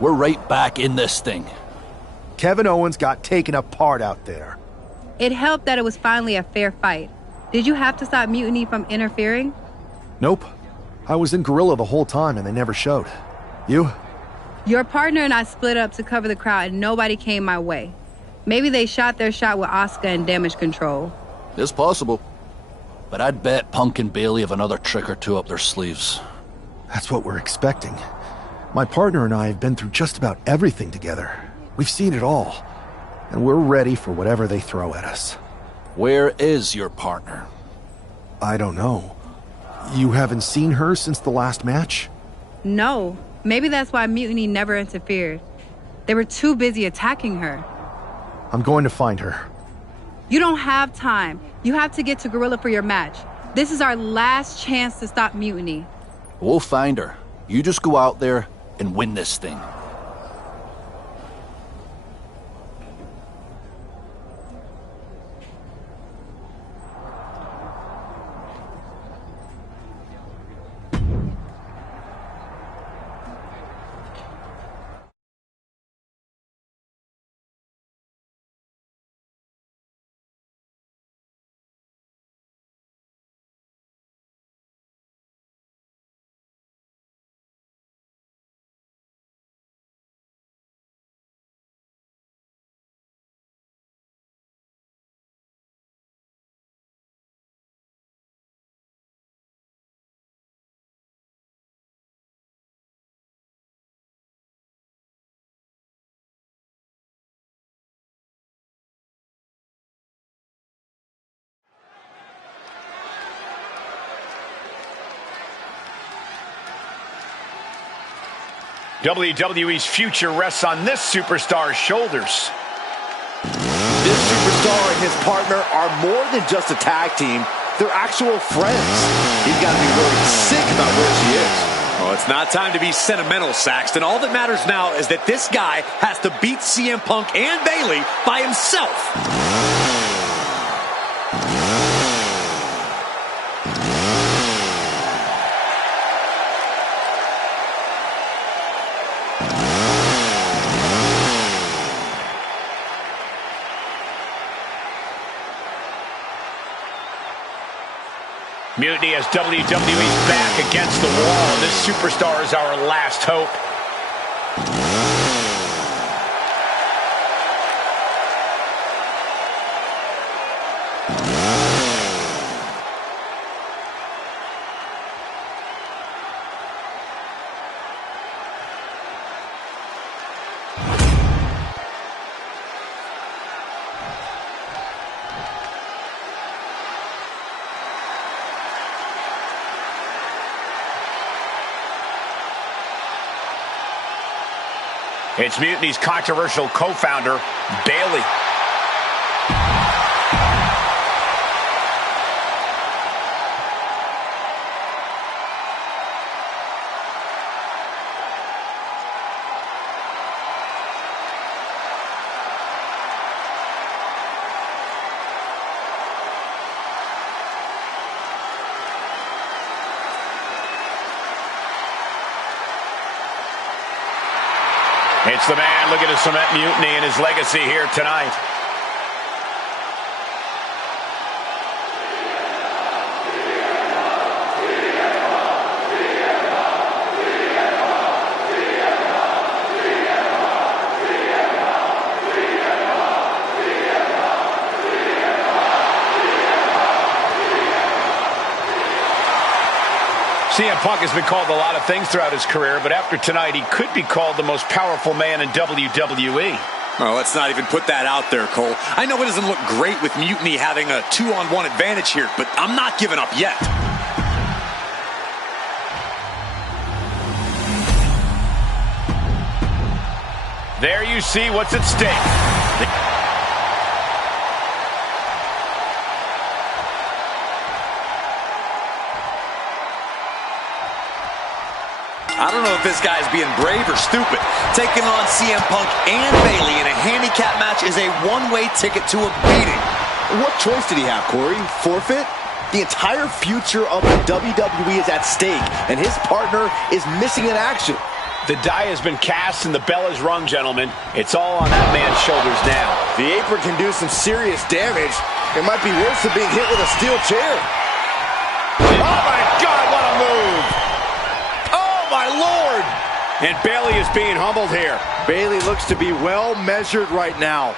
We're right back in this thing. Kevin Owens got taken apart out there. It helped that it was finally a fair fight. Did you have to stop Mutiny from interfering? Nope. I was in Gorilla the whole time and they never showed. You? Your partner and I split up to cover the crowd and nobody came my way. Maybe they shot their shot with Asuka and Damage Control. It's possible. But I'd bet Punk and Bailey have another trick or two up their sleeves. That's what we're expecting. My partner and I have been through just about everything together. We've seen it all. And we're ready for whatever they throw at us. Where is your partner? I don't know. You haven't seen her since the last match? No. Maybe that's why Mutiny never interfered. They were too busy attacking her. I'm going to find her. You don't have time. You have to get to Gorilla for your match. This is our last chance to stop Mutiny. We'll find her. You just go out there and win this thing. WWE's future rests on this superstar's shoulders. This superstar and his partner are more than just a tag team. They're actual friends. He's got to be really sick about where she is. Well, it's not time to be sentimental, Saxton. All that matters now is that this guy has to beat CM Punk and Bailey by himself. Mutiny has WWE's back against the wall. This superstar is our last hope. It's Mutiny's controversial co-founder, Bayley. It's the man looking to cement Mutiny and his legacy here tonight. CM Punk has been called a lot of things throughout his career, but after tonight, he could be called the most powerful man in WWE. Oh, let's not even put that out there, Cole. I know it doesn't look great with Mutiny having a 2-on-1 advantage here, but I'm not giving up yet. There you see what's at stake. I don't know if this guy's being brave or stupid. Taking on CM Punk and Bayley in a handicap match is a one-way ticket to a beating. What choice did he have, Corey? Forfeit? The entire future of the WWE is at stake, and his partner is missing in action. The die has been cast and the bell is rung, gentlemen. It's all on that man's shoulders now. The apron can do some serious damage. It might be worse than being hit with a steel chair. Oh, my God, what a move! My Lord! And Bayley is being humbled here. Bayley looks to be well measured right now.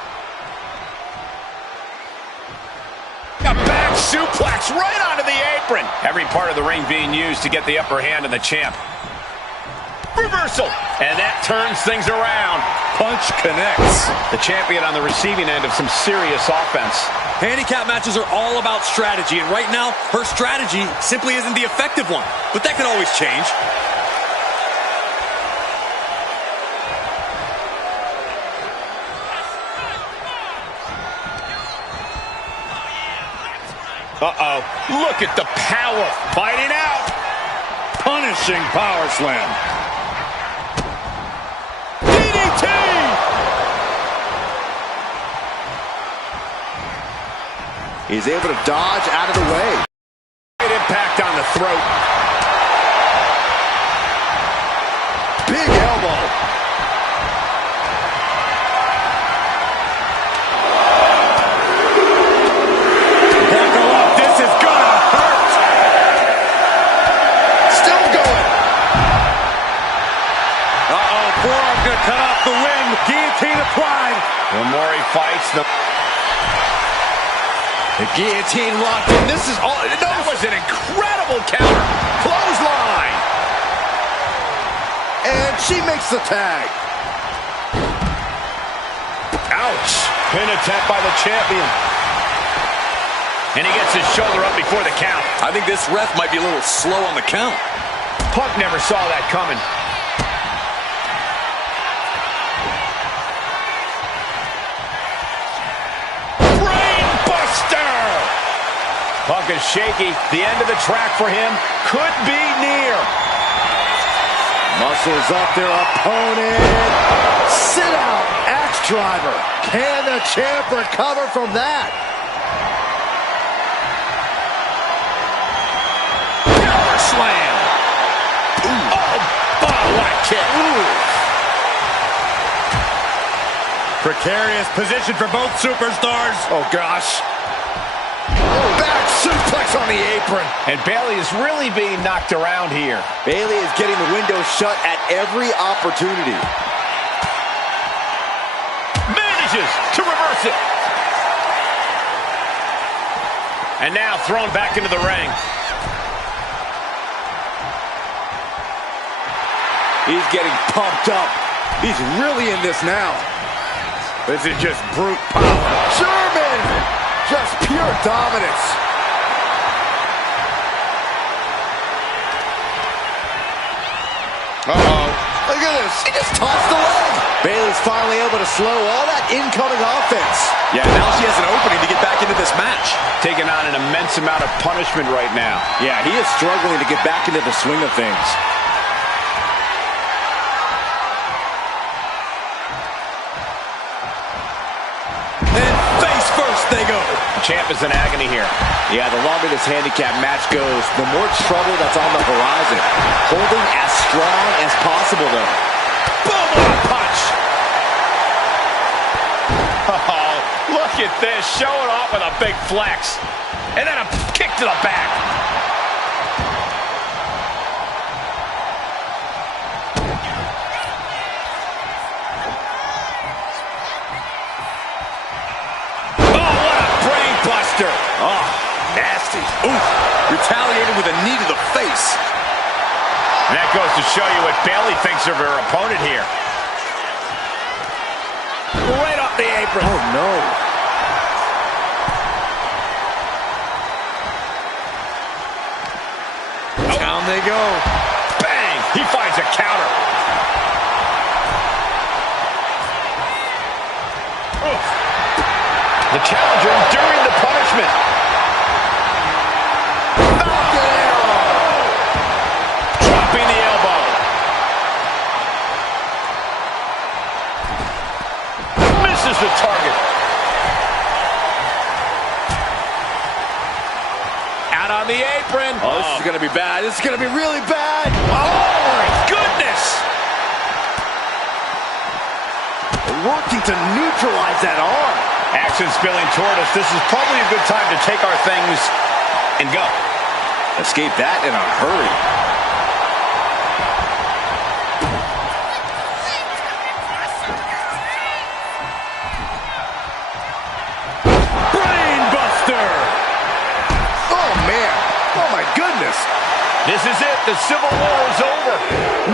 A back suplex right onto the apron. Every part of the ring being used to get the upper hand of the champ. Reversal. And that turns things around. Punch connects. The champion on the receiving end of some serious offense. Handicap matches are all about strategy, and right now, her strategy simply isn't the effective one. But that can always change. Uh-oh. Look at the power. Fighting out. Punishing power slam. DDT! He's able to dodge out of the way. Great impact on the throat. Big elbow. Cut off the wing. Guillotine applied. The more he fights, the guillotine locked in. This is all. That was an incredible counter. Clothesline. And she makes the tag. Ouch. Pin attempt by the champion. And he gets his shoulder up before the count. I think this ref might be a little slow on the count. Punk never saw that coming. Punk is shaky. The end of the track for him could be near. Muscles up their opponent. Sit out, axe driver. Can the champ recover from that? Power slam. Ooh. Oh, bottom kick. Ooh. Precarious position for both superstars. Oh, gosh. Back suplex Kicks on the apron. And Bayley is really being knocked around here. Bayley is getting the window shut at every opportunity. Manages to reverse it. And now thrown back into the ring. He's getting pumped up. He's really in this now. This is just brute power. German! Just pure dominance. Uh-oh. Look at this. He just tossed the leg. Bayley's finally able to slow all that incoming offense. Yeah, now she has an opening to get back into this match. Taking on an immense amount of punishment right now. Yeah, he is struggling to get back into the swing of things. And face first they go. The champ is in agony here. Yeah, the longer this handicap match goes, the more trouble that's on the horizon. Holding as strong as possible, though. Boom, what a punch. Oh, look at this. Showing off with a big flex. And then a kick to the back. Oh, nasty. Oof. Retaliated with a knee to the face. And that goes to show you what Bayley thinks of her opponent here. Right off the apron. Oh, no. Down they go. Bang! He finds a counter. Oof. The challenger enduring the punishment. Dropping the elbow. Misses the target. Out on the apron. Oh, this is going to be bad. This is going to be really bad. Oh, my goodness. Working to neutralize that arm. Action spilling toward us. This is probably a good time to take our things and go. Escape that in a hurry. Brainbuster! Oh, man. Oh, my goodness. This is it. The Civil War is over.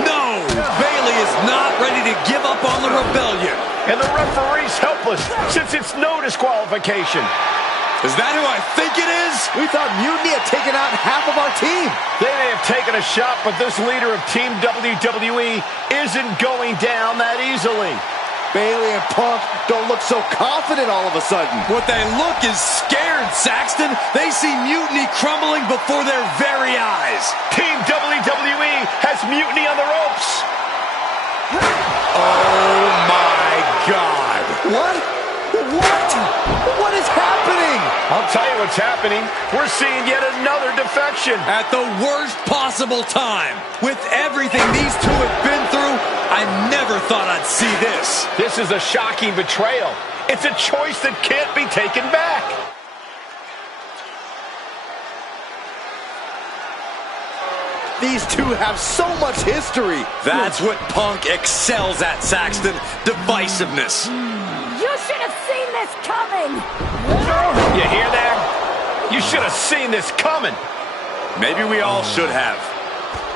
No! Bayley is not ready to give up on the rebellion. And the referee's helpless since it's no disqualification. Is that who I think it is? We thought Mutiny had taken out half of our team. They may have taken a shot, but this leader of Team WWE isn't going down that easily. Bayley and Punk don't look so confident all of a sudden. What they look is scared, Saxton. They see Mutiny crumbling before their very eyes. Team WWE has Mutiny on the ropes. Oh, my God. What? What? What is happening? I'll tell you what's happening. We're seeing yet another defection. At the worst possible time. With everything these two have been through, I never thought I'd see this. This is a shocking betrayal. It's a choice that can't be taken back. These two have so much history. That's what Punk excels at, Saxton. Divisiveness. You should have seen this coming. You hear that? You should have seen this coming. Maybe we all should have.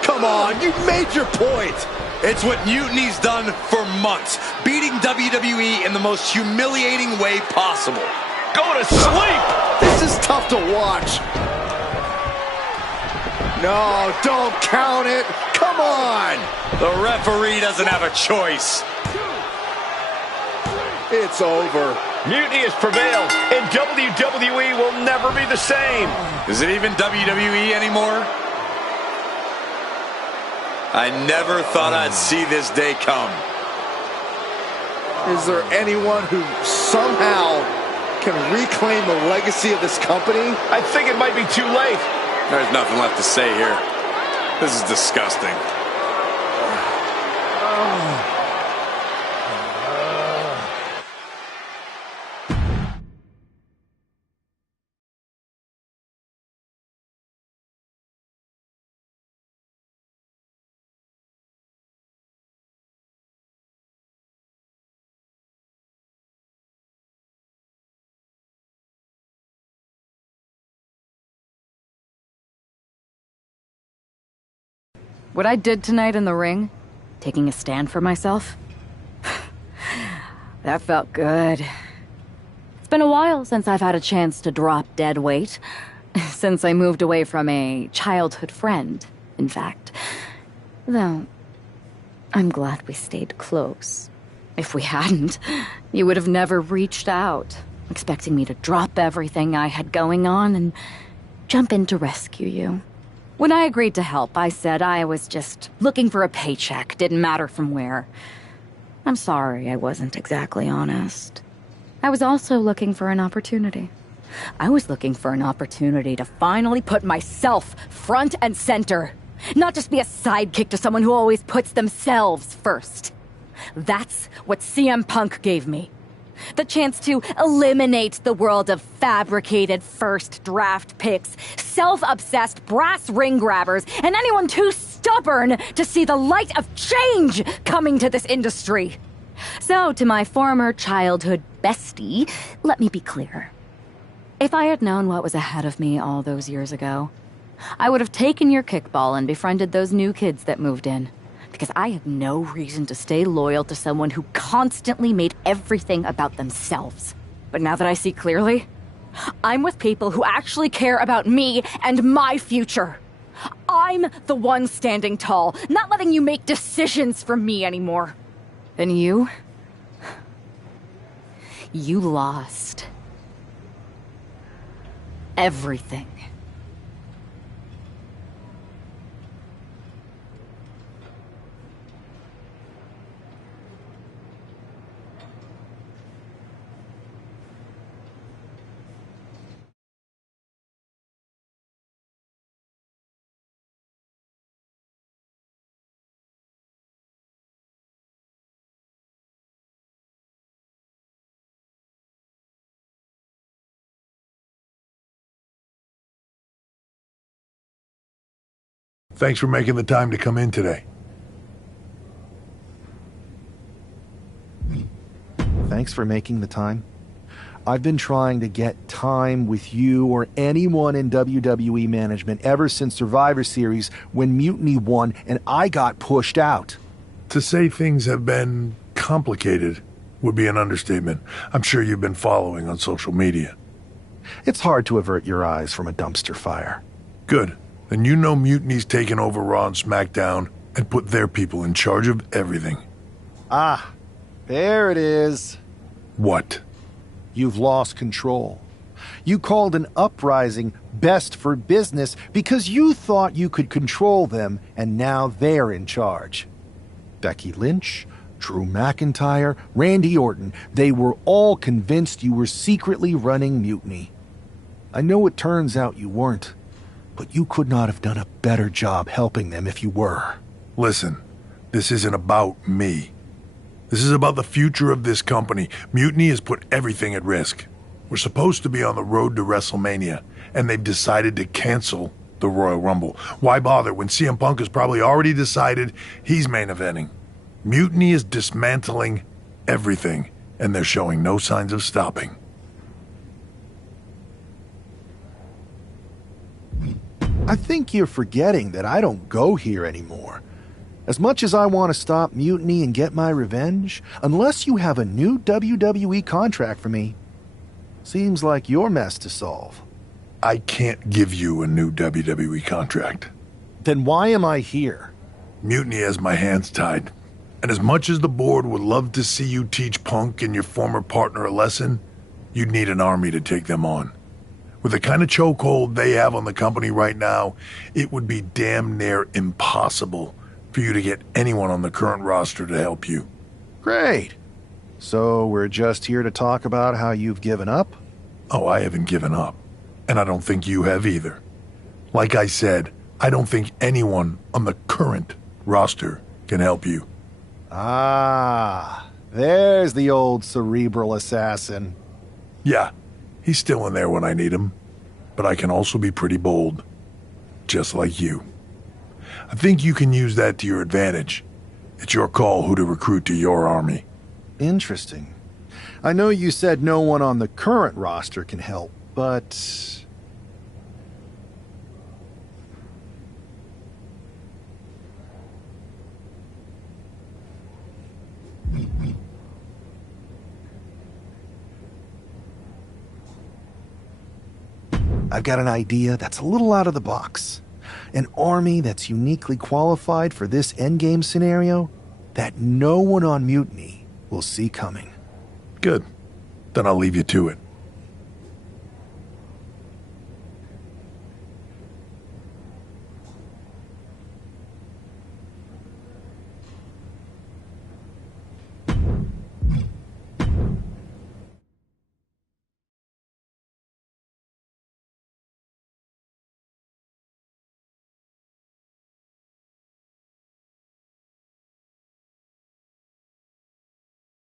Come on, you made your point. It's what Mutiny's done for months, beating WWE in the most humiliating way possible. Go to sleep! This is tough to watch. No, don't count it. Come on. The referee doesn't have a choice. It's over. Mutiny has prevailed, and WWE will never be the same. Is it even WWE anymore? I never thought I'd see this day come. Is there anyone who somehow can reclaim the legacy of this company? I think it might be too late. There's nothing left to say here. This is disgusting. What I did tonight in the ring, taking a stand for myself, that felt good. It's been a while since I've had a chance to drop dead weight. Since I moved away from a childhood friend, in fact. Though, I'm glad we stayed close. If we hadn't, you would have never reached out, expecting me to drop everything I had going on and jump in to rescue you. When I agreed to help, I said I was just looking for a paycheck, didn't matter from where. I'm sorry I wasn't exactly honest. I was also looking for an opportunity. I was looking for an opportunity to finally put myself front and center. Not just be a sidekick to someone who always puts themselves first. That's what CM Punk gave me. The chance to eliminate the world of fabricated first draft picks, self-obsessed brass ring grabbers, and anyone too stubborn to see the light of change coming to this industry. So, to my former childhood bestie, let me be clear. If I had known what was ahead of me all those years ago, I would have taken your kickball and befriended those new kids that moved in. Because I had no reason to stay loyal to someone who constantly made everything about themselves. But now that I see clearly, I'm with people who actually care about me and my future. I'm the one standing tall, not letting you make decisions for me anymore. And you lost everything. Thanks for making the time to come in today. Thanks for making the time. I've been trying to get time with you or anyone in WWE management ever since Survivor Series when Mutiny won and I got pushed out. To say things have been complicated would be an understatement. I'm sure you've been following on social media. It's hard to avert your eyes from a dumpster fire. Good. Then you know Mutiny's taken over Raw and SmackDown and put their people in charge of everything. Ah, there it is. What? You've lost control. You called an uprising best for business because you thought you could control them, and now they're in charge. Becky Lynch, Drew McIntyre, Randy Orton, they were all convinced you were secretly running Mutiny. I know it turns out you weren't, but you could not have done a better job helping them if you were. Listen, this isn't about me. This is about the future of this company. Mutiny has put everything at risk. We're supposed to be on the road to WrestleMania, and they've decided to cancel the Royal Rumble. Why bother when CM Punk has probably already decided he's main eventing? Mutiny is dismantling everything, and they're showing no signs of stopping. I think you're forgetting that I don't go here anymore. As much as I want to stop Mutiny and get my revenge, unless you have a new WWE contract for me, seems like your mess to solve. I can't give you a new WWE contract. Then why am I here? Mutiny has my hands tied. And as much as the board would love to see you teach Punk and your former partner a lesson, you'd need an army to take them on. With the kind of chokehold they have on the company right now, it would be damn near impossible for you to get anyone on the current roster to help you. Great. So we're just here to talk about how you've given up? Oh, I haven't given up. And I don't think you have either. Like I said, I don't think anyone on the current roster can help you. Ah, there's the old cerebral assassin. Yeah, he's still in there when I need him. But I can also be pretty bold. Just like you. I think you can use that to your advantage. It's your call who to recruit to your army. Interesting. I know you said no one on the current roster can help, but... I've got an idea that's a little out of the box. An army that's uniquely qualified for this endgame scenario that no one on Mutiny will see coming. Good. Then I'll leave you to it.